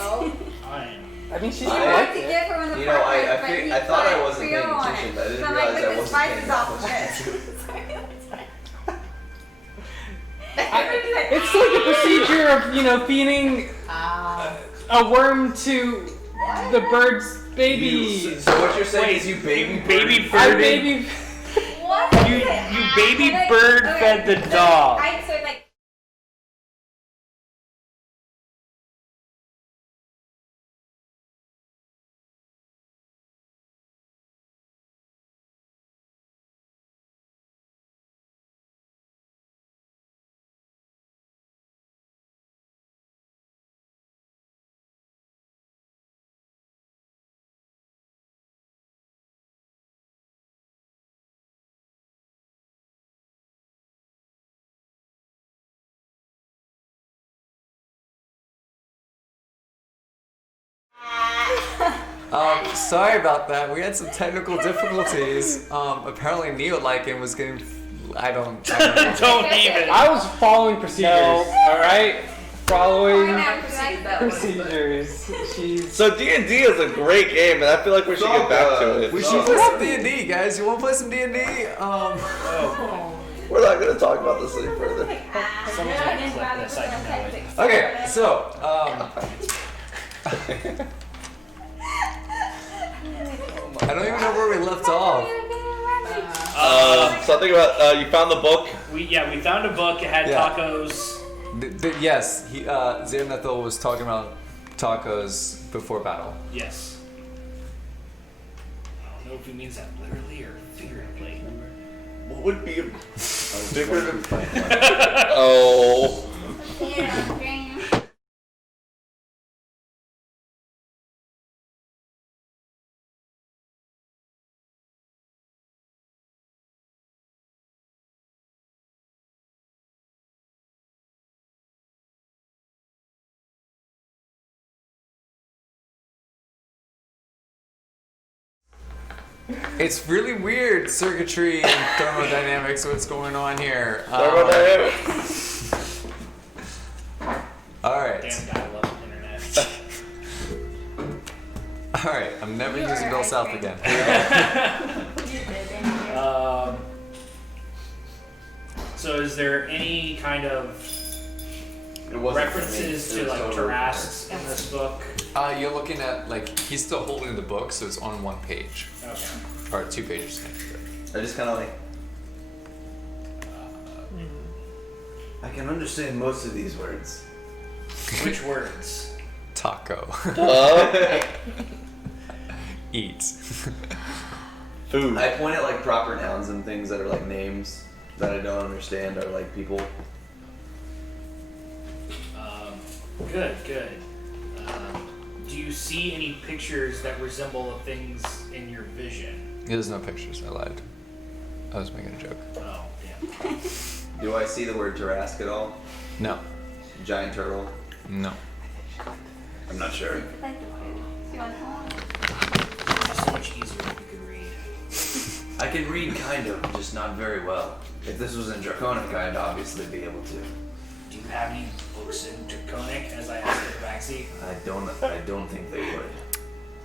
Fine. I mean, she She I- wanted liked to it. give her when the You know, part I but fig- he I thought I put wasn't paying Creole on attention, it. but I didn't So I'm realize like, I with the wasn't paying spices off of attention. it. It's like the procedure of, feeding a worm to the bird's babies. So what you're saying Wait, is you baby baby bird- bird- I baby. What? You- is it? you Ah, baby okay, bird okay, fed the so dog. So like. Sorry about that. We had some technical difficulties. Apparently, Neolycan was getting. I don't know. Don't even. I was following procedures. All right, following Procedure. procedures. She's. So D&D is a great game, and I feel like we should get back to it. We should play some D&D, guys. You want to play some D&D? We're not going to talk about this any further. Someone's gonna clip this, I know it. Okay, so I don't even know where we left off. Something about you found the book. We found a book. It had Yeah. tacos. Yes, Xanathel was talking about tacos before battle. Yes. know if he means that literally or figuratively. What would be a bigger than? Than Oh. It's really weird circuitry and thermodynamics. What's going on here? Thermodynamics. All right. Damn guy loves the internet. All right. I'm never You using are Bill ice South cream. again. You did, didn't you? So is there any kind of It wasn't references for me. to It was like totally Tarrasques in this book? You're looking at like he's still holding the book, so it's on one page Okay. or 2 pages. I just kind of like. I can understand most of these words. Which words? Taco. Eat. Food. I point at like proper nouns and things that are like names that I don't understand or like people. Good, good. Do you see any pictures that resemble things in your vision? There's no pictures. I lied. I was making a joke. Oh, damn. Do I see the word Tarrasque at all? No. Giant turtle? No. I'm not sure. Like, do you want to It's so much easier if you could read. I can read kind of, just not very well. If this was in Draconic, I'd obviously be able to. Do you have any books in Draconic, as I asked at the backseat? I don't think they would.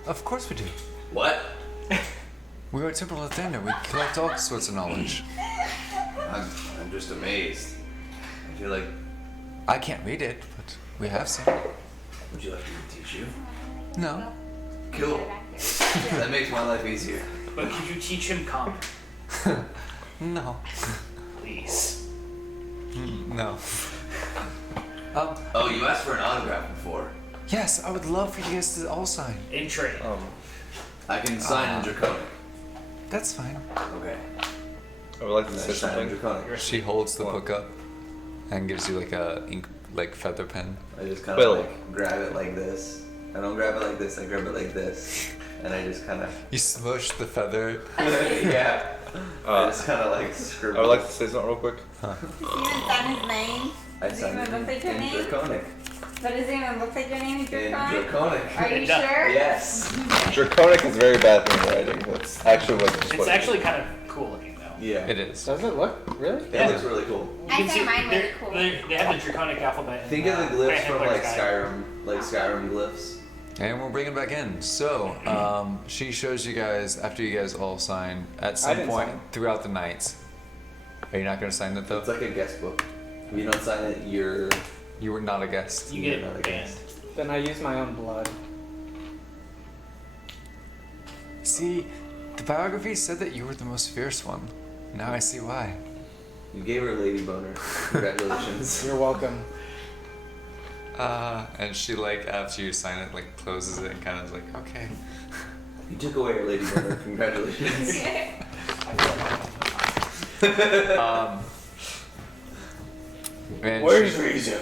Of course we do. What? We are Temple of Thunder. We collect all sorts of knowledge. I'm just amazed. I feel like. I can't read it, but we have some. Would you like me to teach you? No. Cool. That makes my life easier. But could you teach him common, No. please? No. Oh, you asked for an autograph before. Yes, I would love for you guys to all sign. In trade. I can sign in Draconic. That's fine. Okay. I would like to Can I say sign in something. Draconic? She holds the book up and gives you like a ink, like feather pen. I just kind Will. of like grab it like this. I don't grab it like this. I grab it like this, and I just kind of You smush the feather. yeah. I Uh, just kind of like I scribble. would like to say something real quick. Does he even sign his name? I Does it signed even look like your in name? Draconic. But does it even look like your name is In Draconic? Draconic. Are you It does. sure? Yes. Draconic is very bad handwriting. That's actually what. It's actually kind of cool looking, though. Yeah. It is. Does it look really? It looks really cool. I You can say see mine they're- really cool. They have the Draconic alphabet. in, Think of the glyphs from Hitler's like guide. Skyrim glyphs. And we're bringing it back in. So, she shows you guys, after you guys all sign, at some didn't point sign. throughout the night. Are you not going to sign it though? It's like a guest book. If you don't sign it, you're You were not a guest. You you're get not a banned. guest. Then I use my own blood. See, the biography said that you were the most fierce one. Now I see why. You gave her a lady boner. Congratulations. You're welcome. And she like, after you sign it, like closes it and kind of is like, okay. You took away her lady boner. Congratulations. And Where's Rizzo?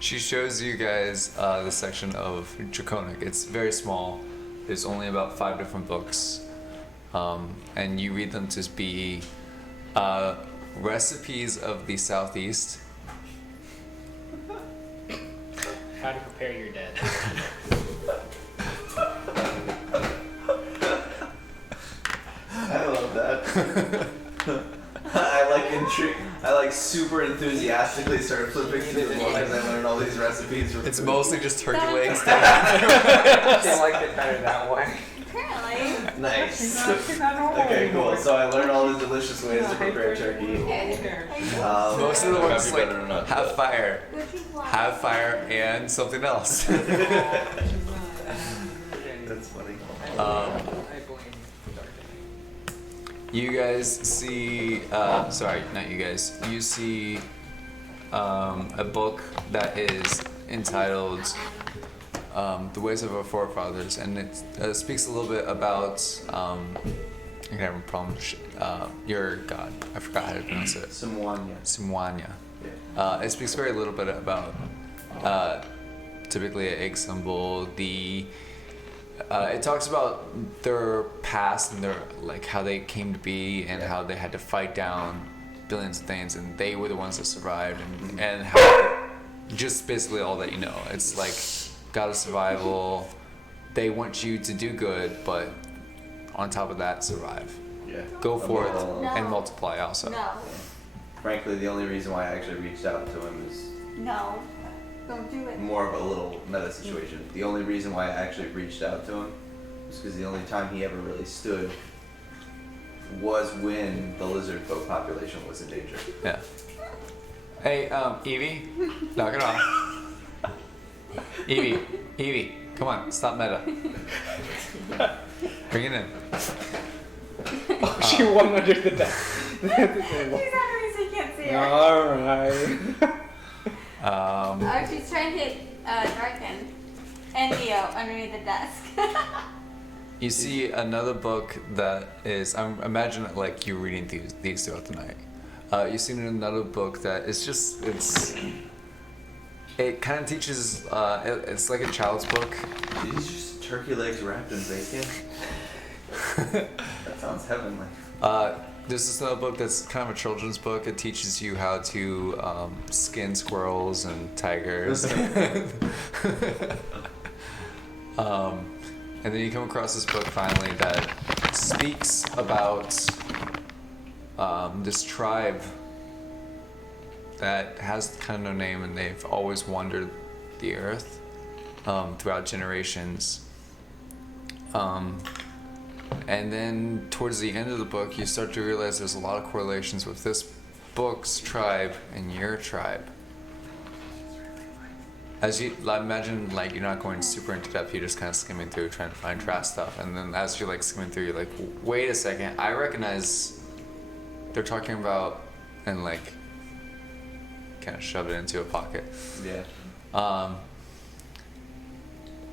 she shows you guys the section of Draconic. It's very small. There's only about 5 different books. And you read them to be recipes of the Southeast. How to prepare your dead. I love that. I like super enthusiastically started flipping through the book as I learned all these recipes. For It's food. mostly just turkey legs. She liked it better that way. Apparently. Nice. Okay, cool. So I learned all these delicious ways to prepare turkey. Most of the Might ones be like better not to. have fire, and something else. That's funny. You guys see, sorry, not you guys. You see a book that is entitled the ways of our forefathers, and it speaks a little bit about. I have a problem. Your god. I forgot how to pronounce it. Simwanya. Yeah. It speaks very little bit about typically an egg symbol. It talks about their past and their like how they came to be and how they had to fight down billions of things, and they were the ones that survived, and how just basically all that you know. It's like God of survival. They want you to do good, but on top of that, survive. Yeah. Go forth No. and multiply also. No. Frankly, the only reason why I actually reached out to him is No. Don't do it. more of a little meta situation. The only reason why I actually reached out to him was because the only time he ever really stood was when the lizard folk population was in danger. Yeah. Hey, Evie, knock it off. Evie, come on, stop meta. Bring it in. She won under the desk. He's under me so you can't see her. Alright. Oh, she's trying to hit Darken and Neo underneath the desk. You see another book that is, imagine like you reading these throughout the night. You see another book that is just, it kind of teaches, it's like a child's book. These just turkey legs wrapped in bacon? That sounds heavenly. There's this other book that's kind of a children's book. It teaches you how to skin squirrels and tigers. And then you come across this book finally that speaks about this tribe that has kind of no name, and they've always wandered the earth throughout generations. And then towards the end of the book, you start to realize there's a lot of correlations with this book's tribe and your tribe. As you imagine, like you're not going super into depth, you're just kind of skimming through, trying to find trash stuff. And then as you're like skimming through, you're like, wait a second, I recognize they're talking about, and like kind of shove it into a pocket. Yeah.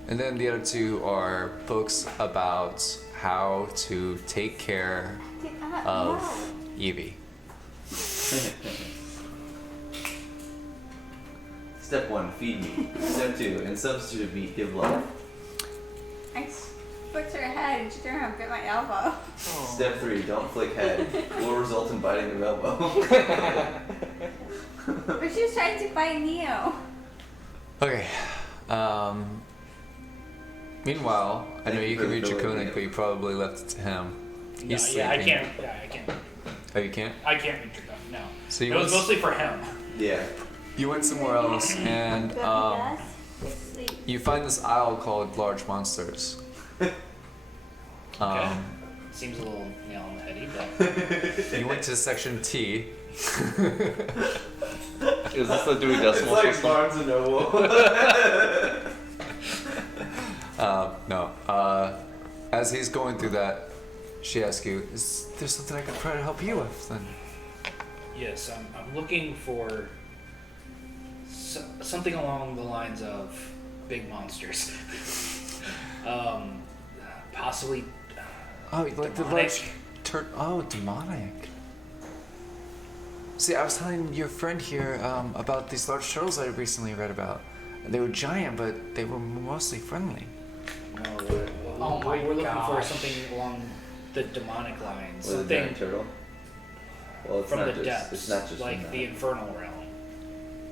And then the other two are books about how to take care of Evie. Step 1, feed me. Step 2, in substitute of meat, give love. I flicked her head and she turned around and bit my elbow. Step 3, don't flick head. Will result in biting of elbow. But she was trying to bite Neo. Okay. Meanwhile, I know you can read Draconic, but you probably left it to him. No, He's yeah, I sleeping. can't. Yeah, I can't. Oh, you can't? I can't read Draconic. No. So It was mostly for him. Yeah. You went somewhere else, and Sleep. you find this aisle called Large Monsters. Okay. Seems a little nail on the heady, but You went to section T. Is this the Dewey Decimal It's like System? Barnes and Noble. No. As he's going through that, she asks you, "Is there something I can try to help you with?" Then yes, I'm looking for something along the lines of big monsters. Possibly. oh, you like the Demonic. large demonic. See, I was telling your friend here about these large turtles I recently read about. They were giant, but they were mostly friendly. No, Oh my we're looking for gosh. something along the demonic lines. Was it Something giant turtle? Well, it's from not the just, depths, it's not just like from the that. infernal realm.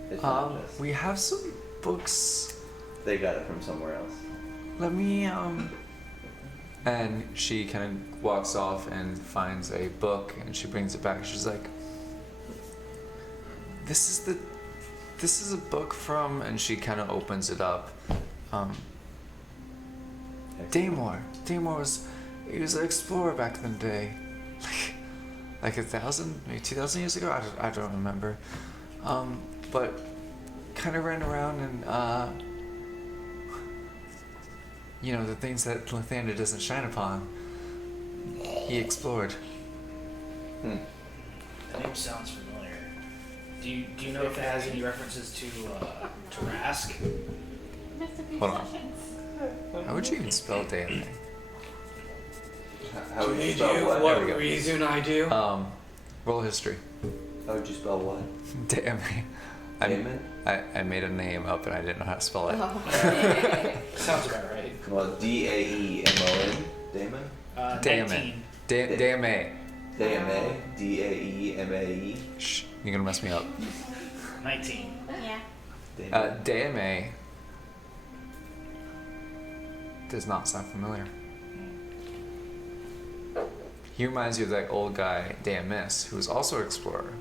It's not just. We have some books. They got it from somewhere else. Let me And she kind of walks off and finds a book, and she brings it back. She's like, This is a book from," and she kind of opens it up. Daymore he was an explorer back in the day, like 1,000, maybe 2,000 years ago. I don't remember. But kind of ran around and the things that Lathander doesn't shine upon. He explored. The name sounds familiar. Do you know if it has any references to Rask? Mr. Hold on. How would you even spell DMA? How would you You spell do what? what There we go. reason I do? Roll history. How would you spell what? DMA. Damon? I made a name up and I didn't know how to spell it. Sounds about right. Well, D-A-E-M-O-N. Damon? Damn 19. it. DMA. D-A-M-A? D-A-E-M-A-E? Shh, you're gonna mess me up. 19. Yeah. Damon. DMA does not sound familiar. He reminds you of that old guy, DMS, who was also an explorer.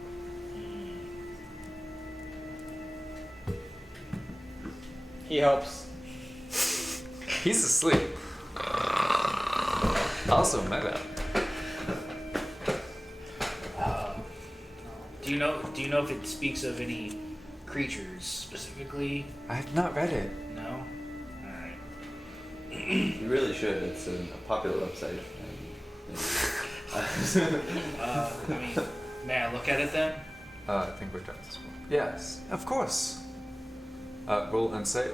He helps. He's asleep. Also meta. Do you know if it speaks of any creatures specifically? I have not read it. No. All right. You really should. It's a popular website. I mean, may I look at it then? I think we're done this one. Yes, of course. Roll insight.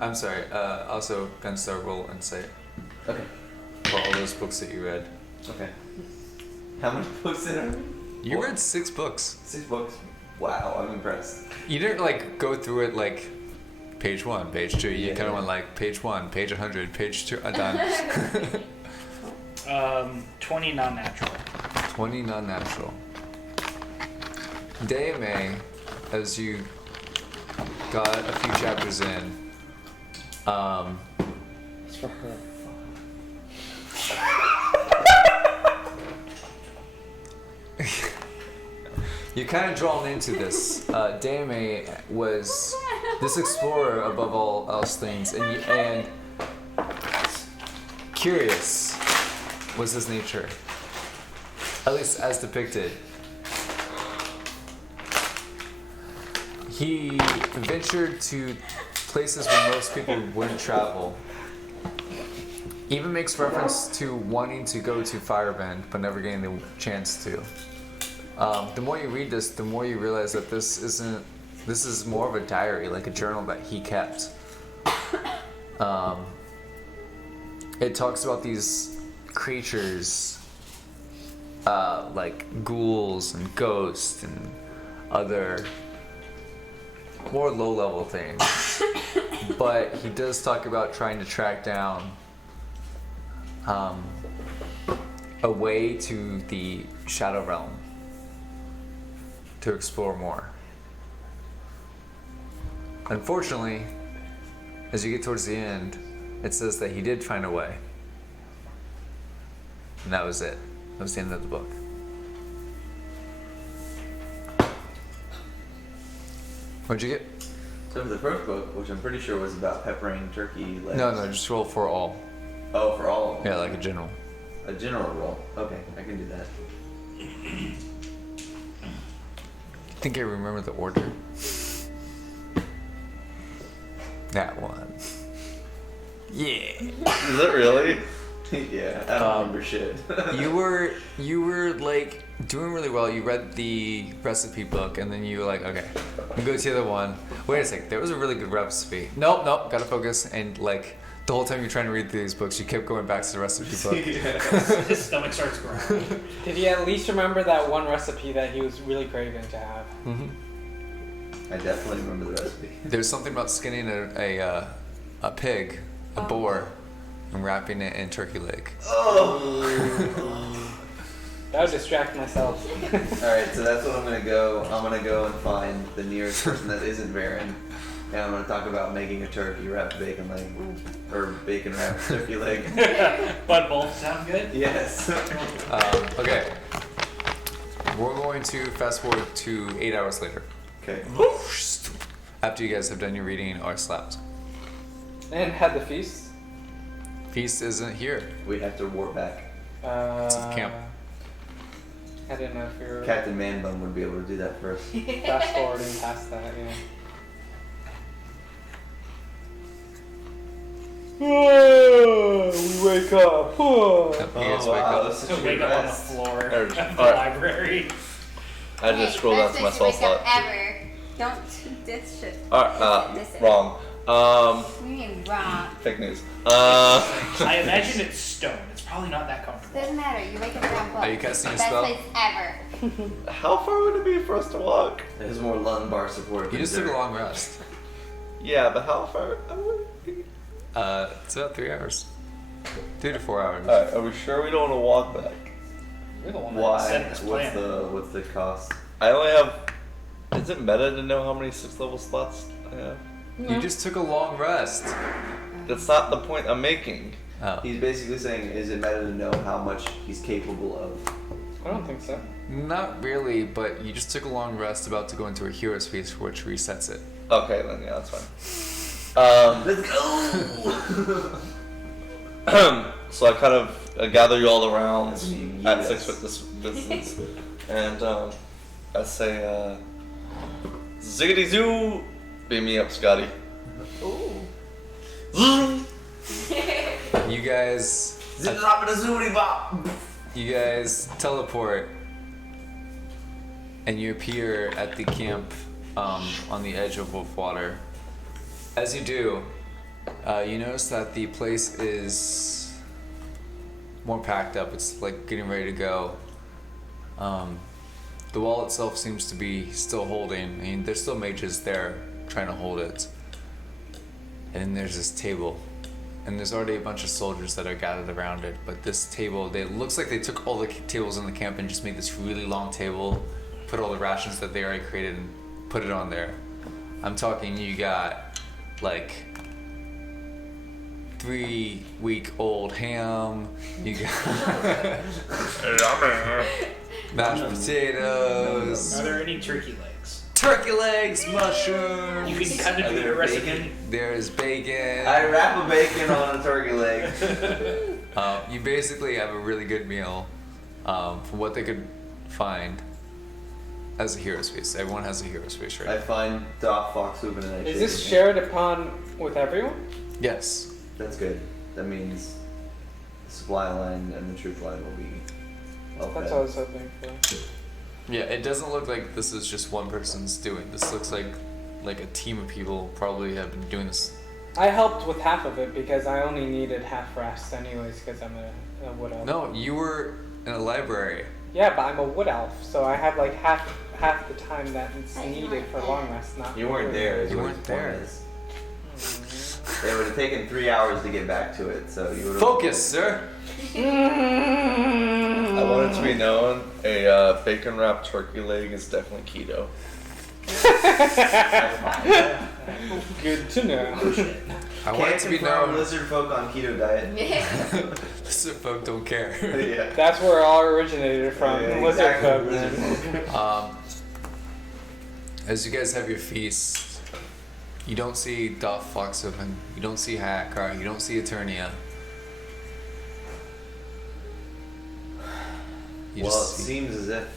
I'm sorry. Also, Gunstar, roll insight Okay. for all those books that you read. Okay. How many books did I read? You read 6 books. 6 books. Wow, I'm impressed. You didn't like go through it like page 1, page 2. You Yeah. kind of went like page 1, page 100, page 2. Done. 20 non-natural. 20 non-natural. DMA, as you got a few chapters in, It's for her. you're kind of drawn into this. DMA was this explorer above all else things, and curious was his nature, at least as depicted. He ventured to places where most people wouldn't travel. Even makes reference to wanting to go to Firebend, but never getting the chance to. The more you read this, the more you realize that this is more of a diary, like a journal that he kept. It talks about these creatures, like ghouls and ghosts and other more low-level things. But he does talk about trying to track down a way to the Shadow Realm to explore more. Unfortunately, as you get towards the end, it says that he did find a way. And that was it. That was the end of the book. What'd you get? So for the first book, which I'm pretty sure was about peppering turkey legs. No, just roll for all. Oh, for all of them? Yeah, like a general. A general roll. Okay, I can do that. I think I remember the order. That one. Yeah. Is it really? Yeah, I don't remember shit. You were like doing really well. You read the recipe book and then you were like, okay, we go to the other one. Wait a sec, there was a really good recipe. Nope, gotta focus. And like the whole time you're trying to read through these books, you kept going back to the recipe book. His stomach starts growling. Did he at least remember that one recipe that he was really craving to have? I definitely remember the recipe. There's something about skinning a pig, a boar, and wrapping it in turkey leg. That would distract myself. Alright, so that's what I'm gonna go. I'm gonna go and find the nearest person that isn't Varen. And I'm gonna talk about making a turkey wrapped bacon leg. Or bacon wrapped turkey leg. But both sound good? Yes. Okay. We're going to fast forward to 8 hours later. Okay. After you guys have done your reading or slept. And had the feast. Feast isn't here. We have to warp back. It's at the camp. I didn't know if you were Captain Manbun would be able to do that for us. fast forwarding past that, yeah. We wake up. Yep, you guys wake up. That's such To a wake good up on the rest. floor Alright, of the alright. library. I just scrolled down to my Best spell place to wake slot. up ever. Don't do this shit. Alright, This is- wrong. What do you mean wrong? Fake news. I imagine it's stone. It's probably not that comfortable. Doesn't matter. You wake up around book. Are you casting a Best spell? place ever. How far would it be for us to walk? It has more lumbar support. You than just took a dirt. long rest. Yeah, but how far would it be? It's about 3 hours. 3 to 4 hours. Alright, are we sure we don't want to walk back? You're the one that Why? set this What's plan. what's the cost? I only have. Is it meta to know how many 6th level slots I have? You just took a long rest. That's not the point I'm making. Oh. He's basically saying, is it better to know how much he's capable of? I don't think so. Not really, but you just took a long rest about to go into a hero's feast, which resets it. Okay, then yeah, that's fine. Let's go! So I kind of gather you all around That's what you need, at yes. 6 foot distance, and I say, "Ziggity zoo, beam me up, Scotty." You guys, Zip zop and a zoody bop! you guys teleport, and you appear at the camp on the edge of Wolfwater. As you do, you notice that the place is more packed up. It's like getting ready to go. The wall itself seems to be still holding. I mean, there's still mages there trying to hold it. And then there's this table. And there's already a bunch of soldiers that are gathered around it. But this table, it looks like they took all the tables in the camp and just made this really long table, put all the rations that they already created and put it on there. I'm talking, you got like 3-week-old ham, you got mashed potatoes, Are there any turkey legs? turkey legs, mushrooms, You can kind of Are do there the recipe. bacon? there's bacon. I wrap a bacon on a turkey leg. You basically have a really good meal from what they could find as a hero's feast. Everyone has a hero's feast, right? I find Doc Fox hooping and I Is shake this his hand. shared upon with everyone? Yes. That's good. That means the supply line and the troop line will be well That's fed. what I was hoping for. Yeah, it doesn't look like this is just one person's doing. This looks like a team of people probably have been doing this. I helped with half of it because I only needed half rest anyways because I'm a wood elf. No, you were in a library. Yeah, but I'm a wood elf, so I have like half the time that is needed for long rest. Not You weren't there. is You what weren't his point there. is. It would have taken 3 hours to get back to it, so you would have. Focus, sir. I want it to be known, a bacon wrapped turkey leg is definitely keto. Good to know. I want it to be known. Lizard folk on keto diet. Lizard folk don't care. Yeah. That's where it all originated from. Yeah, Lizard exactly, folk, lizard man. folk. As you guys have your feast, you don't see Doth Foxoven, you don't see Hackar, you don't see Eternia. You Well, it just see, seems as if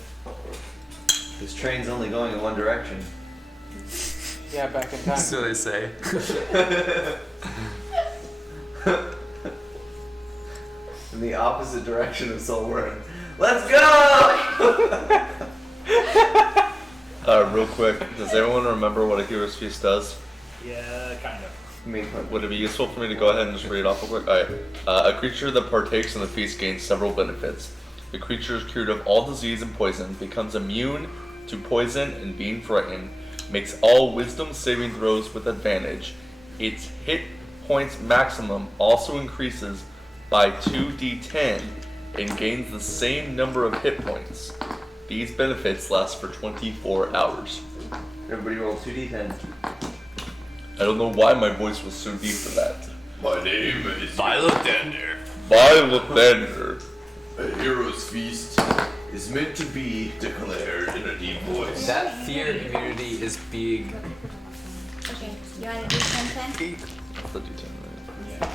this train's only going in one direction. Yeah, back in time. so they say. In the opposite direction of Solwern. Let's go! Real quick, does everyone remember what a hero's feast does? Yeah, kind of. Would it be useful for me to go ahead and just read it off real quick? Alright. A creature that partakes in the feast gains several benefits. The creature is cured of all disease and poison, becomes immune to poison and being frightened, makes all wisdom saving throws with advantage. Its hit points maximum also increases by 2d10 and gains the same number of hit points. These benefits last for 24 hours. Everybody roll 2d10. I don't know why my voice was so deep for that. My name is Violetender. Violetender. A hero's feast is meant to be declared in a deep voice. That fear immunity is big. Okay, you want to do something? The D10, right?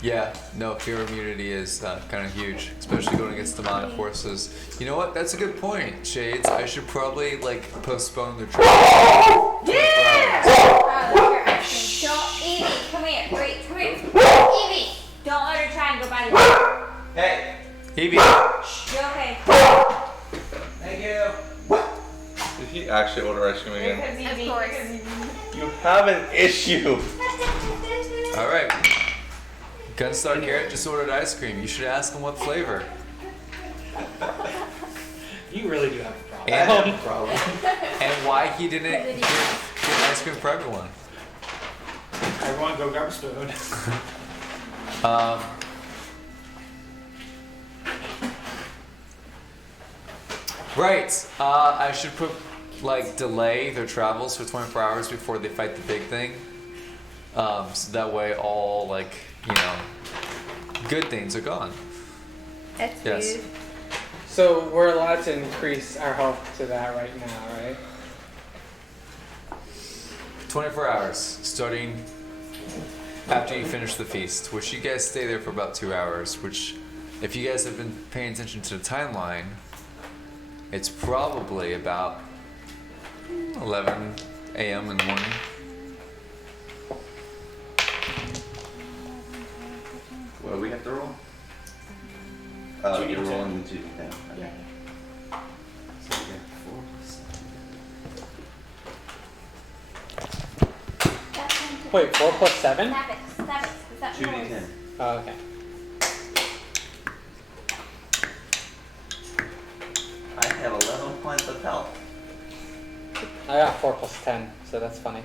Yeah, no, fear immunity is kind of huge, especially going against the mana forces. You know what? That's a good point, Shades. I should probably postpone the trip. Oh, look here, Ashton. Don't, Evie, come here. Wait, come here. Evie, don't let her try and go by the door. Hey! Evie. You're okay. Thank you! Did he actually order ice cream again? course. You have an issue. All right. Gunstar Garrett just ordered ice cream. You should ask him what flavor. You really do have a problem. I have a problem. And why he didn't get ice cream for everyone. Everyone go grab a spoon. Right. I should put delay their travels for 24 hours before they fight the big thing. So that way all good things are gone. That's Yes. rude. So we're allowed to increase our health to that right now, right? 24 hours, starting after you finish the feast, which you guys stay there for about 2 hours, which, if you guys have been paying attention to the timeline, it's probably about 11 a.m. in the morning. What do we have to roll? 2d10. You're rolling the 2d10. Okay. So we get 4 plus Wait, 4 plus 7? Stop it. Stop it. Stop 2d10. Oh, okay. I have 11 points of health. I got 4 plus 10, so that's funny.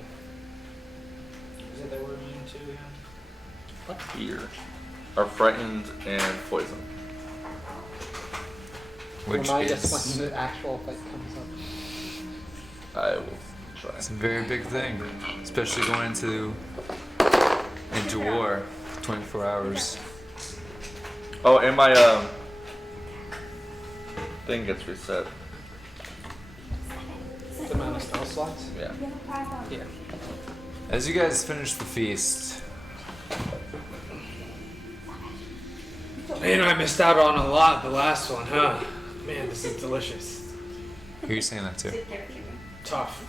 Is it that we're immune to again? Fear. Are frightened and poison. Which Remind us is when the actual fight comes up. I will try. it's a very big thing, especially going into war, 24 hours. Oh, and my thing gets reset. The amount of spell slots? Yeah. Here. As you guys finish the feast, Man, I missed out on a lot the last one, huh? Man, this is delicious. who are you saying that to? Tough.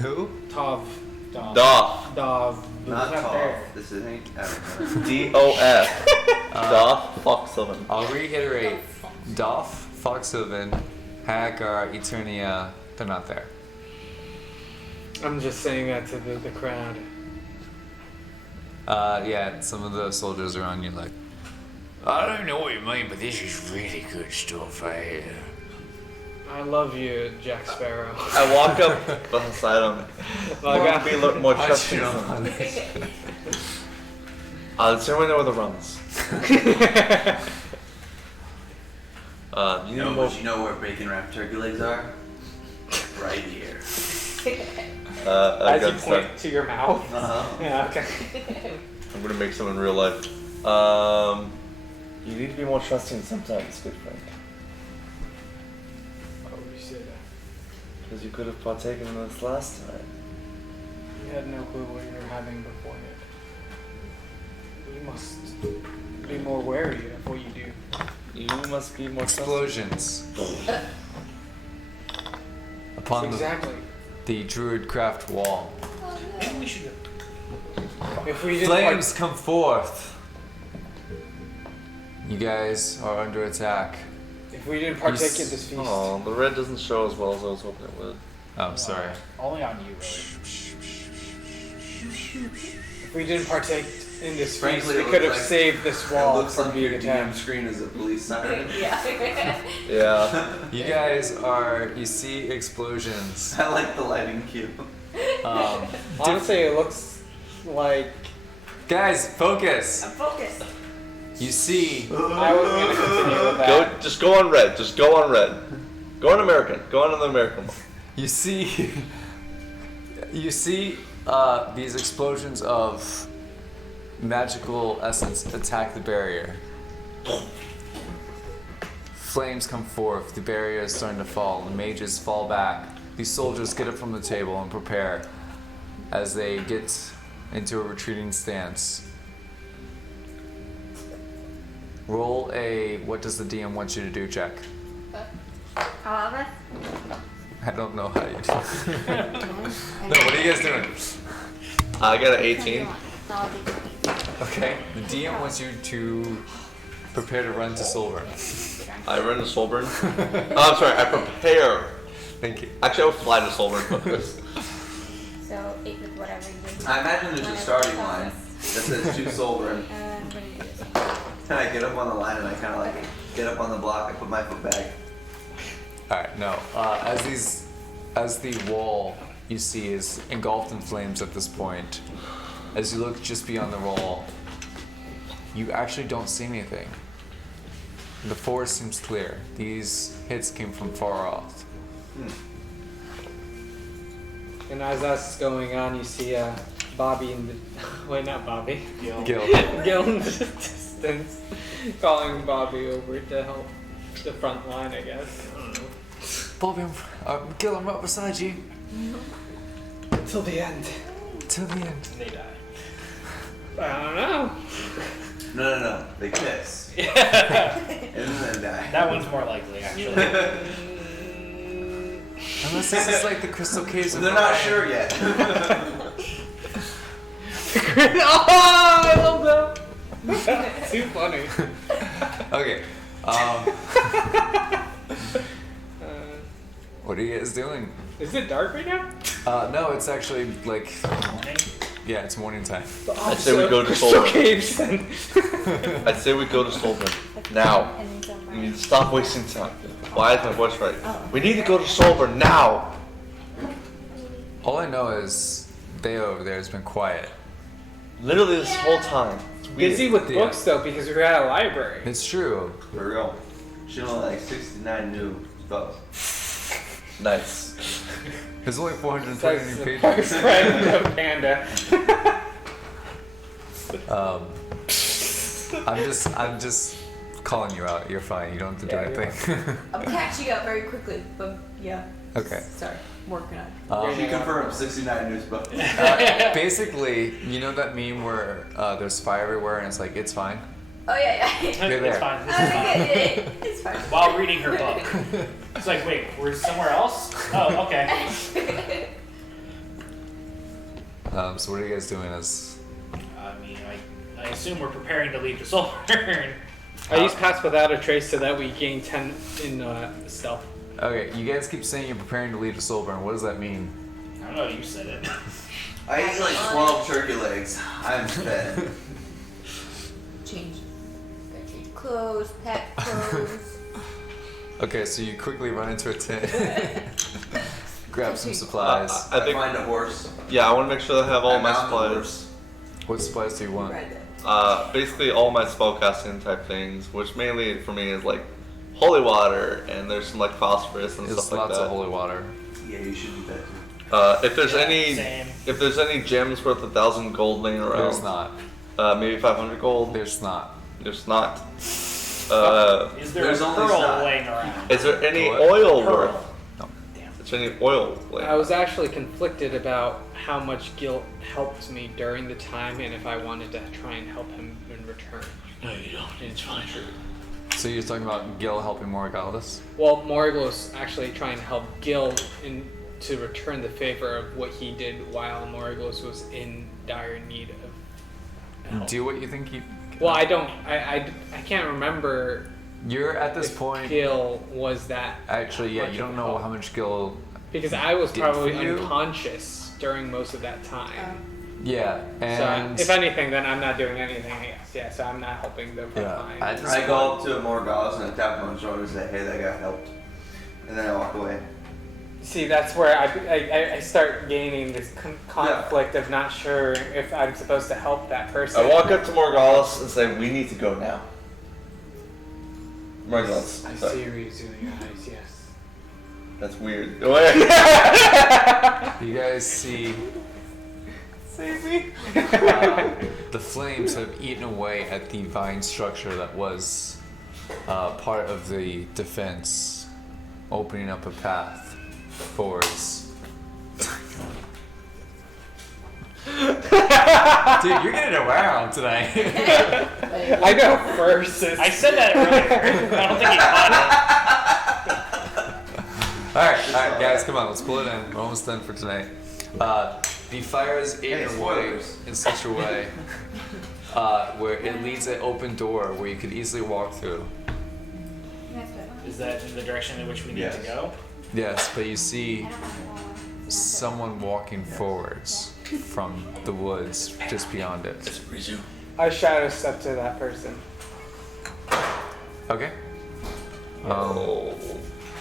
Who? Tov. Dov. Doff. Dov. Not It's tall. there. This ain't Avatar. D-O-F. Doff Foxhoven. I'll reiterate. Dolph, Foxhoven, Hagar, Eternia, they're not there. I'm just saying that to the crowd. Yeah, some of the soldiers around you I don't know what you mean, but this is really good stuff right here. I love you, Jack Sparrow. I walk up beside him. Like, Be a little more I trusting. chill. Does anyone know where the runs? You No, know but you know where bacon wrapped turkey legs are? Right here. as you Gunstar. point to your mouth. Uh-huh. Yeah, okay. I'm gonna make some in real life. You need to be more trusting sometimes, good friend. Why would you say that? Because you could have partaken in this last time. You had no clue what you were having beforehand. You must be more wary of what you do. You must be more Explosions. Upon Exactly. the Druidcraft wall. Maybe we should If we didn't Flames come forth. You guys are under attack. if we didn't partake You in this feast, Oh, the red doesn't show as well as I was hoping it would. Oh, I'm sorry. only on you, really. if we didn't partake in this feast, Frankly, we it could have looks like- saved this It wall looks from like being your DM attacked. screen is a police siren. Yeah. You guys you see explosions. I like the lighting cue. Honestly, it looks like Guys, focus. Focus. You see I was gonna continue with that. Just go on red. Just go on red. Go on American. Go on the American one. You see these explosions of magical essence attack the barrier. Flames come forth, the barrier is starting to fall, the mages fall back. These soldiers get up from the table and prepare as they get into a retreating stance. Roll a what does the DM want you to do check? All of us? I don't know how you do. No, what are you guys doing? I got an 18. Okay, the DM wants you to prepare to run to Solburn. I run to Solburn. Oh, I'm sorry. I prepare. Thank you. Actually, I would fly to Solburn, but So 8 with whatever you do. I imagine there's a starting line that says 2 Solverin. I'm gonna do this. And I get up on the line and I kind of like get up on the block. I put my foot back. All right, no. As the wall you see is engulfed in flames at this point, as you look just beyond the wall, you actually don't see anything. The forest seems clear. These hits came from far off. And as that's going on, you see Bobby in the wait, not Bobby. Gil. Gil in the distance, calling Bobby over to help the front line. I guess. I don't know. Bobby, Gil, I'm right beside you. Till the end. Till the end. They die. I don't know. No. They kiss. And then die. That one's more likely, actually. Unless this is like the crystal caves of They're not Orion. sure yet. Oh, I love that. That's too funny. Okay. What are you guys doing? Is it dark right now? No, it's actually like, Morning? yeah, it's morning time. I say we go to Crystal Solver. Caves then. I say we go to Solver. Now. We need to stop wasting time. Why is my voice right? We need to go to Solver now. All I know is Theo over there has been quiet. Literally this whole time. It's weird. Busy with Yeah. books though, because we're at a library. It's true. For real. She only like 69 new spells. Nice. There's only 420 new pages. Parks riding the panda. I'm just calling you out. You're fine. You don't have to do Yeah, you're anything. I'm catching up very quickly, but yeah. Okay. Sorry, working on it. She confirmed 69 new spells. Basically, you know that meme where there's fire everywhere and it's like, it's fine? Oh yeah. You're there. It's fine. This I is was fine. like, it's fine. While reading her book. It's like, wait, we're somewhere else? Oh, okay. So what are you guys doing as... I mean, I assume we're preparing to leave the Solvern. I use Pass Without a Trace so that we gain 10 in stealth. Okay, you guys keep saying you're preparing to leave to Soulburn. What does that mean? I don't know, you said it. I ate like 12 turkey legs. I'm fed. Change. Gotta change clothes, pet clothes. Okay, so you quickly run into a tent, grab some supplies. I think. find a horse. Yeah, I want to make sure I have all I my mount the supplies. horse. What supplies do you want? Read it. Basically all my spellcasting type things, which mainly for me is like holy water, and there's some like phosphorus and There's stuff like lots that. of holy water. Yeah, you should do that too. If there's Same. any gems worth 1,000 gold laying around, There's not. maybe 500 gold. There's not. There's not. Is there There's a only pearl side. laying around? Is there any What? oil Pearl. worth? Is there any oil laying? I was actually conflicted about how much guilt helped me during the time and if I wanted to try and help him in return. No, you don't. It's fine. So you're talking about Gil helping Morgellus? Well, Morgellus actually trying to help Gil in to return the favor of what he did while Morgellus was in dire need of help. Do what you think you... Well, I don't. I can't remember You're at this if point... Gil was that Actually, yeah, much you don't of know help. how much Gil... Because I was did probably for you? unconscious during most of that time. Yeah, and... So if anything, then I'm not doing anything. I guess. Yeah, so I'm not helping the front Yeah, line. I just- I go up to Morgos and I tap him on the shoulder and say, hey, that guy helped. And then I walk away. See, that's where I start gaining this conflict of not sure if I'm supposed to help that person. I walk up to Morgellus and say, "We need to go now." Morgellus. I sorry. see your reason in your eyes. Yes. That's weird. You guys see... Save me. The flames have eaten away at the vine structure that was part of the defense, opening up a path forwards. Dude, you're getting around tonight. I go first. I said that earlier. I don't think he caught Alright, guys, come on, let's pull it in. We're almost done for tonight. The fire is eaten Hey, away spoilers. in such a way where it leads an open door where you could easily walk through. it. Is that in the direction in which we need to Yes. go? Yes, but you see someone walking forwards from the woods just beyond it. I shadow step to that person. Okay.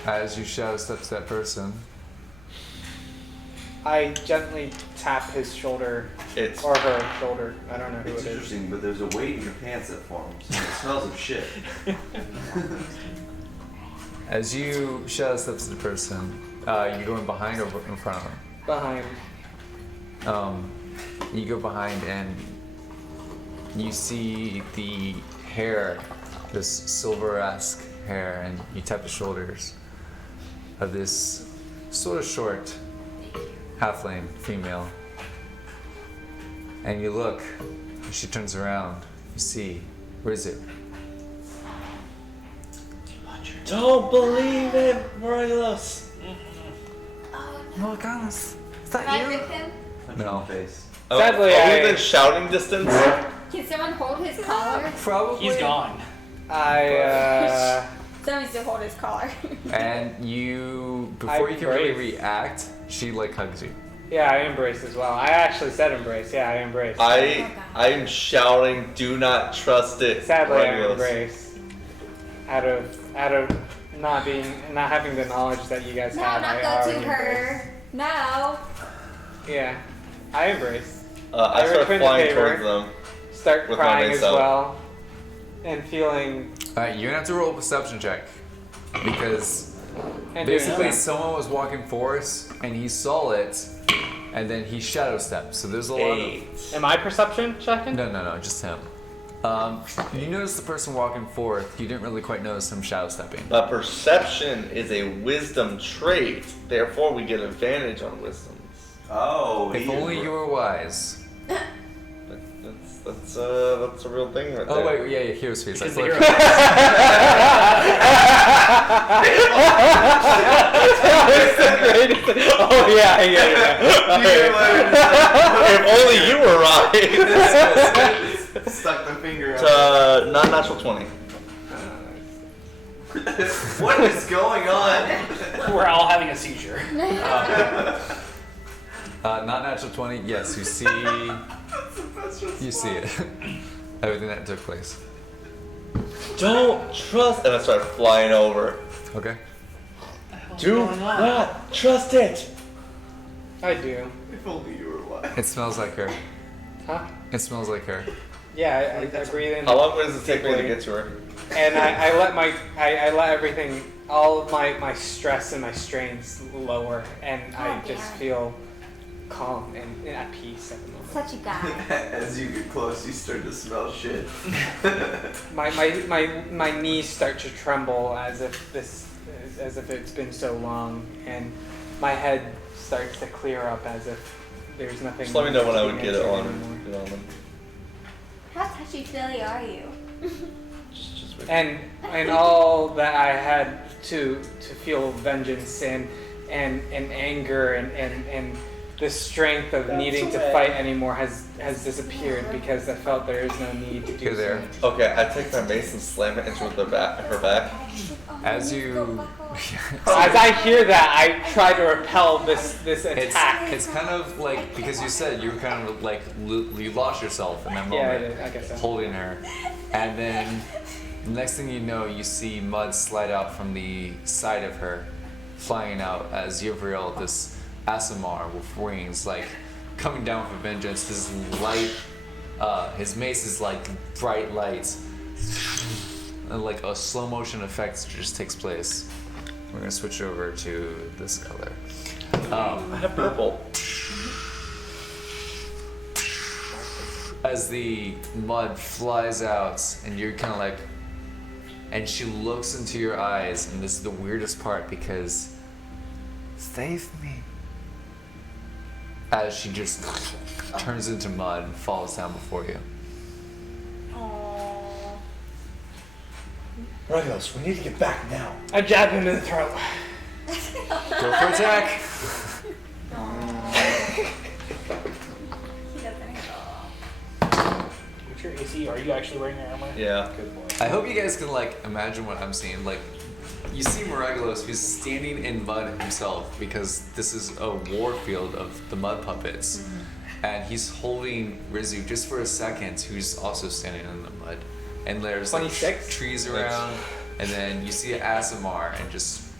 As you shadow step to that person, I gently tap his shoulder or her shoulder. I don't know who It's it is. interesting, but there's a weight in your pants that forms. And it smells of shit. as you shadow step to the person, you're going behind or in front of them? Behind. You go behind and you see the hair, this silver-esque hair, and you tap the shoulders of this sort of short halfling female. And you look, as she turns around, you see, where is it? Don't believe it, Morelos. Oh, gosh. Is that Can I you? grip him? No. Face. Sadly, Are we I- within shouting distance? Can someone hold his collar? Probably. He's gone. Someone needs to hold his collar. And you, before you can really embrace. react, she like hugs you. Yeah, I embrace as well. I actually said embrace. Yeah, I embrace. I'm shouting, do not trust it. Sadly, I Morelos. embrace. Out of not having the knowledge that you guys No, have. not I go already to her. No. embrace. Yeah, I embrace. I start return the flying favor. towards them. Start With my crying mace as out. well, and feeling. Alright, you're gonna have to roll a perception check. Because And doing basically nothing. someone was walking forest and he saw it and then he shadow stepped. So there's a lot of... Am I perception checking? No, just him. You notice the person walking forth, you didn't really quite notice him shadow stepping. But perception is a wisdom trait, therefore we get advantage on wisdoms. Oh, If only you were wise. That's a real thing right there. Oh wait, yeah, here's face. I Because thought- the hero- Oh yeah. If only you were right. Stuck the finger out. Not natural 20. What is going on? We're all having a seizure. not natural 20. Yes, you see. You see it. Everything that took place. Don't trust. And I start flying over. Okay. Do not trust it. I do. If only you were wise. It smells like her. Huh? It smells like her. Yeah, I breathe in. How long does it take me to get to her? And I let everything, all of my stress and my strains lower, and I just Darren. feel calm and at peace at the moment. Such a guy. As you get close, you start to smell shit. My knees start to tremble as if it's been so long, and my head starts to clear up as if there's nothing. Just let me know when I would get it anymore. on. Get on them. How touchy-feely are you? Just wait. And all that I had to feel vengeance and anger and the strength of needing to fight anymore has disappeared because I felt there is no need to do You're there. so. Okay, I take my mace and slam it into her back. As you. As I hear that, I try to repel this attack. It's kind of like, because you said you were kind of like, you lost yourself in that Yeah, I moment. did. I guess so. Holding her. And then the next thing you know, you see mud slide out from the side of her, flying out as Yivriel, this Asimar with wings, like coming down for vengeance. This light, his mace is like bright light. And like a slow motion effect just takes place. We're gonna switch over to this color. I have purple. As the mud flies out, and you're kind of like, and she looks into your eyes, and this is the weirdest part because save me. As she just turns into mud and falls down before you. Aww. Morelos, we need to get back now. I jab him in the throat. Go for attack. He doesn't hit all. What's your AC? Are you actually wearing your armor? Yeah. Good boy. I hope you guys can like imagine what I'm seeing. Like, you see Moregalos, who's standing in mud himself because this is a war field of the mud puppets. And he's holding Rizu just for a second, who's also standing in the mud. And there's like 26? trees around, and then you see Asimar and just.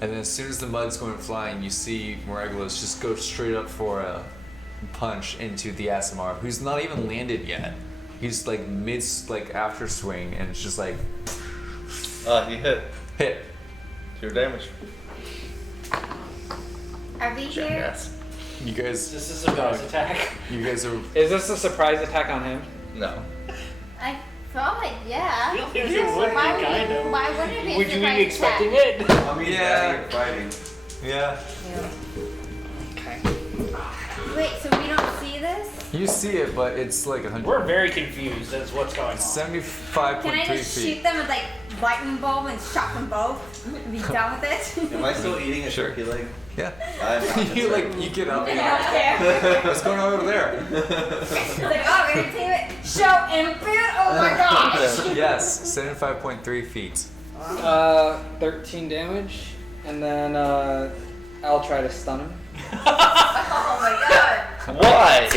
And then as soon as the mud's going flying, you see Moregalos just go straight up for a punch into the Asimar, who's not even landed yet. He's like after swing, and it's just like He hit. hit. 2 damage. Are we here? Jackass. You guys, Is this a surprise attack? you guys are. Is this a surprise attack on him? No. I felt like, yeah. I feel like it would be, kind of. Why wouldn't it be? Would you be expecting it? I mean, Yeah. you're fighting. Yeah. Okay. Wait, so we don't see this? You see it, but it's like 100. We're very confused as what's going on. 75.3 Can I just feet. shoot them with like lightning bolt and shock them both and be done with it? Am I still eating a Sure. turkey leg? Yeah. I'm not you concerned. you get up I and don't care. what's going on over there? It's like, oh, entertainment, show, and food. Oh my gosh. Yes, 75.3 feet. 13 damage, and then I'll try to stun him. Oh my god. Why?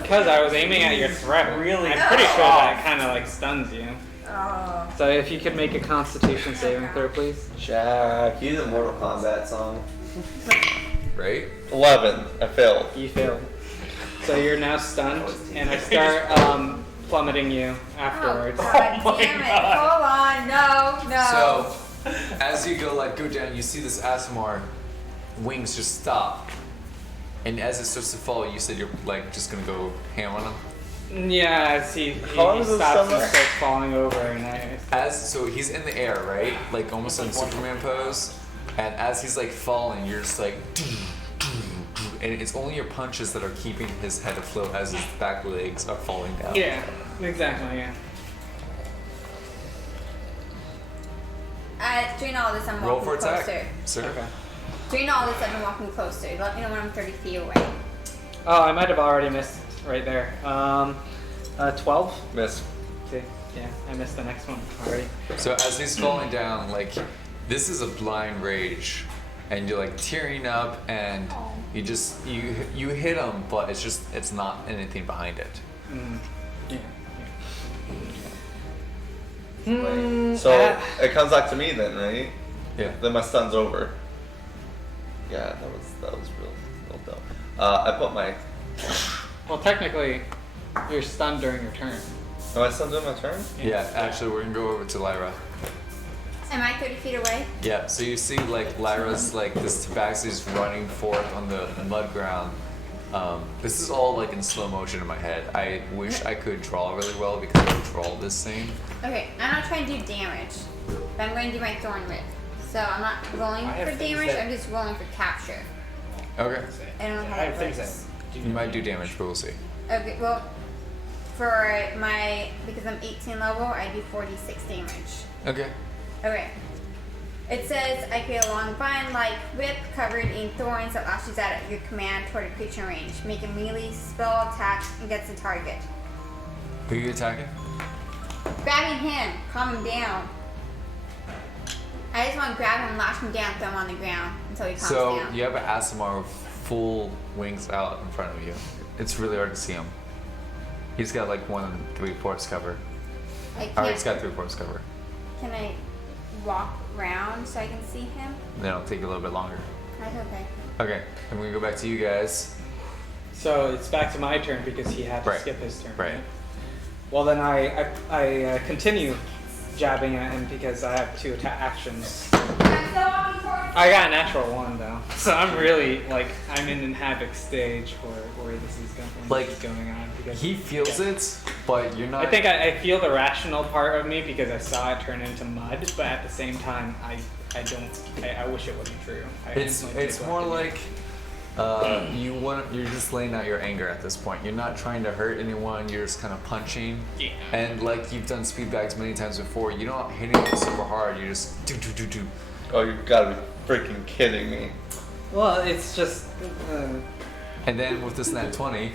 Because I was aiming at your throat. Really? I'm pretty sure that kind of like stuns you. Oh. So if you could make a Constitution saving throw, please. Jack. Cue the Mortal Kombat song. Right? 11. I failed. You failed. So you're now stunned, and I start plummeting you afterwards. Oh, god damn it. Hold on. No. So, as you go down, you see this Asimar wings just stop. And as it starts to fall, you said you're like just gonna go ham on him. Yeah, see, he How long is this stops and summer? starts falling over, and So he's in the air, right? Like almost in Superman pose. And as he's like falling, you're just like, and it's only your punches that are keeping his head afloat as his back legs are falling down. yeah, exactly, yeah. During all this, I'm Roll walking for attack, closer. sir. Okay. During all this, I've been walking closer. Let me know when I'm 30 feet away. Oh, I might have already missed right there. 12. Miss. Okay, yeah, I missed the next one already. So as he's falling down, like this is a blind rage, and you're like tearing up, and you just you hit him, but it's not anything behind it. Yeah. So it comes back to me then, right? Yeah. Then my stun's over. Yeah, that was real dumb. I put my. Well, technically, you're stunned during your turn. Am I still doing my turn? Yeah, actually, we're gonna go over to Lyra. Am I 30 feet away? Yeah, so you see like Lyra's like this tabaxi's running forth on the mud ground. This is all like in slow motion in my head. I wish I could draw really well because I control this thing. Okay, I'm not trying to do damage, but I'm going to do my thorn whip. So I'm not rolling I have for things damage, that- I'm just rolling for capture. Okay. I don't know how I have that things works. that You might do damage, but we'll see. Okay, well, for because I'm 18 level, I do 46 damage. Okay. Okay. It says I create a long vine-like whip covered in thorns that lashes out at your command toward a creature in range. Make a melee spell attack against the target. Who are you attacking? Grabbing him, calm him down. I just want to grab him, lash him down, throw him on the ground until he calms So down. you have an Asimar with full wings out in front of you. It's really hard to see him. He's got like 1 3/4 cover. Or he's got 3/4 cover. Can I walk around so I can see him? Then it'll take a little bit longer. That's okay. Okay, and we go back to you guys. So it's back to my turn because he had to Right. skip his turn. Right. Well, then I continue jabbing at him because I have 2 attack actions. I'm still walking towards I got a natural 1 though, so I'm really like I'm in havoc stage where this is going on because He feels it, but you're not. I think I feel the rational part of me because I saw it turn into mud, but at the same time I wish it wasn't true. It's more like you're just laying out your anger at this point. You're not trying to hurt anyone. You're just kind of punching. Yeah. And like you've done speed bags many times before, you're not hitting it super hard. You just do. Oh, you gotta be freaking kidding me. Well, it's just And then with this nat 20,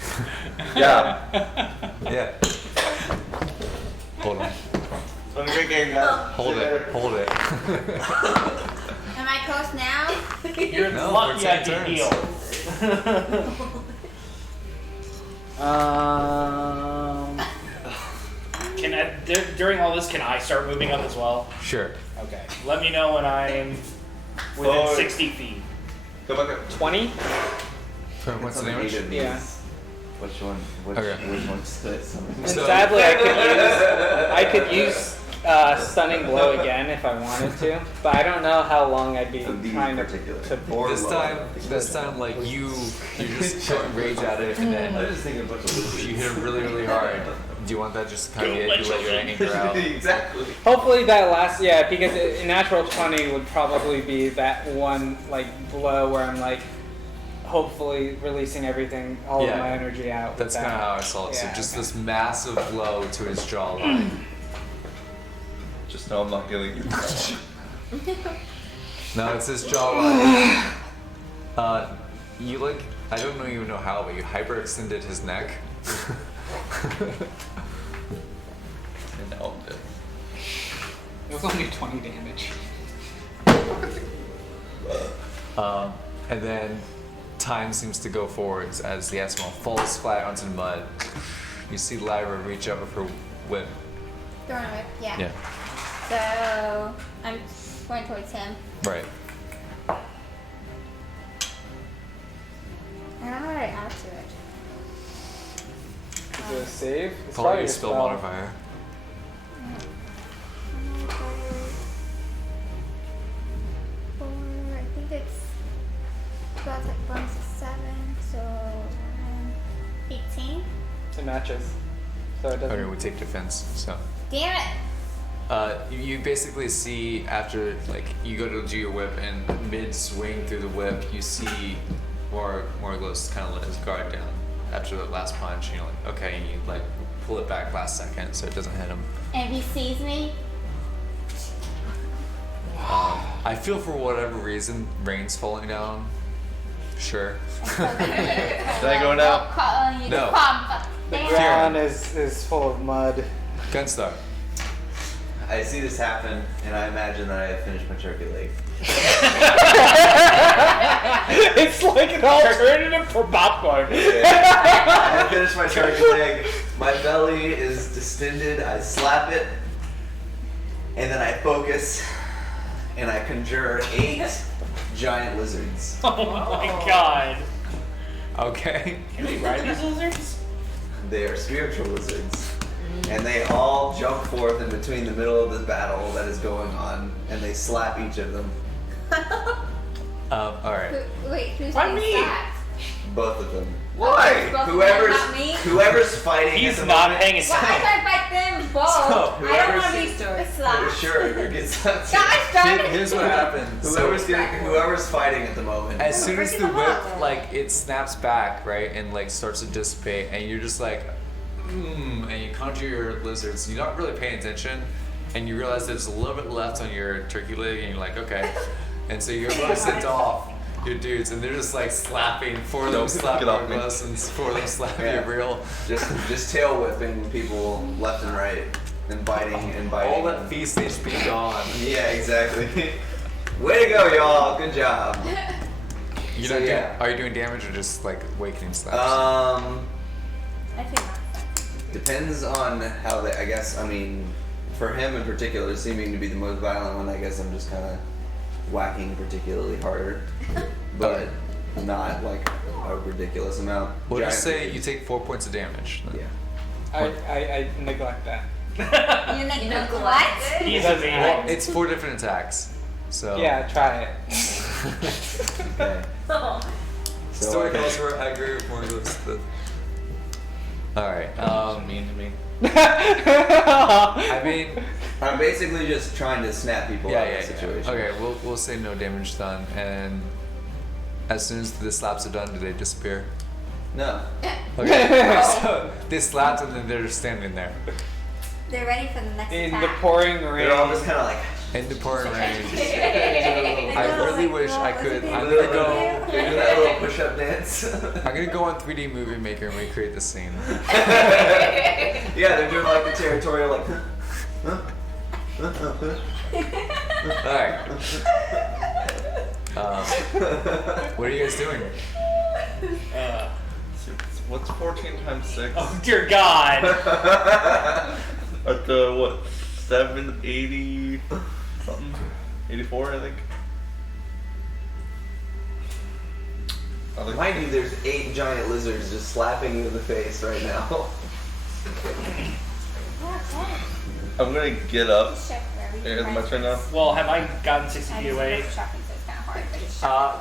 Yeah. yeah. Hold on. I'm a good game, guys. Hold it. Hold it. Am I close now? You're No, lucky for I 10 can turns. heal. Can I, during all this, can I start moving up as well? Sure. Okay. Let me know when I'm within Forward. 60 feet. Go back up. 20? What's the Something damage? either of Yeah. these. Which one? Which, Okay. which one's this? And So- sadly, I could use stunning blow again if I wanted to, but I don't know how long I'd be To be trying to. particular. to Or This lower. time, like you're just showing rage at it, and I then was just thinking a bunch of lizards. you hit him really, really hard. Do you want that just to kind of get you let your anger out? Exactly. Hopefully that lasts, yeah, because a natural 20 would probably be that one like blow where I'm like, hopefully releasing everything, all Yeah. of my energy out. That's with kind of that. how I saw it. So Yeah, just okay. this massive blow to his jawline. Just know I'm not killing you. No, it's his jawline. You like, I don't even know how, but you hyperextended his neck. And now I'm dead. It was only 20 damage. And then time seems to go forwards as the Eskimo falls flat onto the mud. You see Lyra reach up with her whip. Throwing a whip, yeah. Yeah, So I'm going towards him. right. I don't know how to add to it. Is it a save? It's Probably a a spell modifier. Four, I think it's spell attack bonus is 7, so 18. It matches. So it doesn't. Okay, we take defense. So, Damn it! you basically see after like you go to do your whip and mid swing through the whip, you see Morglos kind of let his guard down after the last punch. And you're like, okay, and you like pull it back last second so it doesn't hit him. And if he sees me, I feel for whatever reason, rain's falling down. Sure. Should I go now? calling you No. the pump. The Damn. ground is full of mud. Gunstar. I see this happen, and I imagine that I have finished my turkey leg. It's like an alternative for popcorn. I finished my turkey leg. My belly is distended. I slap it, and then I focus, and I conjure 8 giant lizards. Oh my god. Okay. Can we ride these lizards? They are spiritual lizards. And they all jump forth in between the middle of this battle that is going on, and they slap each of them. All right. Wait, who's Why doing me? that? Both of them. Why? Both of them, not me? Whoever's fighting He's at the not moment, paying Well, I attention. can fight them both. So, I don't whoever's- want to be slapped. Sure, who gets slapped. Guys, darn it. Here's what happens. Whoever's fighting at the moment. As soon as Freaking the them whip up. like it snaps back, right, and like starts to dissipate, and you're just like, and you conjure your lizards. You're not really paying attention, and you realize there's a little bit left on your turkey leg, and you're like, okay, and so you're going to send off your dudes, and they're just like slapping, 4 of them Nope, slap get off me. Morglos, and 4 of them slap Yeah. Gabriel. just tail whipping people left and right, and biting and biting. All that feast HP gone. Yeah, exactly. Way to go, y'all. Good job. You So, know, yeah. are you doing damage or just like awakening slaps? I think that's Depends on how they. I guess. I mean, for him in particular, seeming to be the most violent one, I guess I'm just kind of whacking particularly harder, but not like a ridiculous amount. We'll just Giant say you lizards. take 4 points of damage. then. Yeah. I neglect that. You know what? He's Doesn't a work. It's 4 different attacks. So Yeah, try it. Okay. So Story I- calls for I agree with Morglos. Alright, mean to me. I mean, I'm basically just trying to snap people yeah, out yeah, of the yeah. situation. Okay, we'll say no damage done, and as soon as the slaps are done, do they disappear? No. Okay, so they slapped and then they're just standing there. They're ready for the next In the attack. pouring rain. They're all just kind of like. In the pouring rain. I I really wish I could. I'm Do gonna go. that little push-up dance. I'm gonna go on 3D Movie Maker and recreate the scene. Yeah, they're doing like the territorial, like, huh? Alright. What are you guys doing? What's 14 times 6? Oh dear God! At the, what, 780 something? 84, I think? Mind you, there's 8 giant lizards just slapping you in the face right now. I'm gonna get up. Is my turn now? Well, have I gotten 60 feet away?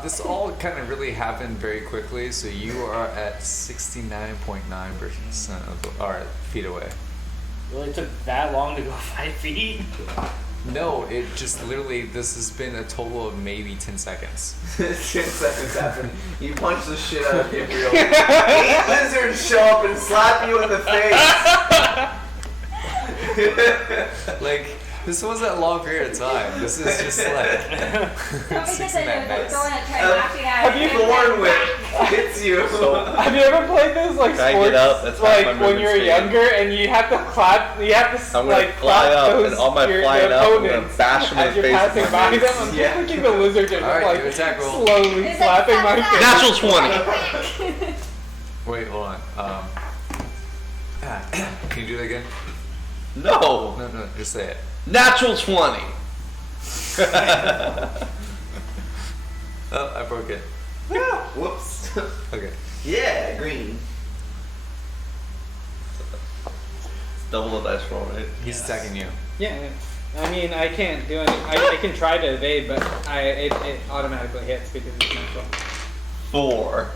This all kind of really happened very quickly, so you are at 69.9% of the, or feet away. Really took that long to go 5 feet? No, it just literally, this has been a total of maybe 10 seconds. 10 seconds after you punch the shit out of Gabriel, 8 lizards show up and slap you in the face. Like, this wasn't a long period of time. This is just like... Have you born with hits you? Have you ever played those like Can I sports, get up? That's half like my when movement you're speed. younger and you have to clap, you have to I'm gonna like fly clap up, those and on my your flying up, I'm gonna opponents bash them in as the you're face with passing my by mace. them. I'm just thinking the lizard just Alright, like do attack roll. slowly slapping my face. Natural 20! Wait, hold on. Can you do that again? No! No, just say it. Natural 20! Oh, I broke it. Whoops. Okay. Yeah, green. It's double the dice roll, right? He's attacking you. Yeah, I mean I can't do any. I can try to evade, but it automatically hits because it's natural. 4.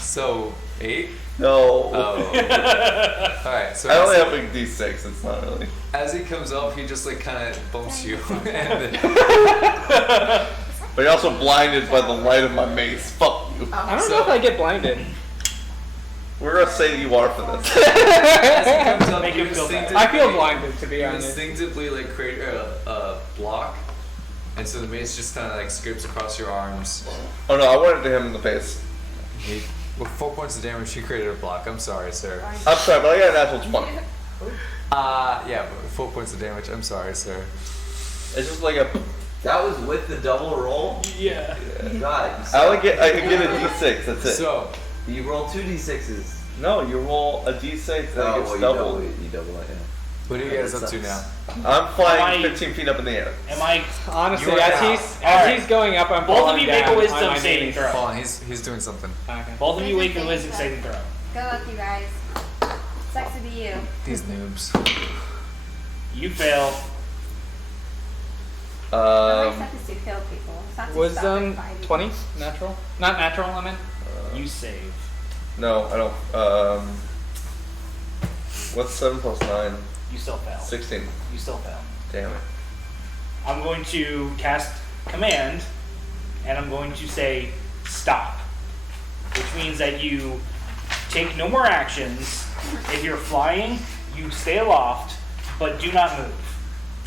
So, 8? No. Oh. Alright, so I only have a d6, it's not really. as he comes up, he just like kind of bumps you. And then, But you're also blinded by the light of my mace. Fuck you. I don't know if I get blinded. We're gonna say that you are for this. as he comes up, Make you him feel bad. instinctively, I feel blinded, to be you honest. instinctively like create a block, and so the mace just kind of like scrapes across your arms. Oh no, I wanted to hit him in the face. With 4 points of damage, you created a block. I'm sorry, sir. I'm sorry, but I got a natural 20. Yeah, but 4 points of damage. I'm sorry, sir. It's just like a. That was with the double roll? Yeah. God, I can get a d6, that's it. So, you roll 2 d6s. No, you roll a d6 and it Oh, gets well, doubled. you double it, yeah. what are you guys up to now? I'm flying Am I- 15 feet up in the air. Am I? Honestly, You are as now. he's he's going up, I'm Both of falling you make down a wisdom on my saving knees. throw. Hold on, he's doing something. Okay. Both of you make a wisdom saving throw. Good luck, you guys. Sucks to be you. These noobs. You fail. My stuff is to kill people. It's not to Was stop them fighting. 20 natural? Not natural, I meant. You save. No, I don't. What's 7 plus 9? You still fail. 16. You still fail. Damn it. I'm going to cast command, and I'm going to say stop, which means that you take no more actions. If you're flying, you stay aloft, but do not move.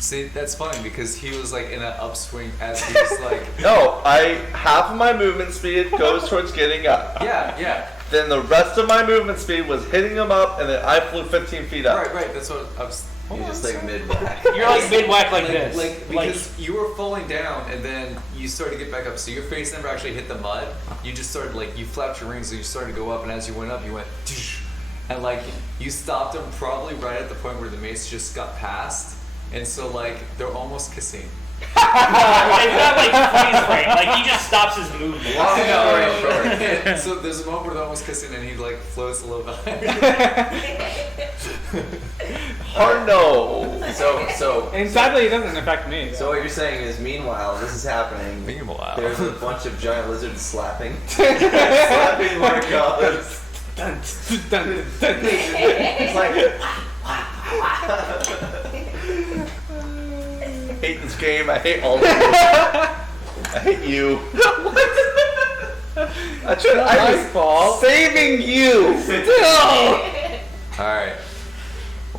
See, that's funny because he was like in an upswing as he was like, No, half of my movement speed goes towards getting up. yeah. Then the rest of my movement speed was hitting him up, and then I flew 15 feet up. Right, that's what I was. You just like mid-whack. You're like mid-whack like this. Like, because you were falling down and then you started to get back up. So your face never actually hit the mud. You just started like, you flapped your wings and you started to go up. And as you went up, you went, tsh, and like, you stopped him probably right at the point where the mace just got passed. And so like, they're almost kissing. It's not like freeze frame. Like he just stops his movement. Long story short. And so there's a moment where they're almost kissing and he like floats a little bit higher. Hard no. So And sadly, it doesn't affect me. So what you're saying is, meanwhile, this is happening. Meanwhile. There's a bunch of giant lizards slapping. Slapping maracas. Dun, dun, dun, dun. It's like, I hate this game. I hate all of you. I hate you. I was fault. saving you. Still. Alright.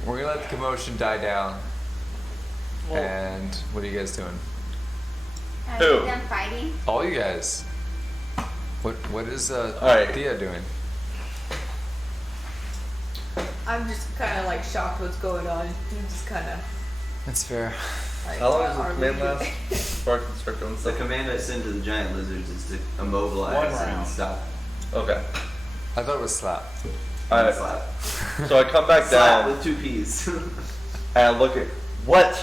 We're gonna let the commotion die down. And what are you guys doing? Who? Them fighting. All you guys. What is Alright. Thea doing? I'm just kind of like shocked what's going on. I'm just kind of That's fair. How long does the command last? Before I can start doing The stuff. command I send to the giant lizards is to immobilize One and round. stop. Okay. I thought it was slap. Alright. Slap. So I come back Slap down with 2 P's. and I look at what?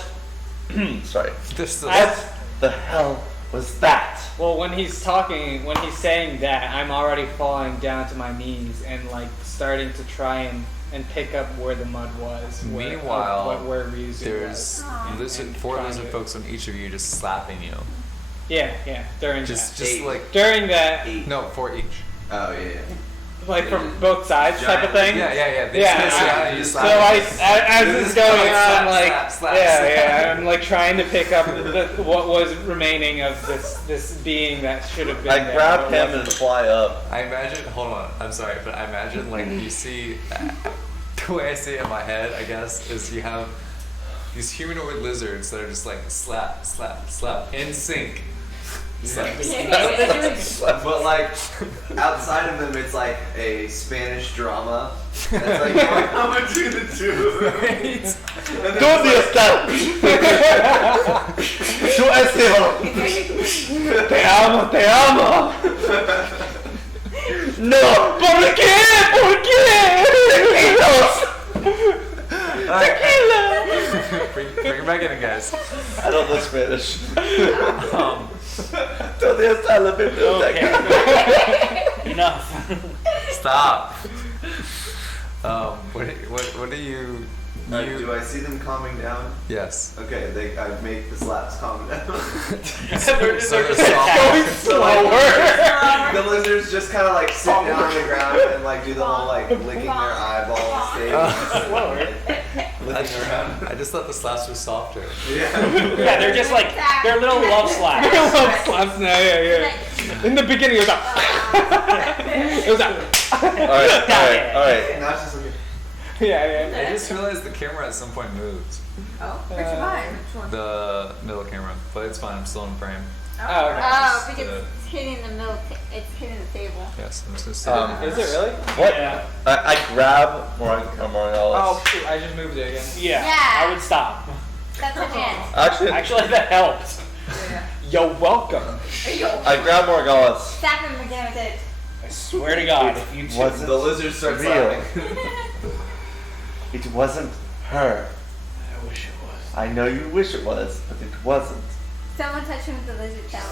Sorry. There's still What the hell was that? Well, when he's saying that, I'm already falling down to my knees and like starting to try and pick up where the mud was. Meanwhile, where Ryuzu was. there's And 4 trying lizard to- folks on each of you just slapping you. Yeah. During Just that. like During that, 8. no, 4 each. Oh, yeah. like from both sides type of thing. Yeah. They Yeah, just sit down and you so slap. as it's going on, Slap, like slap, yeah, I'm like trying to pick up what was remaining of this being that should have been. I there, grab but him wasn't. and fly up. I imagine. Hold on. I'm sorry, but I imagine like you see. The way I see it in my head, I guess, is you have these humanoid lizards that are just like slap, slap, slap in sync. Slap, slap. But like outside of them, it's like a Spanish drama. That's like going between the two of them. ¿Dónde está? Yo Esteban. Te amo, te amo. No. ¿Por qué? ¿Por qué? Tequila. Bring it back in, guys. I don't know Spanish. ¿Dónde está la biblioteca? Enough. Stop. What do you? Do I see them calming down? Yes. Okay, I make the slaps calm down. So they're soft. So like, the lizards just kind of like sit down on the ground and like do the whole like licking their eyeballs thing. Licking around. I just thought the slaps were softer. Yeah. Yeah, they're just like they're little love slaps. Love slaps now, yeah. In the beginning, it was like, it was like, Alright. Now it's just like yeah. I just realized the camera at some point moved. Oh, which one? Which one? The middle camera, but it's fine. I'm still in frame. Oh, okay. Oh, because it's hitting the middle. It's hitting the table. Yes, I'm just gonna sit. Is it really? What? Yeah. I grab Morales. Oh shoot! I just moved it again. Yeah. Yeah. I would stop. That's a chance. Actually, That helped. You're welcome. I grab Morales. Stop him again with it. I swear to God, if you Wasn't the lizards start real. slapping. It wasn't her. I wish it was. I know you wish it was, but it wasn't. Someone touch him with the lizard tail.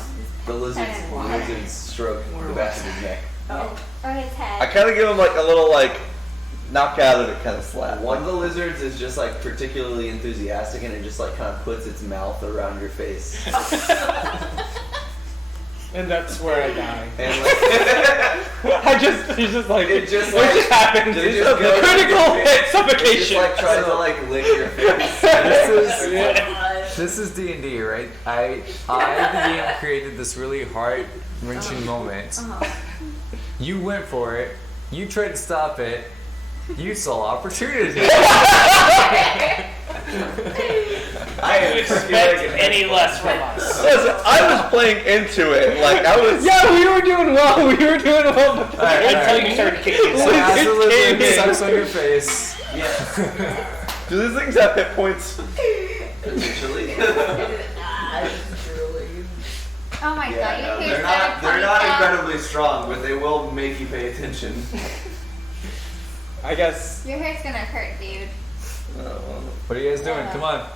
The lizards stroke the back of his neck. Or his head. I kind of give him like a little like knock out of it kind of slap. One of the lizards is just like particularly enthusiastic and it just like kind of puts its mouth around your face. And that's where I die. And like, He's just like, it just what like, just happened? it just goes Critical into your hit face. It suffocation. just like tries to like lick your face. This is D&D, right? I the game created this really heart-wrenching moment. You went for it. You tried to stop it. You saw opportunity. I expect any less from us. Listen, I was playing into it. Like I was. Yeah, we were doing well. But Until you started kicking So as the lizard came in. sucks on your face, Do these things have hit points? Eventually. Oh my Yeah, no, god, your they're hair's not incredibly strong, but they will make you pay attention. I guess. Your hair's gonna hurt, dude. what are you guys doing? Come on.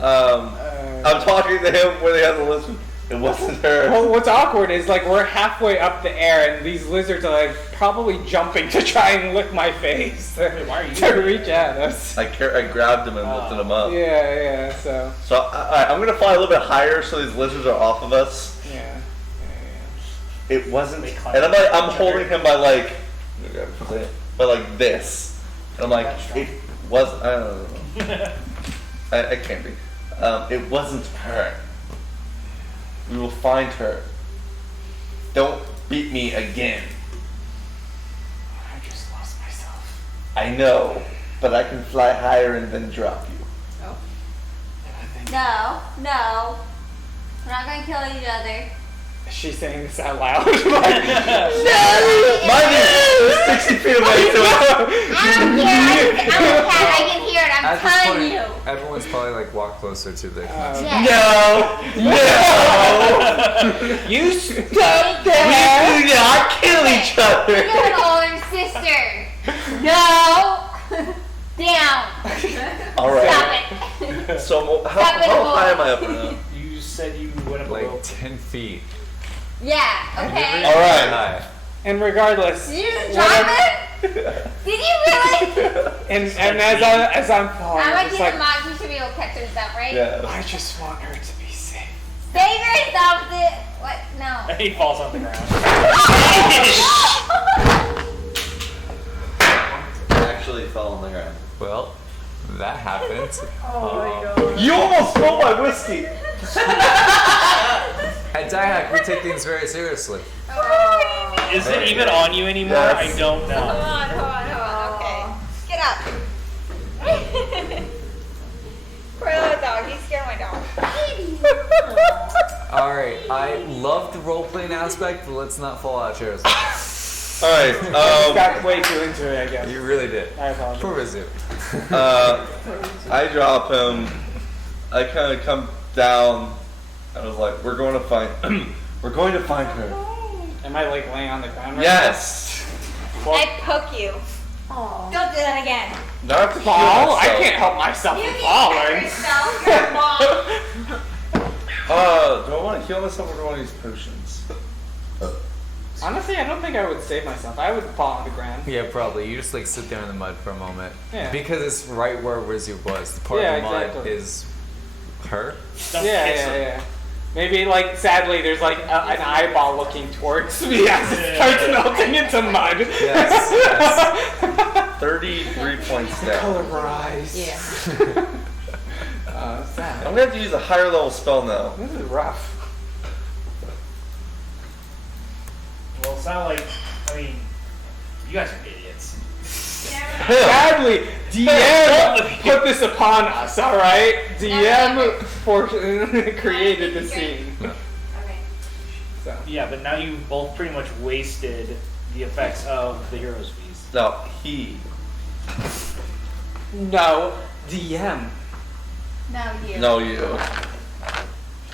I'm talking to him when he has a lizard. It wasn't her. Well, what's awkward is like we're halfway up the air and these lizards are like probably jumping to try and lick my face. Why are you to reach at us? I grabbed him and lifted him up. Yeah. So. So I'm gonna fly a little bit higher so these lizards are off of us. Yeah. It wasn't, They climb and I'm up holding him by like this. And I'm like, it was. I don't know. I can't be. It wasn't her. We will find her. Don't beat me again. I just lost myself. I know, but I can fly higher and then drop you. No. We're not gonna kill each other. She's saying this out loud. Mine is 60 feet away, so I don't care. I'm a cat. I can hear it. I'm at this telling point, you. everyone's probably like walk closer to the. Yes. No! You stop We there. do not kill each You're other! an older sister. No. Down. Alright. Stop it. So, how Stop it, high am boy. I up now? You said you went up Like below. 10 feet. Yeah. Okay. Alright. High. And regardless, Did you drop it? Did you really? and as I'm falling, I'm I'm like just the like, mom. You should be able to catch herself, right? Yeah. I just want her to be safe. Save yourself. What? No. He falls on the ground. Actually fell on the ground. Well, that happened. You almost stole my whiskey! At Dihack, we take things very seriously. Is it even on you anymore? Yes. I don't know. Hold on. Okay. Get up. Poor little dog. You scared my dog. Alright, I love the role playing aspect, but let's not fall out of chairs. Alright, Got way too into it, I guess. You really did. I apologize. Poor Vizu. I drop him. I kind of come down. I was like, we're going to find her. Am I like laying on the ground right Yes! I poke you. Don't do that again. Not to now? kill Fall? I myself. can't help myself You from can falling. yourself. You're a mom. Do I want to heal myself or do I want to use potions? Honestly, I don't think I would save myself. I would fall on the ground. Yeah, probably. You just like sit there in the mud for a moment. Yeah. Because it's right where Vizu was. The part Yeah, of the mud exactly. is her. Don't Yeah, kiss yeah, him. yeah. Maybe like sadly, there's like an eyeball looking towards me as it starts melting into mud. Yes. 33 points down. Colorized. Yeah. Sad. I'm gonna have to use a higher level spell now. This is rough. Well, it's not like. I mean, you guys are idiots. Sadly, DM put this upon us. All right, DM created the scene. Okay. So. Yeah, but now you've both pretty much wasted the effects of the hero's feast. No, he. No, DM. No, you. No, you.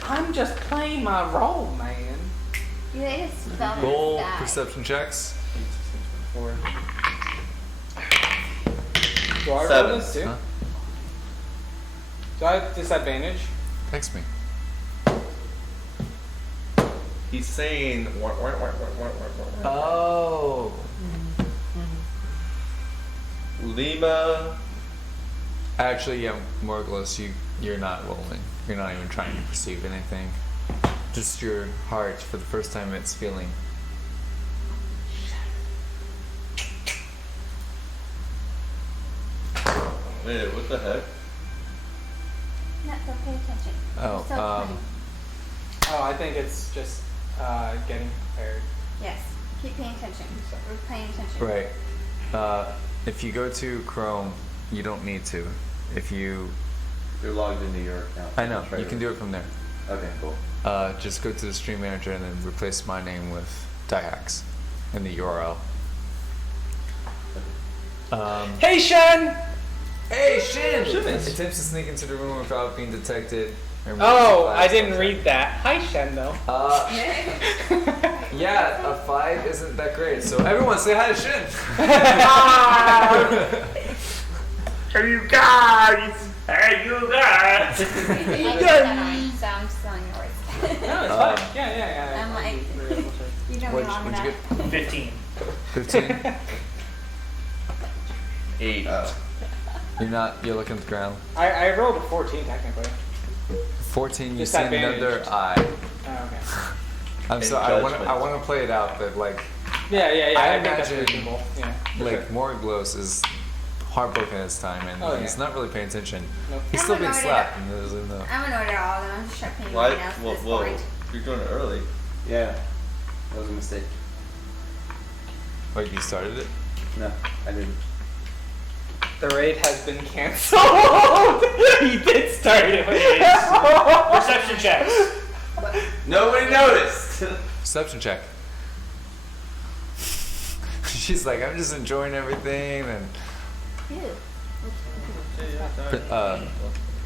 I'm just playing my role, man. You need to spell Roll this guy. perception checks. Do I roll 7. this too? Huh? Do I have disadvantage? Text me. He's saying. Oh. Lima. Actually, yeah, Morglos, you're not rolling. You're not even trying to perceive anything. Just your heart, for the first time, it's feeling. Wait, what the heck? No, don't pay attention. Oh, You're so funny. Oh, I think it's just getting prepared. Yes. Keep paying attention. We're paying attention. Right. If you go to Chrome, you don't need to. If you, You're logged into your account. I know, you can do it from there. Okay, cool. Just go to the stream manager and then replace my name with Dihax in the URL. Hey, Shen! Hey, Shin! Attempts to sneak into the room without being detected. Oh, I didn't read that. Hi, Shen, though. Yeah, a 5 isn't that great. So everyone say hi to Shin. Hey, you guys! Hey, you guys! I get that on, so I'm stealing yours. No, it's fine. Yeah. I'm like, you know me What'd long you enough. get? 15. 15? 8. You're looking at the ground. I rolled a 14, technically. 14, you Just see advantage. another eye. Oh, okay. I'm In sorry, judgment. I want to play it out, but like Yeah, I I think that's imagine- reasonable. Yeah. like Morglos is heartbroken at this time, and Oh, yeah. he's not really paying attention. Nope. He's I'm still being annoyed slapped, and doesn't know. I'm annoyed at all of them. I'm just sharpening Why? my nails at this Whoa. point. You're doing it early. Yeah, that was a mistake. Like you started it. No, I didn't. The raid has been canceled. He did start it. Perception checks. Nobody noticed. Perception check. She's like, I'm just enjoying everything, and Ew. Hold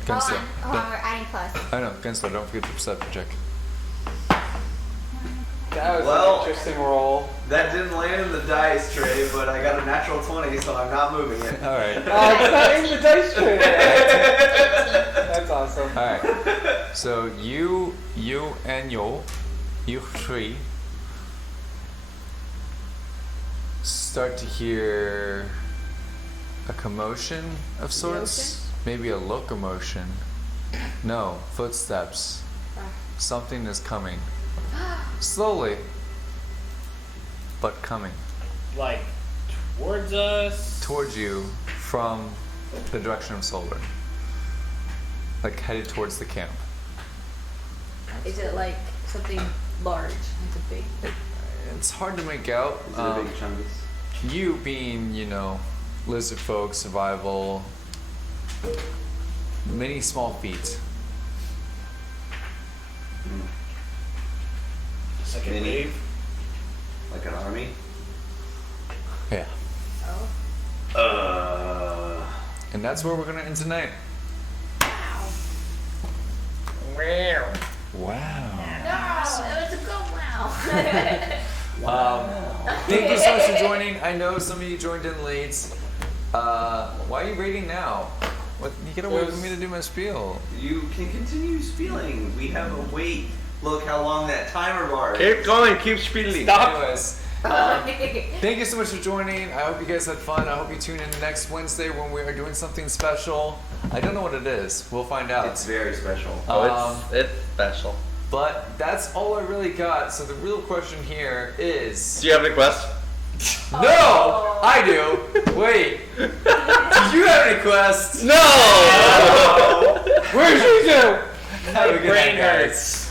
Gensler. on, we're adding plus. I know, Gensler, don't forget the perception check. That was Well- an interesting roll. That didn't land in the dice tray, but I got a natural 20, so I'm not moving it. Alright. Oh, it's not in the dice tray. That's awesome. Alright. So you and you three start to hear a commotion of sorts. Maybe a locomotion. No, footsteps. Something is coming. Slowly, but coming. Like towards us. Towards you from the direction of Solar. Like headed towards the camp. Is it like something large? It's a big. It's hard to make out. Is it a big chungus? You being, lizard folk, survival, many small feet. Second Mini. wave. Like an army? Yeah. And that's where we're gonna end tonight. Wow. Wow. No, it was a good wow. Thank you so much for joining. I know some of you joined in late. Why are you raiding now? What? You get away from me to do my spiel. You can continue spieling. We have a wait. Look how long that timer bar is. Keep going, keep speeding. Anyways, thank you so much for joining. I hope you guys had fun. I hope you tune in next Wednesday when we are doing something special. I don't know what it is. We'll find out. It's very special. It's special. But that's all I really got. So the real question here is... Do you have any quests? No! I do! Wait. Do you have any quests? No! Where's you two? Have a good Brain night, guys. hurts.